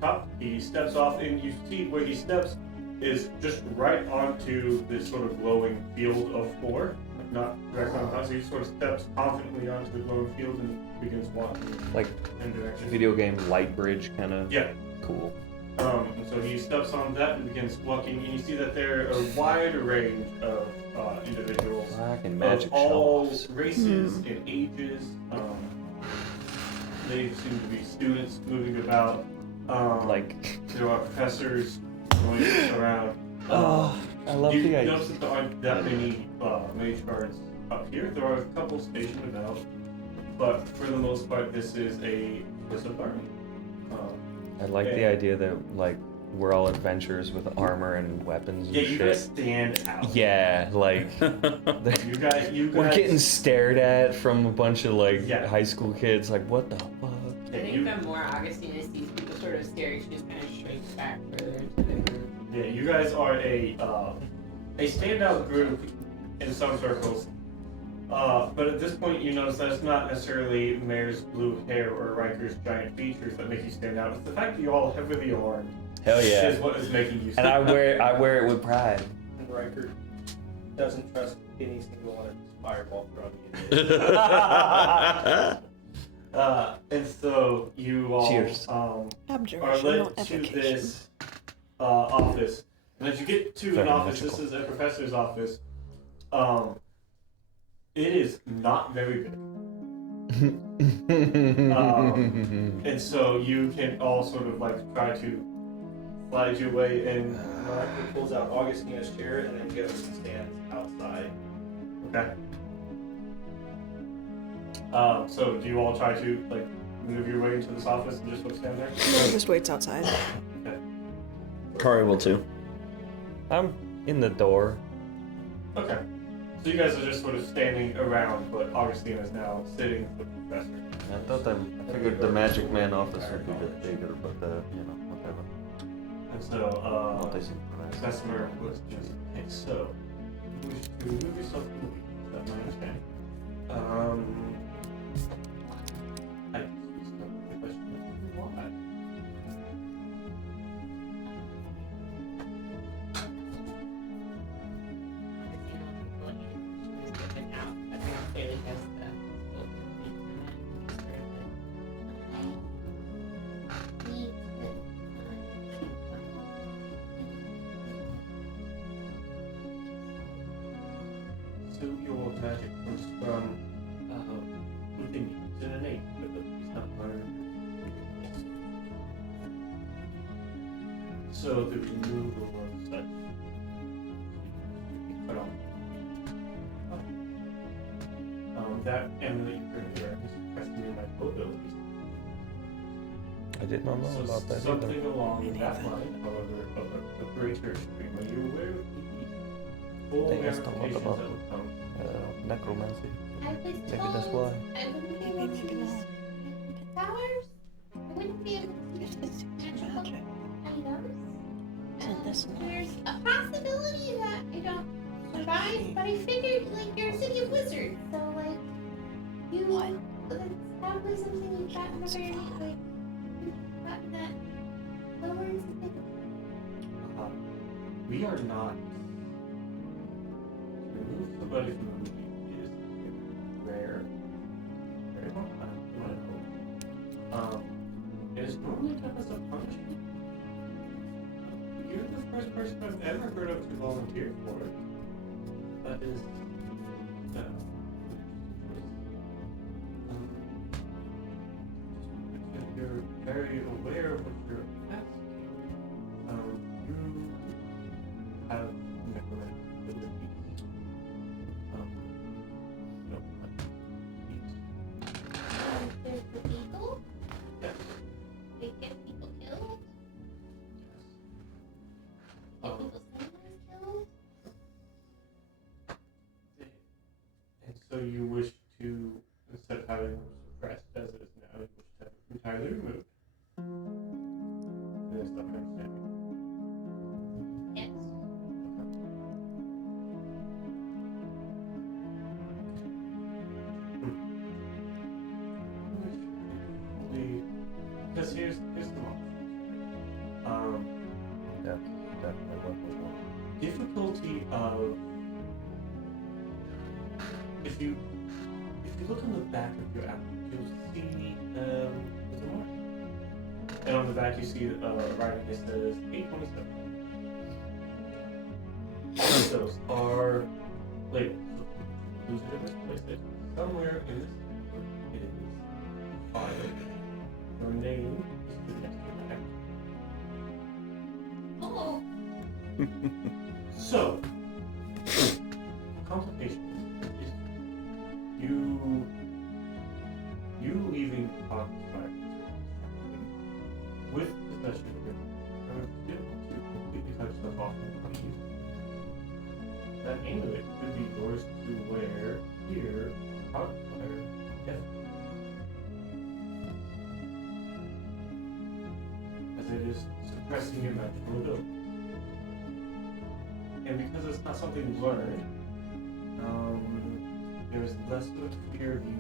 top, he steps off, and you see where he steps is just right onto this sort of glowing field of four. Not directly on top, so he sort of steps confidently onto the glowing field and begins walking Like in direction. video game light bridge kind of. Yeah. Cool. And so he steps on that and begins walking, and you see that there are a wide range of individuals Fucking of magic all show-offs. races and ages. They seem to be students moving about. Like. There are professors going around. Oh, I love You the idea. notice that there aren't that many mage guards up here. There are a couple stationed about, but for the most part, this is a army. I like the idea that like we're all adventurers with armor and weapons and Yeah, you shit. guys stand out. Yeah, like You guys. we're getting stared at from a bunch of like Yeah. high school kids. Like, what the fuck? I think the more Augustina sees people sort of staring, she just kind of shrinks back further into the group. Yeah, you guys are a standout group in some circles. But at this point, you notice that it's not necessarily Mare's blue hair or Riker's giant features that make you stand out. It's the fact that you all heavily armed Hell yeah! is what is making you And stand I out. wear it with pride. And Riker doesn't trust any single one of his fireball throwing And so you all Cheers. are Abjuration, led not to evocation. this office. And as you get to Very an office, magical. this is a professor's office. It is not very big. And so you can all sort of like try to slide you away in. He pulls out Augustina's chair and then goes and stands outside. Okay. So do you all try to like move your way into this office and just go stand there? No, just waits outside. Okay. Kari will too. I'm in the door. Okay. So you guys are just sort of standing around, but Augustine is now sitting with the professor. I figured the magic man office would be a bit bigger, but whatever. And so, Nothing. Bessemer was just, okay, so, you wish to move yourself to the lead. That's my understanding. I just the question is why? So your magic comes from within you. It's innate, but it's not learned. So the removal of such cut off. That emulate your current awareness, pressing in my abilities. I did not know So about that something either. along that line, however, of a greater extreme. Are you aware of the full They asked a lot ramifications about that would come? Necromancy. I was Maybe told that's why. I wouldn't be able to use powers. I wouldn't be able to use magical items. There's a possibility that I don't survive, but I figured like you're a city of wizards, so like you that's probably something you've gotten over your like you've gotten that lowers the thing. We are not. To remove somebody from the movie is rare. Very long time. It is normally done as a punishment. You're the first person I've ever heard of to volunteer for it. That is. You're very aware of what you're asking. You have necromantic abilities. No, There's the eagle. yes. They get people killed. Get Um, people's families killed. And so you wish to, instead of having them suppressed as it is now, you wish to have it entirely removed. Is that my understanding? Yes. Because here's the moment. That's definitely what we want. Difficulty of if you look on the back of your app, you'll see there's a mark. And on the back you see writing that says 827. Those are labeled. So lose it in this place. It's somewhere in this it is filed. Your name is the next to the Oh. So, complication is you leaving Cognispire with possession of your still to completely cut yourself off from you. That amulet could be yours to wear here, Cognispire, indefinitely. As it is suppressing your magical ability. And because it's not something learned, there's less of a fear of you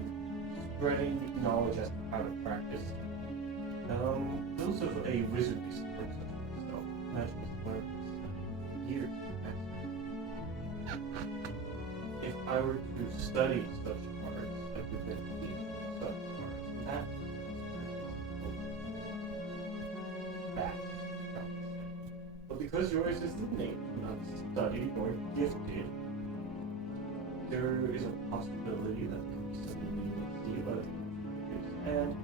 spreading knowledge as to how to practice. Those of a wizardly support such as myself, magic is learned years. If I were to study such arts, I could then teach such arts. That is back. But because yours is innate, not studied or gifted, there is a possibility that there could be something you may see about it. And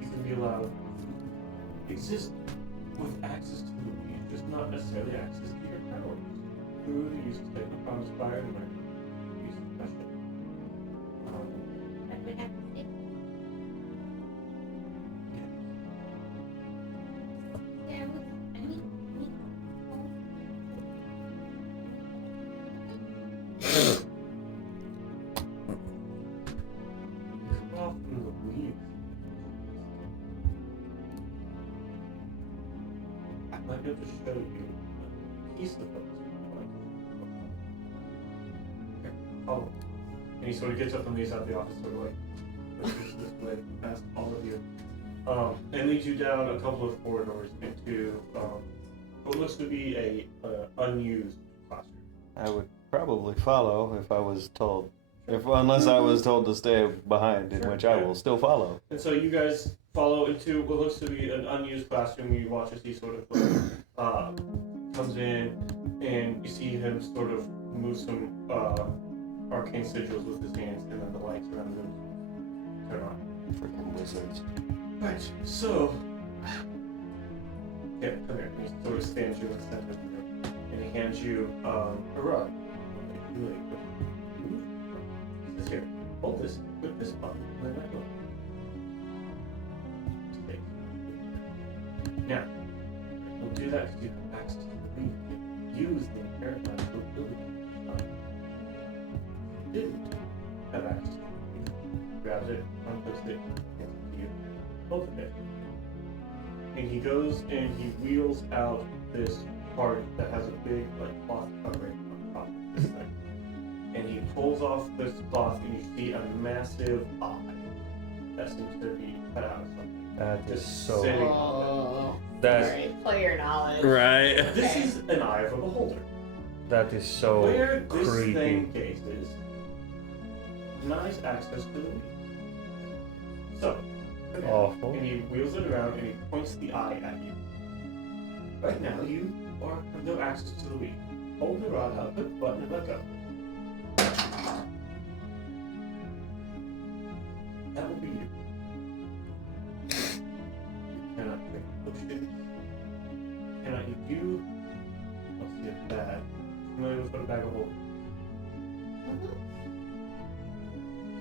you can be allowed to exist with access to the weed, just not necessarily access to your powers. Through the use of Cognispire and use of question. That would have to say. Yeah, I mean, Come off from the weed. I might be able to show you a piece of those. Here, follow. And he sort of gets up and leaves out the office, sort of like pushes this way past all of you. And leads you down a couple of corridors into what looks to be a unused classroom. I would probably follow if I was told. Unless I was told to stay behind, in Sure, which I yeah. will still follow. And so you guys follow into what looks to be an unused classroom. You watch as he sort of comes in, and you see him sort of move some arcane sigils with his hands, and then the lights around him turn on. Freaking wizards. Right, so... Yeah, come here. He sort of stands you in the center of the room, and he hands you a rug. He says, here, hold this, put this button, and then that button. Okay. Now, don't do that because you have access to the lead. You use the inherent magical ability. You didn't have access to the lead. Grabs it, unputs it, hands it to you. Both of it. And he goes and he wheels out this part that has a big cloth covering on top of this thing. And he pulls off this cloth and you see a massive eye that seems to be cut out of something. That is Just so. sitting on Oh, That's great player knowledge. right. it. This is an eye of a beholder. That is so Where this creepy. thing gazes, denies access to the lead. So, come here. Awful. And he wheels it around and he points the eye at you. Right now, you have no access to the lead. Hold the rod out, put the button, and let go. That will be you. You cannot drink potions. Cannot eat you. Let's see if that. Familiar with what a bag of holding?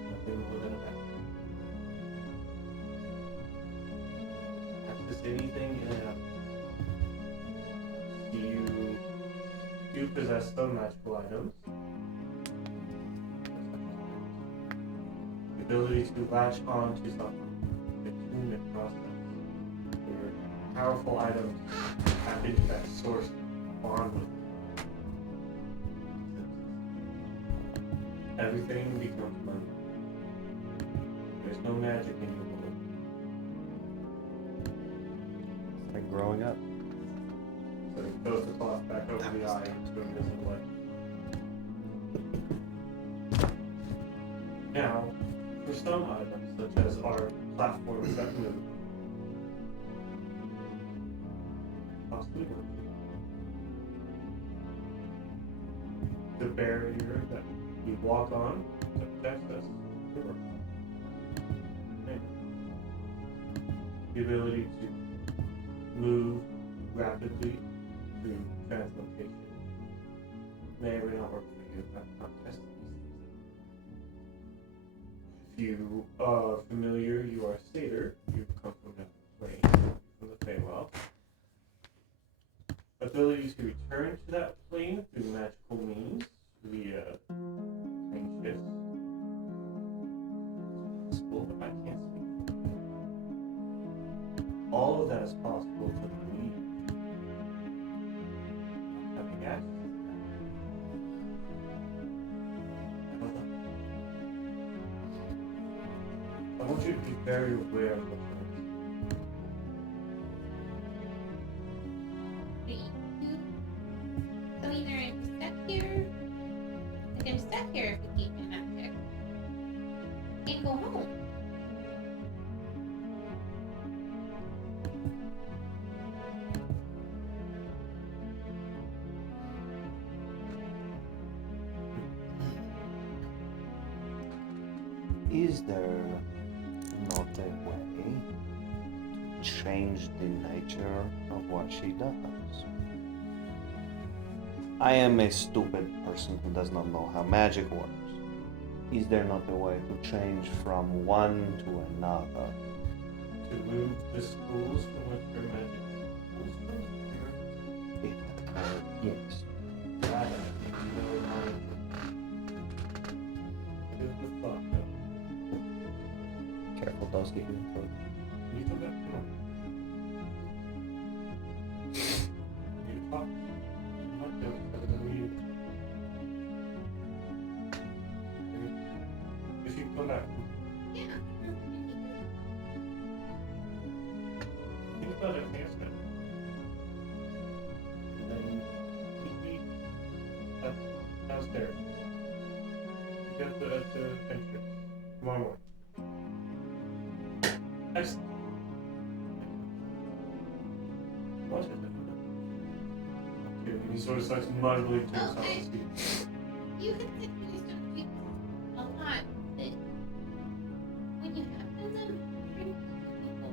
Nothing more than a bag. Access anything in and out. You possess some magical items. The ability to latch on to something. The attunement process. Your powerful items tap into that source bond with it. Everything becomes money. There's no magic in your world. It's like growing up. So he throws the cloth back over the eye into invisible light. Now, for some items, such as our platforms that move, possibly work. The barrier that we walk on that protects us will work. And the ability to move rapidly through translocation may or may not work for you. I've not tested these things. If you are familiar, you are a satyr. You come from the plane, from the Feywild. Ability to return to that plane through magical means via plane shifts. It's possible, but I can't speak. All of that is possible to the lead. Having access to that. I don't know. I want you to be very aware of what you're So either I'm stuck here, like I'm stuck here if we keep my magic, and go home. Is there not a way to change the nature of what she does. I am a stupid person who does not know how magic works. Is there not a way to change from one to another? To move the schools from which your magic pulls from? Yes. That I think you know how to do the fuck up. Careful, those get you in trouble. You come back, come on. You talk. I'm not doing it better than you. If you come back, Yeah. think about it, answer it. And then meet me up downstairs. You get the entrance tomorrow morning. Excellent. Watch it. And he sort of starts mumbling to himself. Okay. as he- You can think that he's gonna be a lot, but when you have them bring people.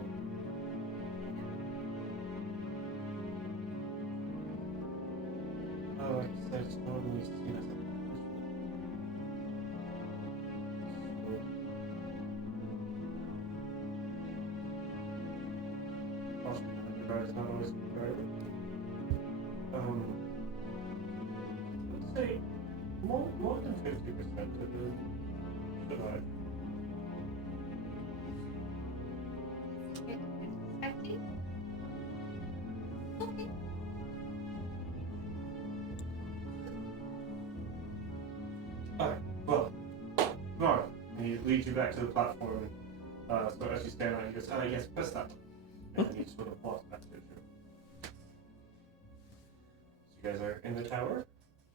Oh, like I said, it's normally seen as a it's not always private. Let's say more than 50% of the survive. Expecting? Okay. Alright, well, Nora, and he leads you back to the platform. And, so as you stand on it, he goes, yes, press that one. And then he sort of walks back to it. So you guys are in the tower.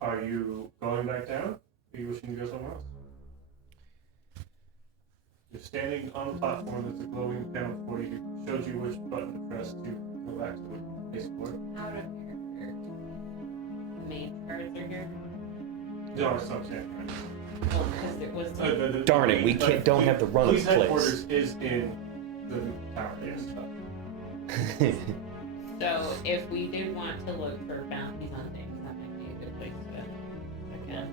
Are you going back down? Or are you wishing to go somewhere else? You're standing on the platform. There's a glowing panel for you. It shows you which button to press to go back to the base floor. Out of character. The main cards are here. There are some standing right now. Well, because it was. Darn it, we don't have the run of police the place. headquarters is in the tower, yes. So if we did want to look for bounties on things, that might be a good place to check in.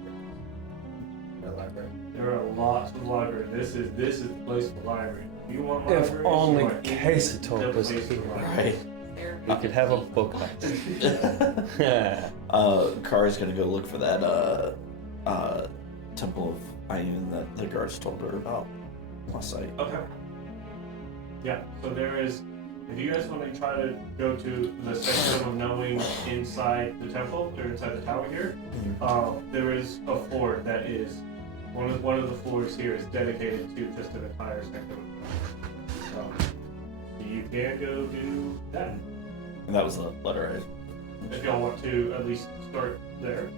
The library. There are lots of libraries. This is the place for library. If you want If libraries, only you want Quesator the was place for here. libraries. Right. We could have a book hunt. Kara's gonna go look for that Temple of Ayun that the guards told her about last night. Okay. Yeah. So there is. If you guys want to try to go to the section of knowing inside the temple or inside the tower here, there is a floor that is one of the floors here is dedicated to just an entire section of you can go do that. And that was the letterhead. If y'all want to at least start there.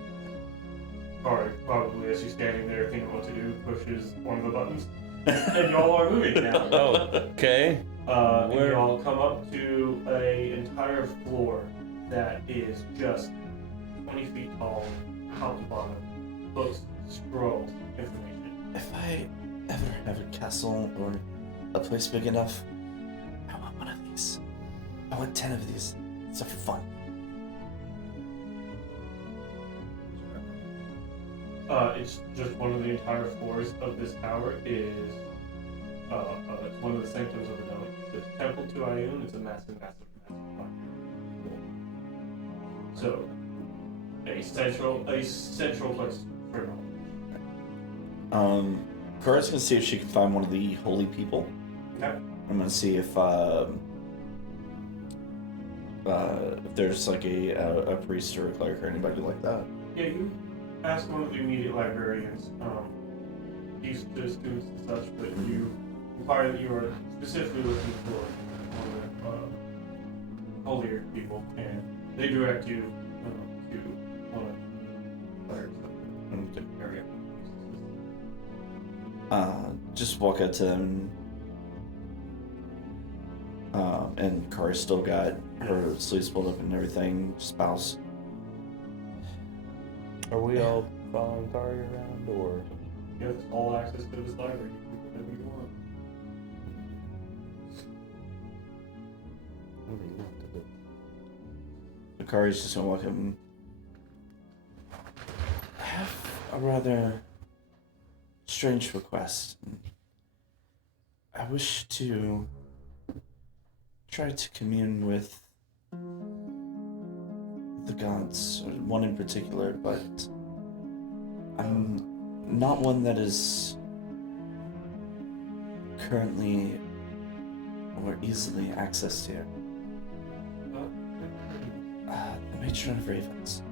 Or probably as you're standing there thinking what to do, pushes one of the buttons. And y'all are moving now. Oh, okay. And Where- y'all come up to a entire floor that is just 20 feet tall, top to bottom. Books, scrolls, information. If I ever have a castle or a place big enough, I want one of these. I want 10 of these. Stuff for fun. It's just one of the entire floors of this tower is it's one of the sanctums of the knowing. The temple to Ayun is a massive rock. So a central place for knowledge. Kara's gonna see if she can find one of the holy people. Okay. I'm gonna see if there's like a priest or a cleric or anybody like that. Yeah, you ask one of the immediate librarians. He's to students and such, but you inquire that you are specifically looking for one of the holier people, and they direct you to one of the clerics of the area. Just walk up to him. And Kara's still got her sleeves pulled up and everything. Spouse. Are we all following Kari around, or? You have all access to this library. You can do whatever you want. What do you want to do? Akari's just gonna walk up and I have a rather strange request. I wish to try to commune with the gods, or one in particular, but I'm not one that is currently or easily accessed here. The Matron of Ravens.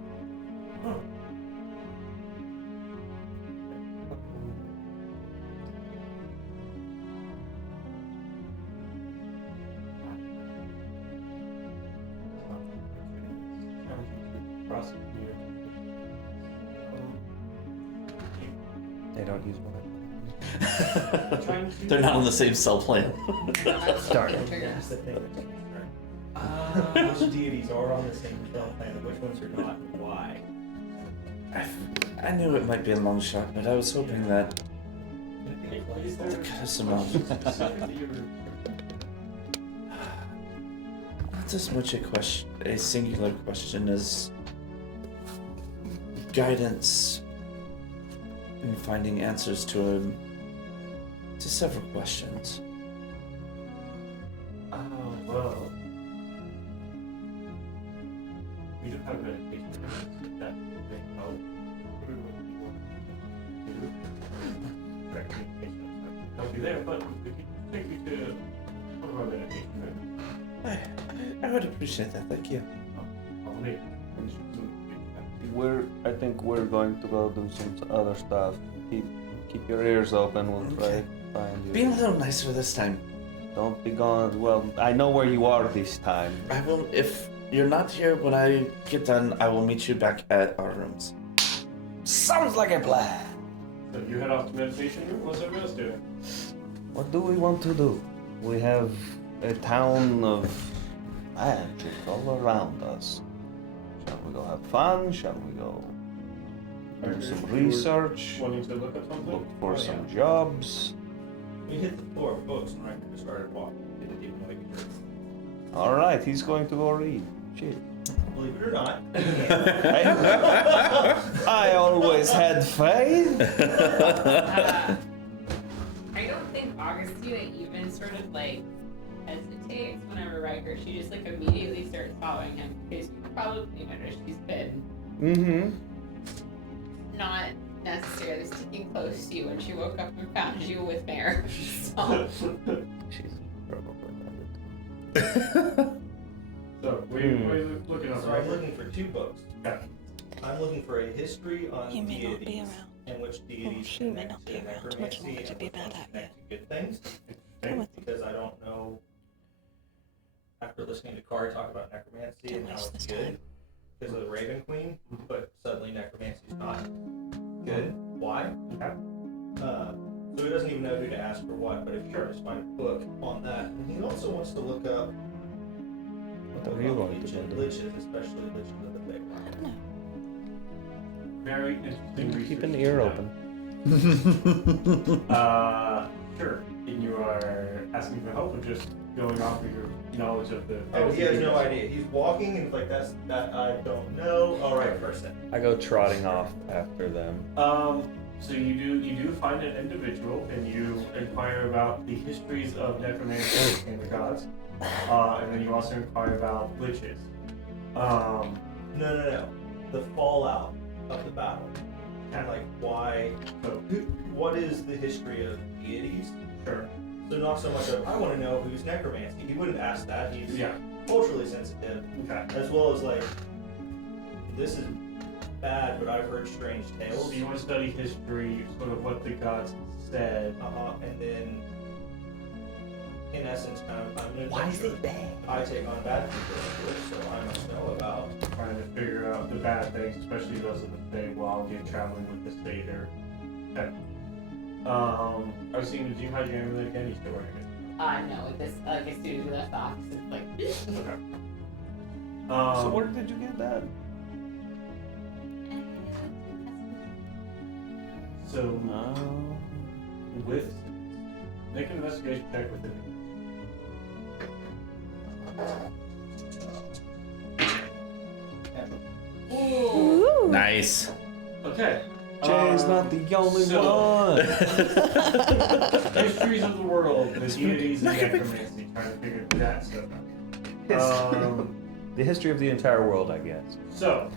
They don't use one. They're not on the same cell plan. Darn. That's the thing that's concerned. Which deities are on the same spell plan and which ones are not and why? I knew it might be a long shot, but I was hoping that the Cognispire. Not as much a singular question as guidance in finding answers to several questions. Oh, well. We do have meditation that may help. Direct communication help you there, but we can take you to one of our meditation rooms. I would appreciate that, thank you. I'll leave. I think we're going to go do some other stuff. Keep your ears open. We'll try to find you. Be a little nicer this time. Don't be gone. Well, I know where you are this time. I will, if you're not here when I get done, I will meet you back at our rooms. Sounds like a plan. So you head off to meditation room. What's everybody else doing? What do we want to do? We have a town of magic all around us. Shall we go have fun? Shall we go do some research? Wanting to look at something? Look for Oh, yeah. some jobs? We hit the floor of books and Riker just started walking. Didn't even know he could. Alright, he's going to go read. Shit. Believe it or not. I always had faith. I don't think Augustina even sort of like hesitates whenever Riker. She just like immediately starts following him because you probably noticed she's been not necessarily sticking close to you when she woke up and found you with Mare. So. She's probably not. So, what are you looking up? So I'm looking for two books. Okay. I'm looking for a history on You may not be deities around. and which deities she may connect not be to around much necromancy longer and to be which mad ones at connect to good things. Come with Because I don't know, after listening to Kari talk about necromancy Don't and how waste it's this good time. because of the Raven Queen, but suddenly necromancy is not good. Why? Okay. So he doesn't even know who to ask for what, but if you just find a book on that. And he also wants to look up What are you going to do? liches, especially liches of the big I one. don't know. Very interesting research. Keep an ear Yeah. open. Sure. And you are asking for help or just going off of your knowledge of the... Oh, he has no idea. He's walking and it's like, that I don't know. All right, first then. I go trotting off after them. So you do find an individual and you inquire about the histories of necromancy and the gods. And then you also inquire about liches. No. The fallout of the battle. Kind of like why, what is the history of deities? Sure. So not so much of, I want to know who's necromancy. He wouldn't ask that. He's Yeah. culturally sensitive. Okay. As well as like, this is bad, but I've heard strange tales. So you want to study history, sort of what the gods said. And then, in essence, kind of, I'm an Why is adventurer. it bad? I take on bad people, of course, so I must know about. Trying to figure out the bad things, especially those of the Fae, while you're traveling with the Satyr. Okay. I was seeing, did you have your amulet again? You still wearing it? No, this like as soon as we left the office, it's like. Okay. So where did you get that? So, with make an investigation check with it. Ooh. Nice. Okay. Jay's not the only so- one. Histories of the world, the deities and necromancy, trying to figure that stuff out. The history of the entire world, I guess. So,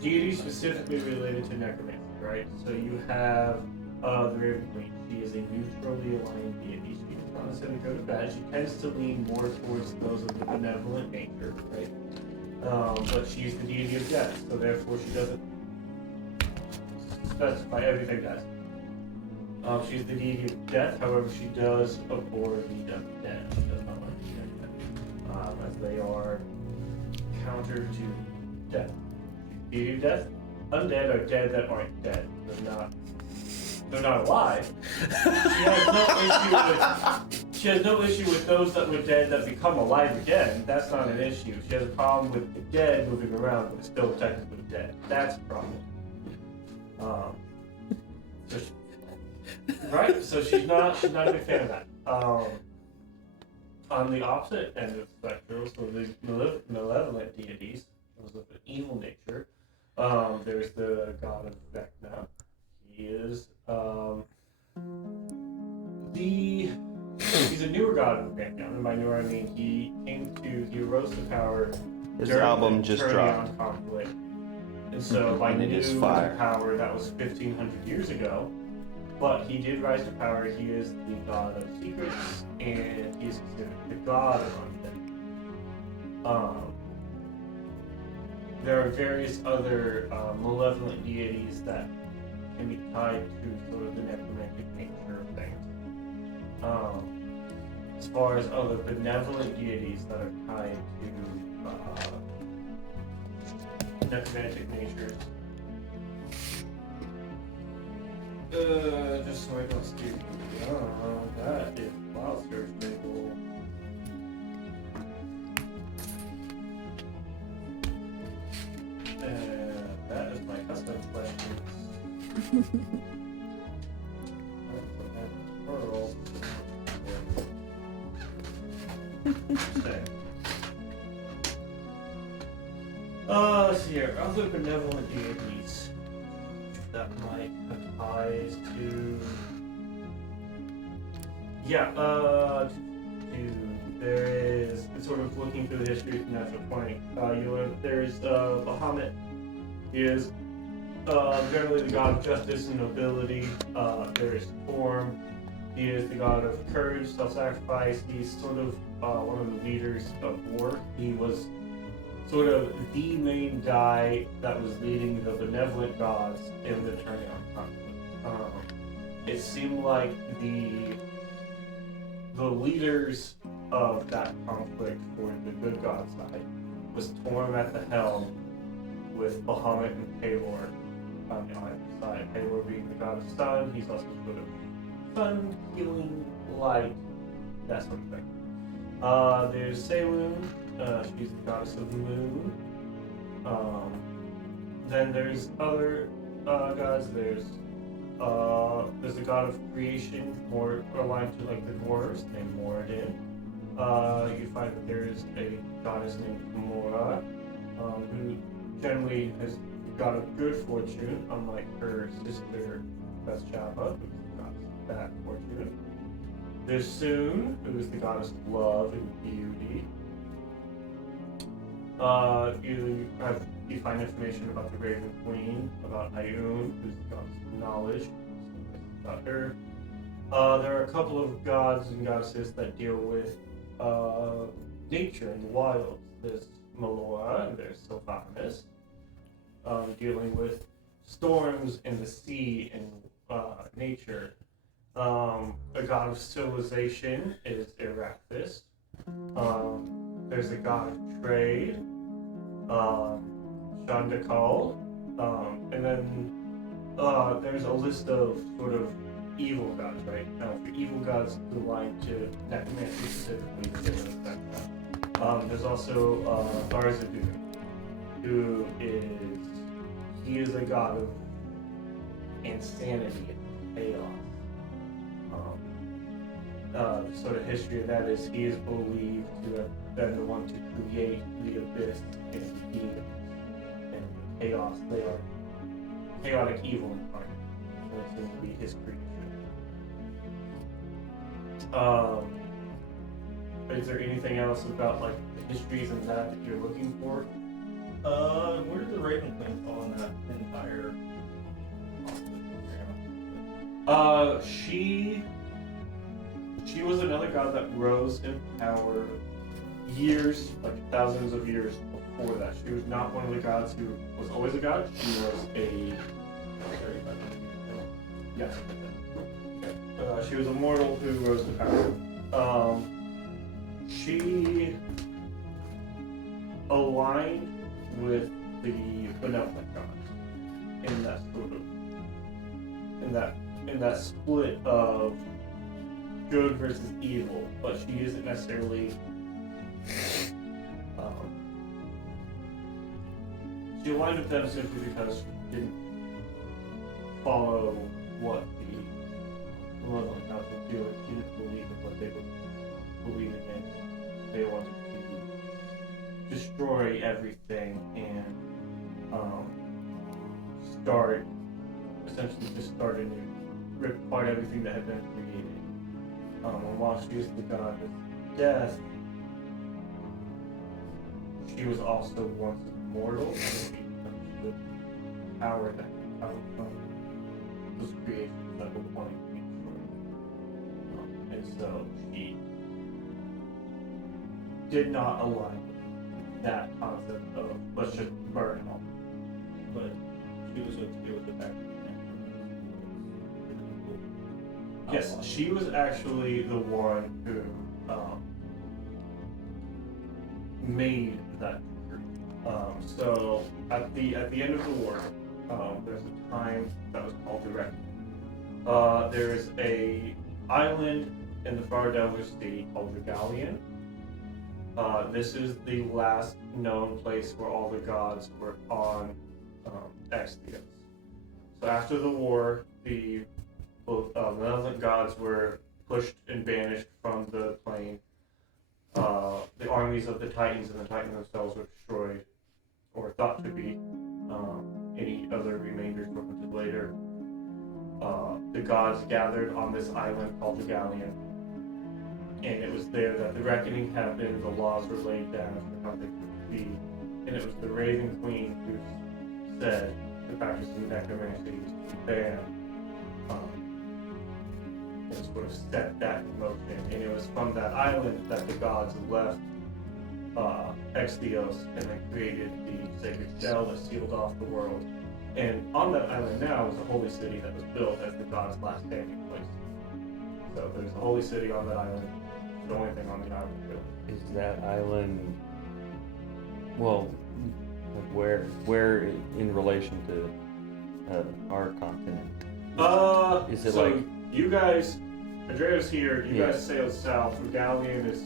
deities specifically related to necromancy, right? So you have the Raven Queen. She is a neutrally aligned deity. She does not necessarily go to bad. She tends to lean more towards those of the benevolent nature, right? But she is the deity of death, so therefore she doesn't specify everything does. She's the deity of death, however, she does abhor the death of dead. She does not like the death of dead. As they are counter to death. Deity of death, undead are dead that aren't dead. They're not alive. She has no issue with those that were dead that become alive again. That's not an issue. She has a problem with the dead moving around but still technically dead. That's a problem. Right? So she's not a big fan of that. On the opposite end of the spectrum, so the malevolent deities, those of an evil nature, there's the god of Vecna. He is he's a newer god of Vecna, and by newer I mean he rose to power. His during album the just Turnian dropped. conflict. And so by And it is new fire. power, that was 1,500 years ago. But he did rise to power. He is the god of secrets, and he is considered the god of undead. There are various other malevolent deities that can be tied to sort of the necromantic nature of things. As far as other benevolent deities that are tied to necromantic natures. Just so I don't steal. That is wild search table. That is my custom questions. Let's see here. Other benevolent deities that might have ties to. There is sort of looking through the history from natural point. There's Bahamut. He is generally the god of justice and nobility. There is Torm. He is the god of courage, self-sacrifice. He's sort of one of the leaders of war. He was sort of the main guy that was leading the benevolent gods in the Turnian conflict. It seemed like the leaders of that conflict for the good god side was Torm at the helm with Bahamut and Pelor on the other side. Pelor being the god of sun, he's also sort of sun, healing, light, that sort of thing. There's Saloon, she's the goddess of the moon. Then there's other gods. There's the god of creation, more aligned to like the dwarves, named Moradin. You find that there is a goddess named Gamora, who generally is the god of good fortune, unlike her sister Bethsheba, who's the goddess of bad fortune. There's Soon, who is the goddess of love and beauty. You find information about the Raven Queen, about Ayun, who's the goddess of knowledge, about her. There are a couple of gods and goddesses that deal with nature and the wilds. There's Melora and there's Sylvanas, dealing with storms in the sea and nature. A god of civilization is Erathis. There's a god of trade, Shandakal, and then there's a list of sort of evil gods, right? Now, for evil gods aligned to necromancy specifically, there's also Tharzadun, who is a god of insanity and chaos. The sort of history of that is he is believed to have been the one to create the abyss and demons. chaos. They are chaotic evil incarnate. So it seems to be his creation. Is there anything else about like the histories and that you're looking for? Where did the Raven Queen fall in that entire She was another god that rose in power years, like thousands of years before that. She was not one of the gods who was always a god. She was a yes. She was a mortal who rose to power. She aligned with the benevolent gods in that sort of in that split of good versus evil, but she isn't necessarily she aligned with them simply because she didn't follow what the benevolent gods were doing. She didn't believe in what they were believing in. They wanted to destroy everything and start anew, rip apart everything that had been created. And while she was the god of death, she was also once immortal, and she understood the power that could come from those creations that were wanting to be destroyed. And so she did not align with that concept of let's just burn it all. but she was okay with the fact that Yes, she was actually the one who made that decree. So at the end of the war, there's a time that was called the Reckoning. There is a island in the far Delaware Sea called the Galleon. This is the last known place where all the gods were on Extheos. So after the war, the malevolent gods were pushed and banished from the plane. The armies of the Titans and the Titans themselves were destroyed, or thought to be. Any other remainders were hunted later. The gods gathered on this island called the Galleon, and it was there that the reckoning happened, the laws were laid down for how they could be, and it was the Raven Queen who said the practice of necromancy was to be banned. And sort of set that in motion, and it was from that island that the gods left Extheos and then created the sacred shell that sealed off the world. And on that island now is a holy city that was built as the gods' last standing place. So there's a holy city on that island. It's the only thing on the island really. Is that island, well, like where in relation to our continent? Is it so like you guys, Andrea's here, you Yeah. guys sailed south, the Galleon is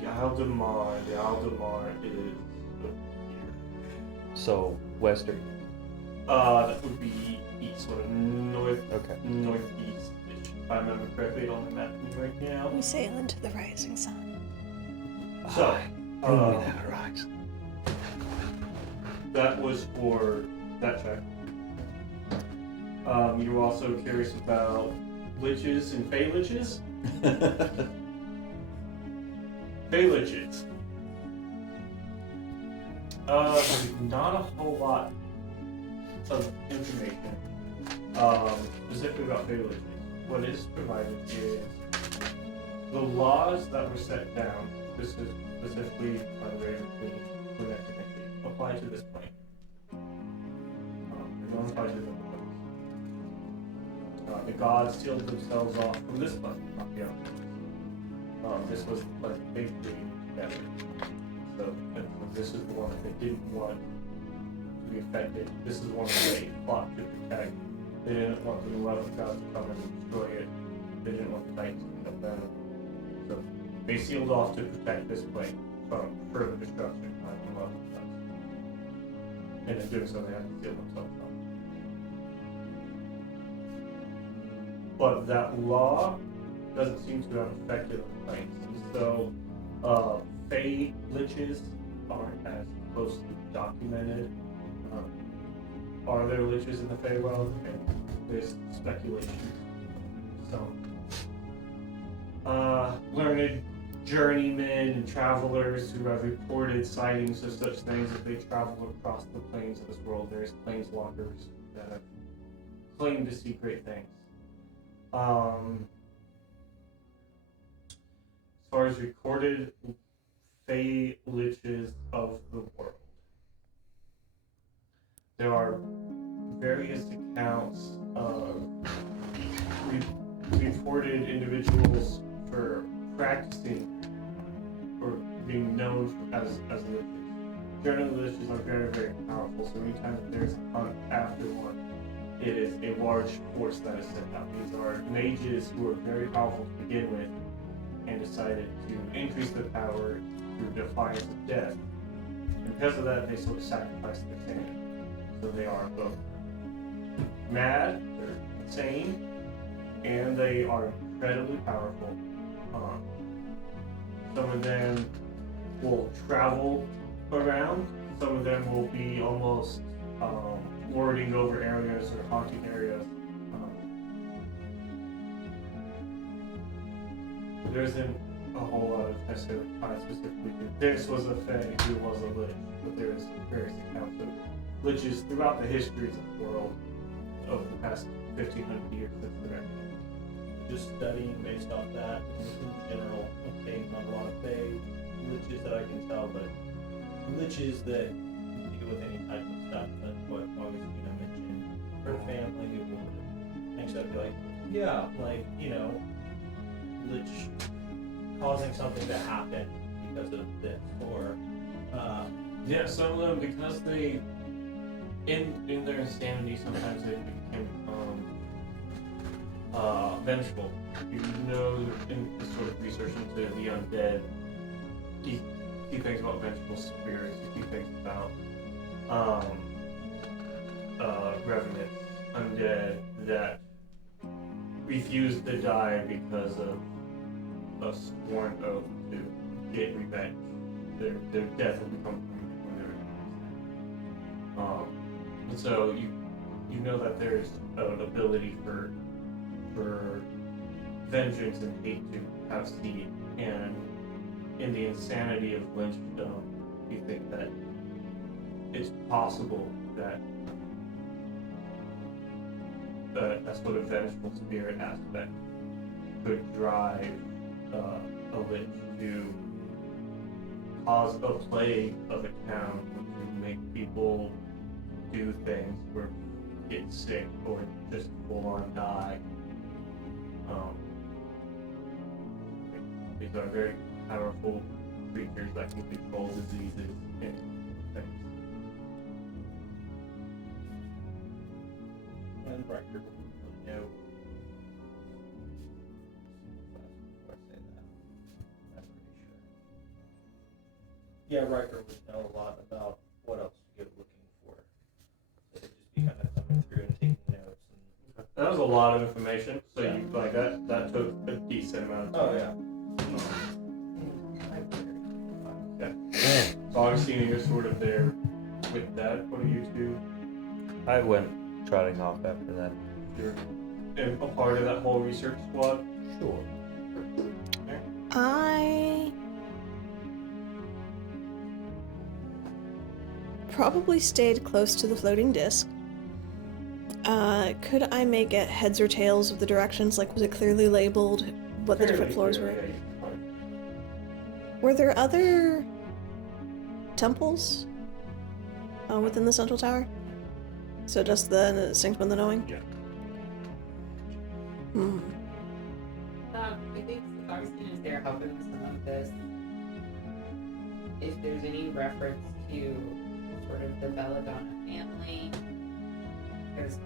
the Isle de Mar. The Isle de Mar is here. so western? That would be east, sort of northeast, Okay. if I remember correctly on the map right now. We sail into the rising sun. So, Bring me that horizon. that was for that check. You were also curious about liches and fey liches? Fey liches. There's not a whole lot of information specifically about fey liches. What is provided is the laws that were set down, this is specifically by the Raven Queen for necromancy, apply to this plane. They don't apply to the other planes. The gods sealed themselves off from this plane, not the other. This was like a big thing together. So this is the one that they didn't want to be affected. This is the one that they fought to protect. They didn't want the malevolent gods to come and destroy it. They didn't want the Titans to come down. So they sealed off to protect this plane from further destruction by the malevolent gods. And in doing so, they had to seal themselves off. But that law doesn't seem to have affected the planes. And so, Fey liches aren't as closely documented. Are there liches in the Feywild? And there's speculation. Learned journeymen and travelers who have reported sightings of such things if they travel across the plains of this world. There's planeswalkers that have claimed to see great things. As far as recorded Fey liches of the world, there are various accounts of reported individuals for practicing or being known as liches. Generally, liches are very, very powerful, so anytime that there's a hunt after one, it is a large force that is sent out. These are mages who are very powerful to begin with and decided to increase their power through defiance of death. And because of that, they sort of sacrifice their sanity. So they are both mad, they're insane, and they are incredibly powerful. Some of them will travel around. Some of them will be almost lording over areas or haunting areas. There isn't a whole lot of necessarily tied specifically to this was a Fae who was a lich, but there's various accounts of liches throughout the histories of the world over the past 1,500 years since the reckoning. Just studying based off that, in general, okay, not a lot of Fae liches that I can tell, but liches that deal with any type of stuff. That's what Augustina mentioned. Her family or things that'd be like, yeah, like, lich causing something to happen because of this, or Yeah, some of them, because they, in their insanity, sometimes they can become vengeful. You know, in this sort of research into the undead, you see things about vengeful spirits, you see things about revenants, undead, that refuse to die because of a sworn oath to get revenge. Their death will become permanent when they're and so you know that there's an ability for vengeance and hate to have seed, and in the insanity of lynchdom, you think that it's possible that that sort of vengeful spirit aspect could drive a lich to cause a plague of a town, which would make people do things or get sick or just full on die. These are very powerful creatures that can control diseases and things. and Riker would know. Before I say that, I'm pretty sure. Yeah, Riker would know a lot about what else to go looking for. So it'd just be kind of thumbing through and taking notes. And That was a lot of information, so you like that took a decent amount of time. oh yeah. Okay. So Augustina, you're sort of there with that. What do you two? I went trotting off after that. You're a part of that whole research squad? Sure. I probably stayed close to the floating disc. Could I make it heads or tails of the directions? Like, was it clearly labeled what the different floors were? Yeah, you can find- Were there other temples within the central tower? So just the Sings with the Knowing? Yeah. Hmm. I think Augustine is there helping with some of this. If there's any reference to sort of the Belladonna family, there's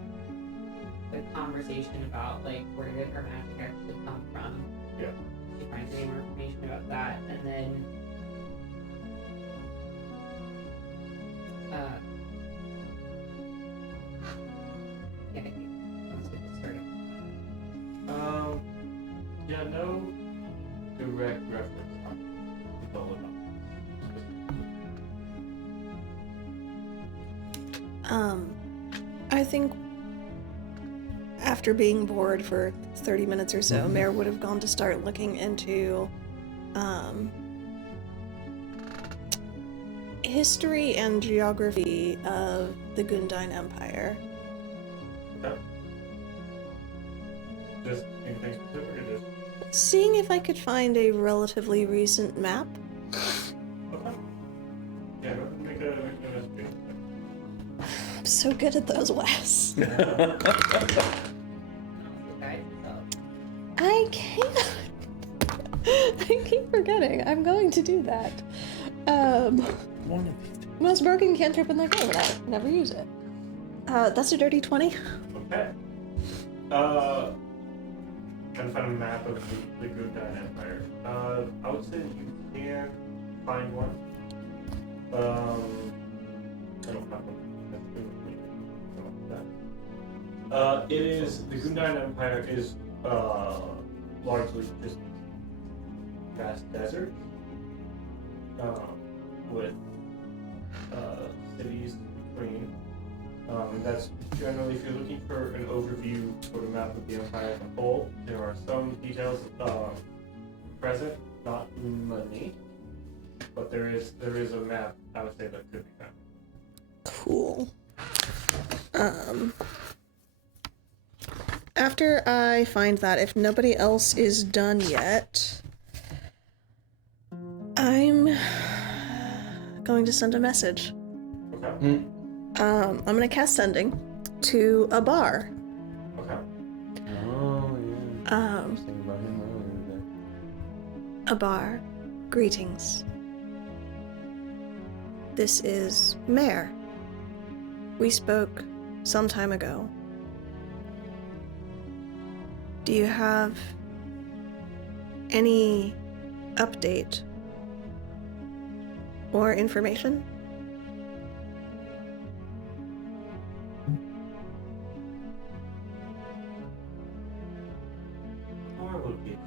the conversation about like where did her magic actually come from. Yeah. She finds any more information about that, and then yeah, I think once we get started. Yeah, no direct reference to Belladonna. I think after being bored for 30 minutes or so, Mare would have gone to start looking into history and geography of the Gundine Empire. Okay. Just anything specific or just... Seeing if I could find a relatively recent map. Okay. Yeah, go ahead and make an investigation. I'm so good at those, Wes. I can't. I keep forgetting. I'm going to do that. One of these days. Most broken cantrip in the game, and I never use it. That's a dirty 20. Okay. Trying to find a map of the Gundine Empire. I would say you can find one. I don't have one. It is the Gundine Empire is largely just vast desert with cities between. And that's generally, if you're looking for an overview sort of map of the empire as a whole, there are some details present, not many, but there is a map, I would say, that could be found. Cool. After I find that, if nobody else is done yet, I'm going to send a message. Okay. I'm gonna cast sending to a bar. Okay. Oh, yeah. I was thinking about him earlier A bar. Greetings. This is Mare. We spoke some time ago. Do you have any update or information? Horrible kids.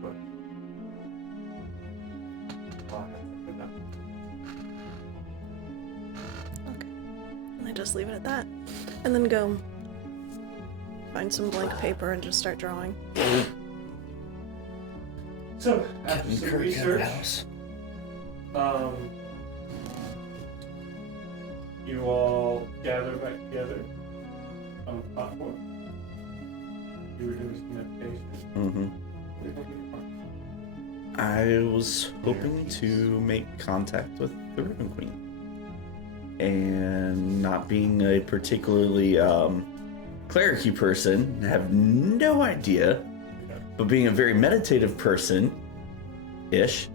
What? Okay. And I just leave it at that. And then go find some blank paper and just start drawing. So, after some research, you all gather back together on the platform. You were doing some meditation. Mm-hmm. What are you hoping to find? I was hoping to make contact with the Ribbon Queen. And not being a particularly cleric-y person, have no idea, but being a very meditative person-ish,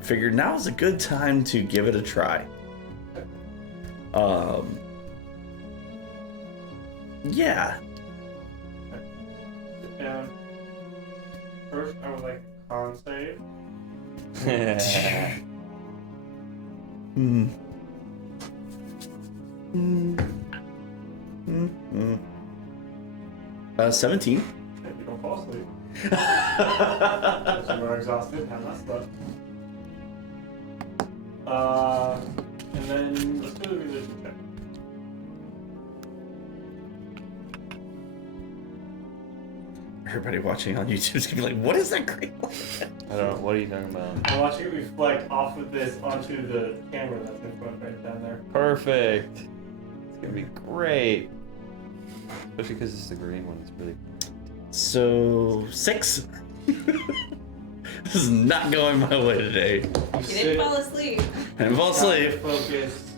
figured now is a good time to give it a try. Yeah. Sit down. First, I would like a con save. there. Hmm. 17. If you don't fall asleep. Since you are exhausted, have less left. And then let's do the religion check. Everybody watching on YouTube is gonna be like, what is that green light? I don't know. What are you talking about? I'm watching it reflect off of this onto the camera that's in front right down there. Perfect. It's gonna be great. Especially because it's the green one. It's really. So, 6. This is not going my way today. You didn't fall asleep. And fall asleep. Focus.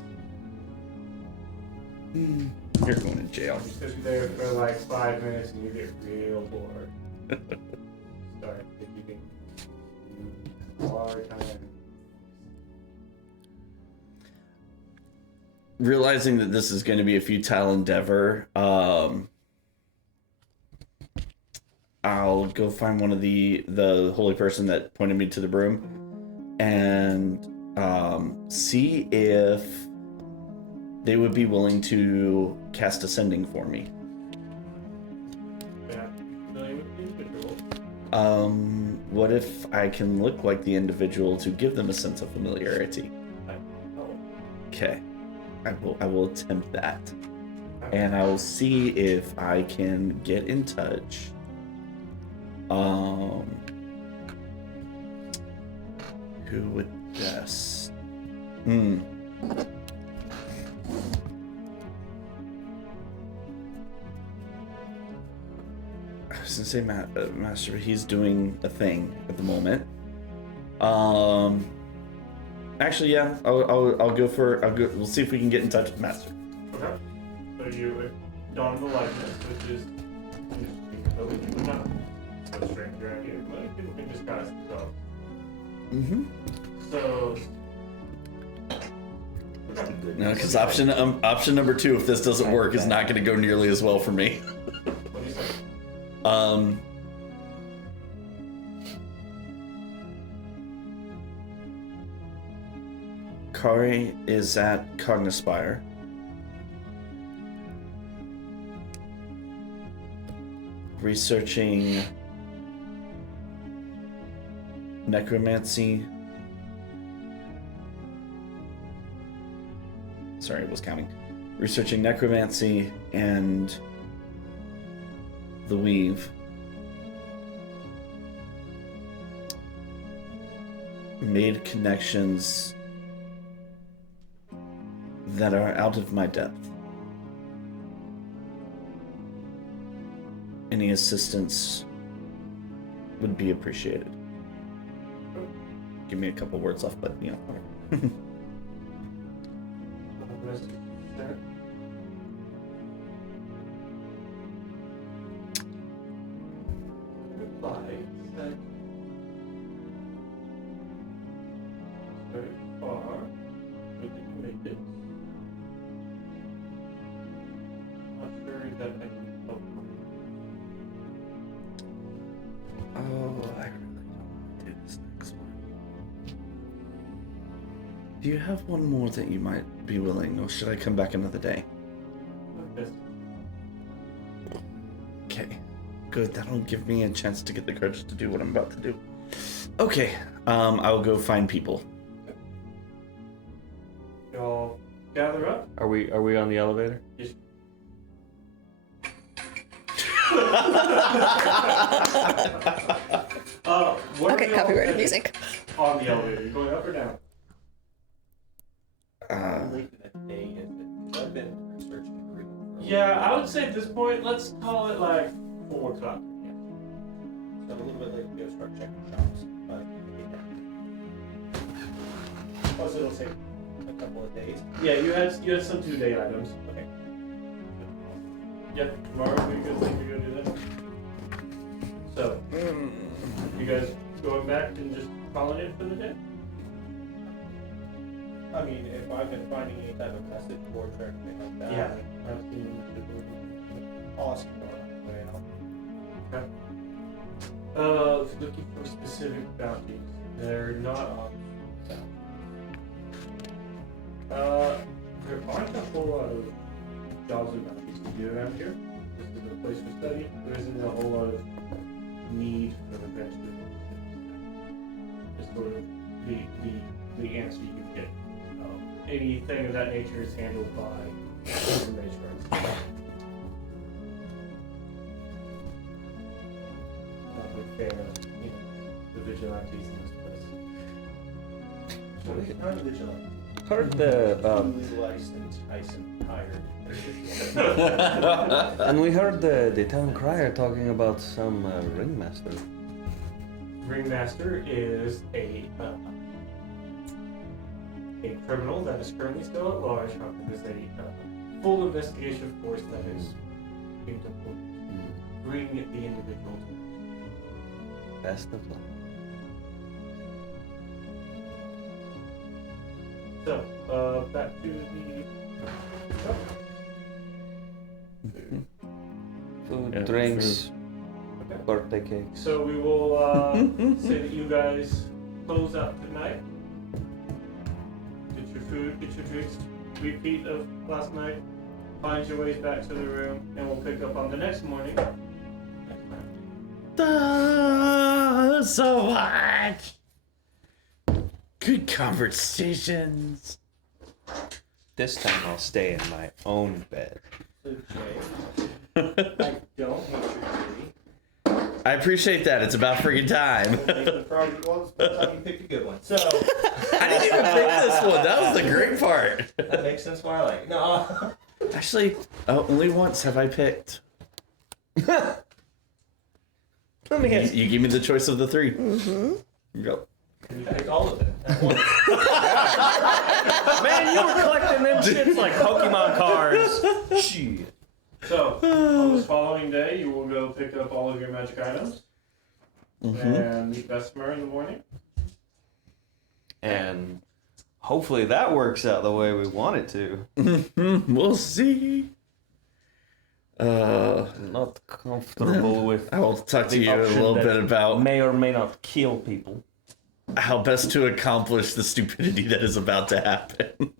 You're going to jail. Because you're there for like 5 minutes and you get real bored. Start thinking hard time. Realizing that this is going to be a futile endeavor, I'll go find one of the holy person that pointed me to the broom and see if they would be willing to cast ascending for me. Yeah, familiar with the individual. What if I can look like the individual to give them a sense of familiarity? I Okay. I will attempt that. And I will see if I can get in touch. Who would best? I was gonna say Master, but he's doing a thing at the moment. Actually, yeah, I'll go for. We'll see if we can get in touch with Master. Okay. So you don the likeness, which is interesting, though you would not have a stranger around here, but people can disguise themselves. Mm-hmm. So. No, because option number 2, if this doesn't work, is not going to go nearly as well for me. What do you say? Kari is at Cognispire. Researching necromancy. Sorry, I was counting. Researching necromancy and the weave. Made connections that are out of my depth. Any assistance would be appreciated. Give me a couple words off, but you know, whatever. Very far. We didn't make it. Not sure that I can help. Oh, I really don't want to do this next one. Do you have one more that you might be willing, or should I come back another day? Yes. Okay, good. That'll give me a chance to get the courage to do what I'm about to do. Okay, I'll go find people. Y'all gather up. Are we on the elevator? Yes. What Okay, are y'all copyrighted doing music. On the elevator, you going up or down? How late in the day is it? 'Cause I've been researching the group. Yeah, I would say at this point, let's call it like 4 o'clock. Yeah. So a little bit late to go start checking shops. But plus it'll take a couple of days. Yeah, you had some 2-day items. Okay. Yeah, tomorrow would be a good thing to go do that. So, you guys going back and just calling it for the day? I mean, if I've been finding any type of message boards or anything like that, Yeah, I've seen the I'll ask you for it. looking for specific bounties. They're not there aren't a whole lot of jobs and bounties to do around here. This is a place for study. There isn't a whole lot of need for adventure. It's sort of the answer you get. Anything of that nature is handled by information. Not a big fan of, the vigilantes in this place. So it's not vigilant. Heard about, Duly licensed, Tyson hired. and we heard the town crier talking about some ringmaster. Ringmaster is a criminal that is currently still at large. There's a full investigation force that is being deployed. Bring the individual to Best of luck. So, back to the Food, Yeah, drinks, Okay. birthday cake. So we will say that you guys close out tonight. Get your food, get your drinks, repeat of last night, find your ways back to the room, and we'll pick up on the next morning. So much. Good conversations. This time I'll stay in my own bed. So Jay, I don't hate your theory. I appreciate that. It's about friggin' time. Well, it's about time you picked a good one. So I didn't even pick this one. That was the great part. that makes sense why I like it. No. Actually, only once have I picked. Let me guess. You give me the choice of the three. Mm-hmm. Go. You pick all of it at once. Man, you were collecting them shits like Pokemon cards. Shit. So, on this following day, you will go pick up all of your magic items and meet Bessemer in the morning. And hopefully that works out the way we want it to. We'll see. I'm not comfortable with I will talk to the you a option little that bit about may or may not kill people. how best to accomplish the stupidity that is about to happen.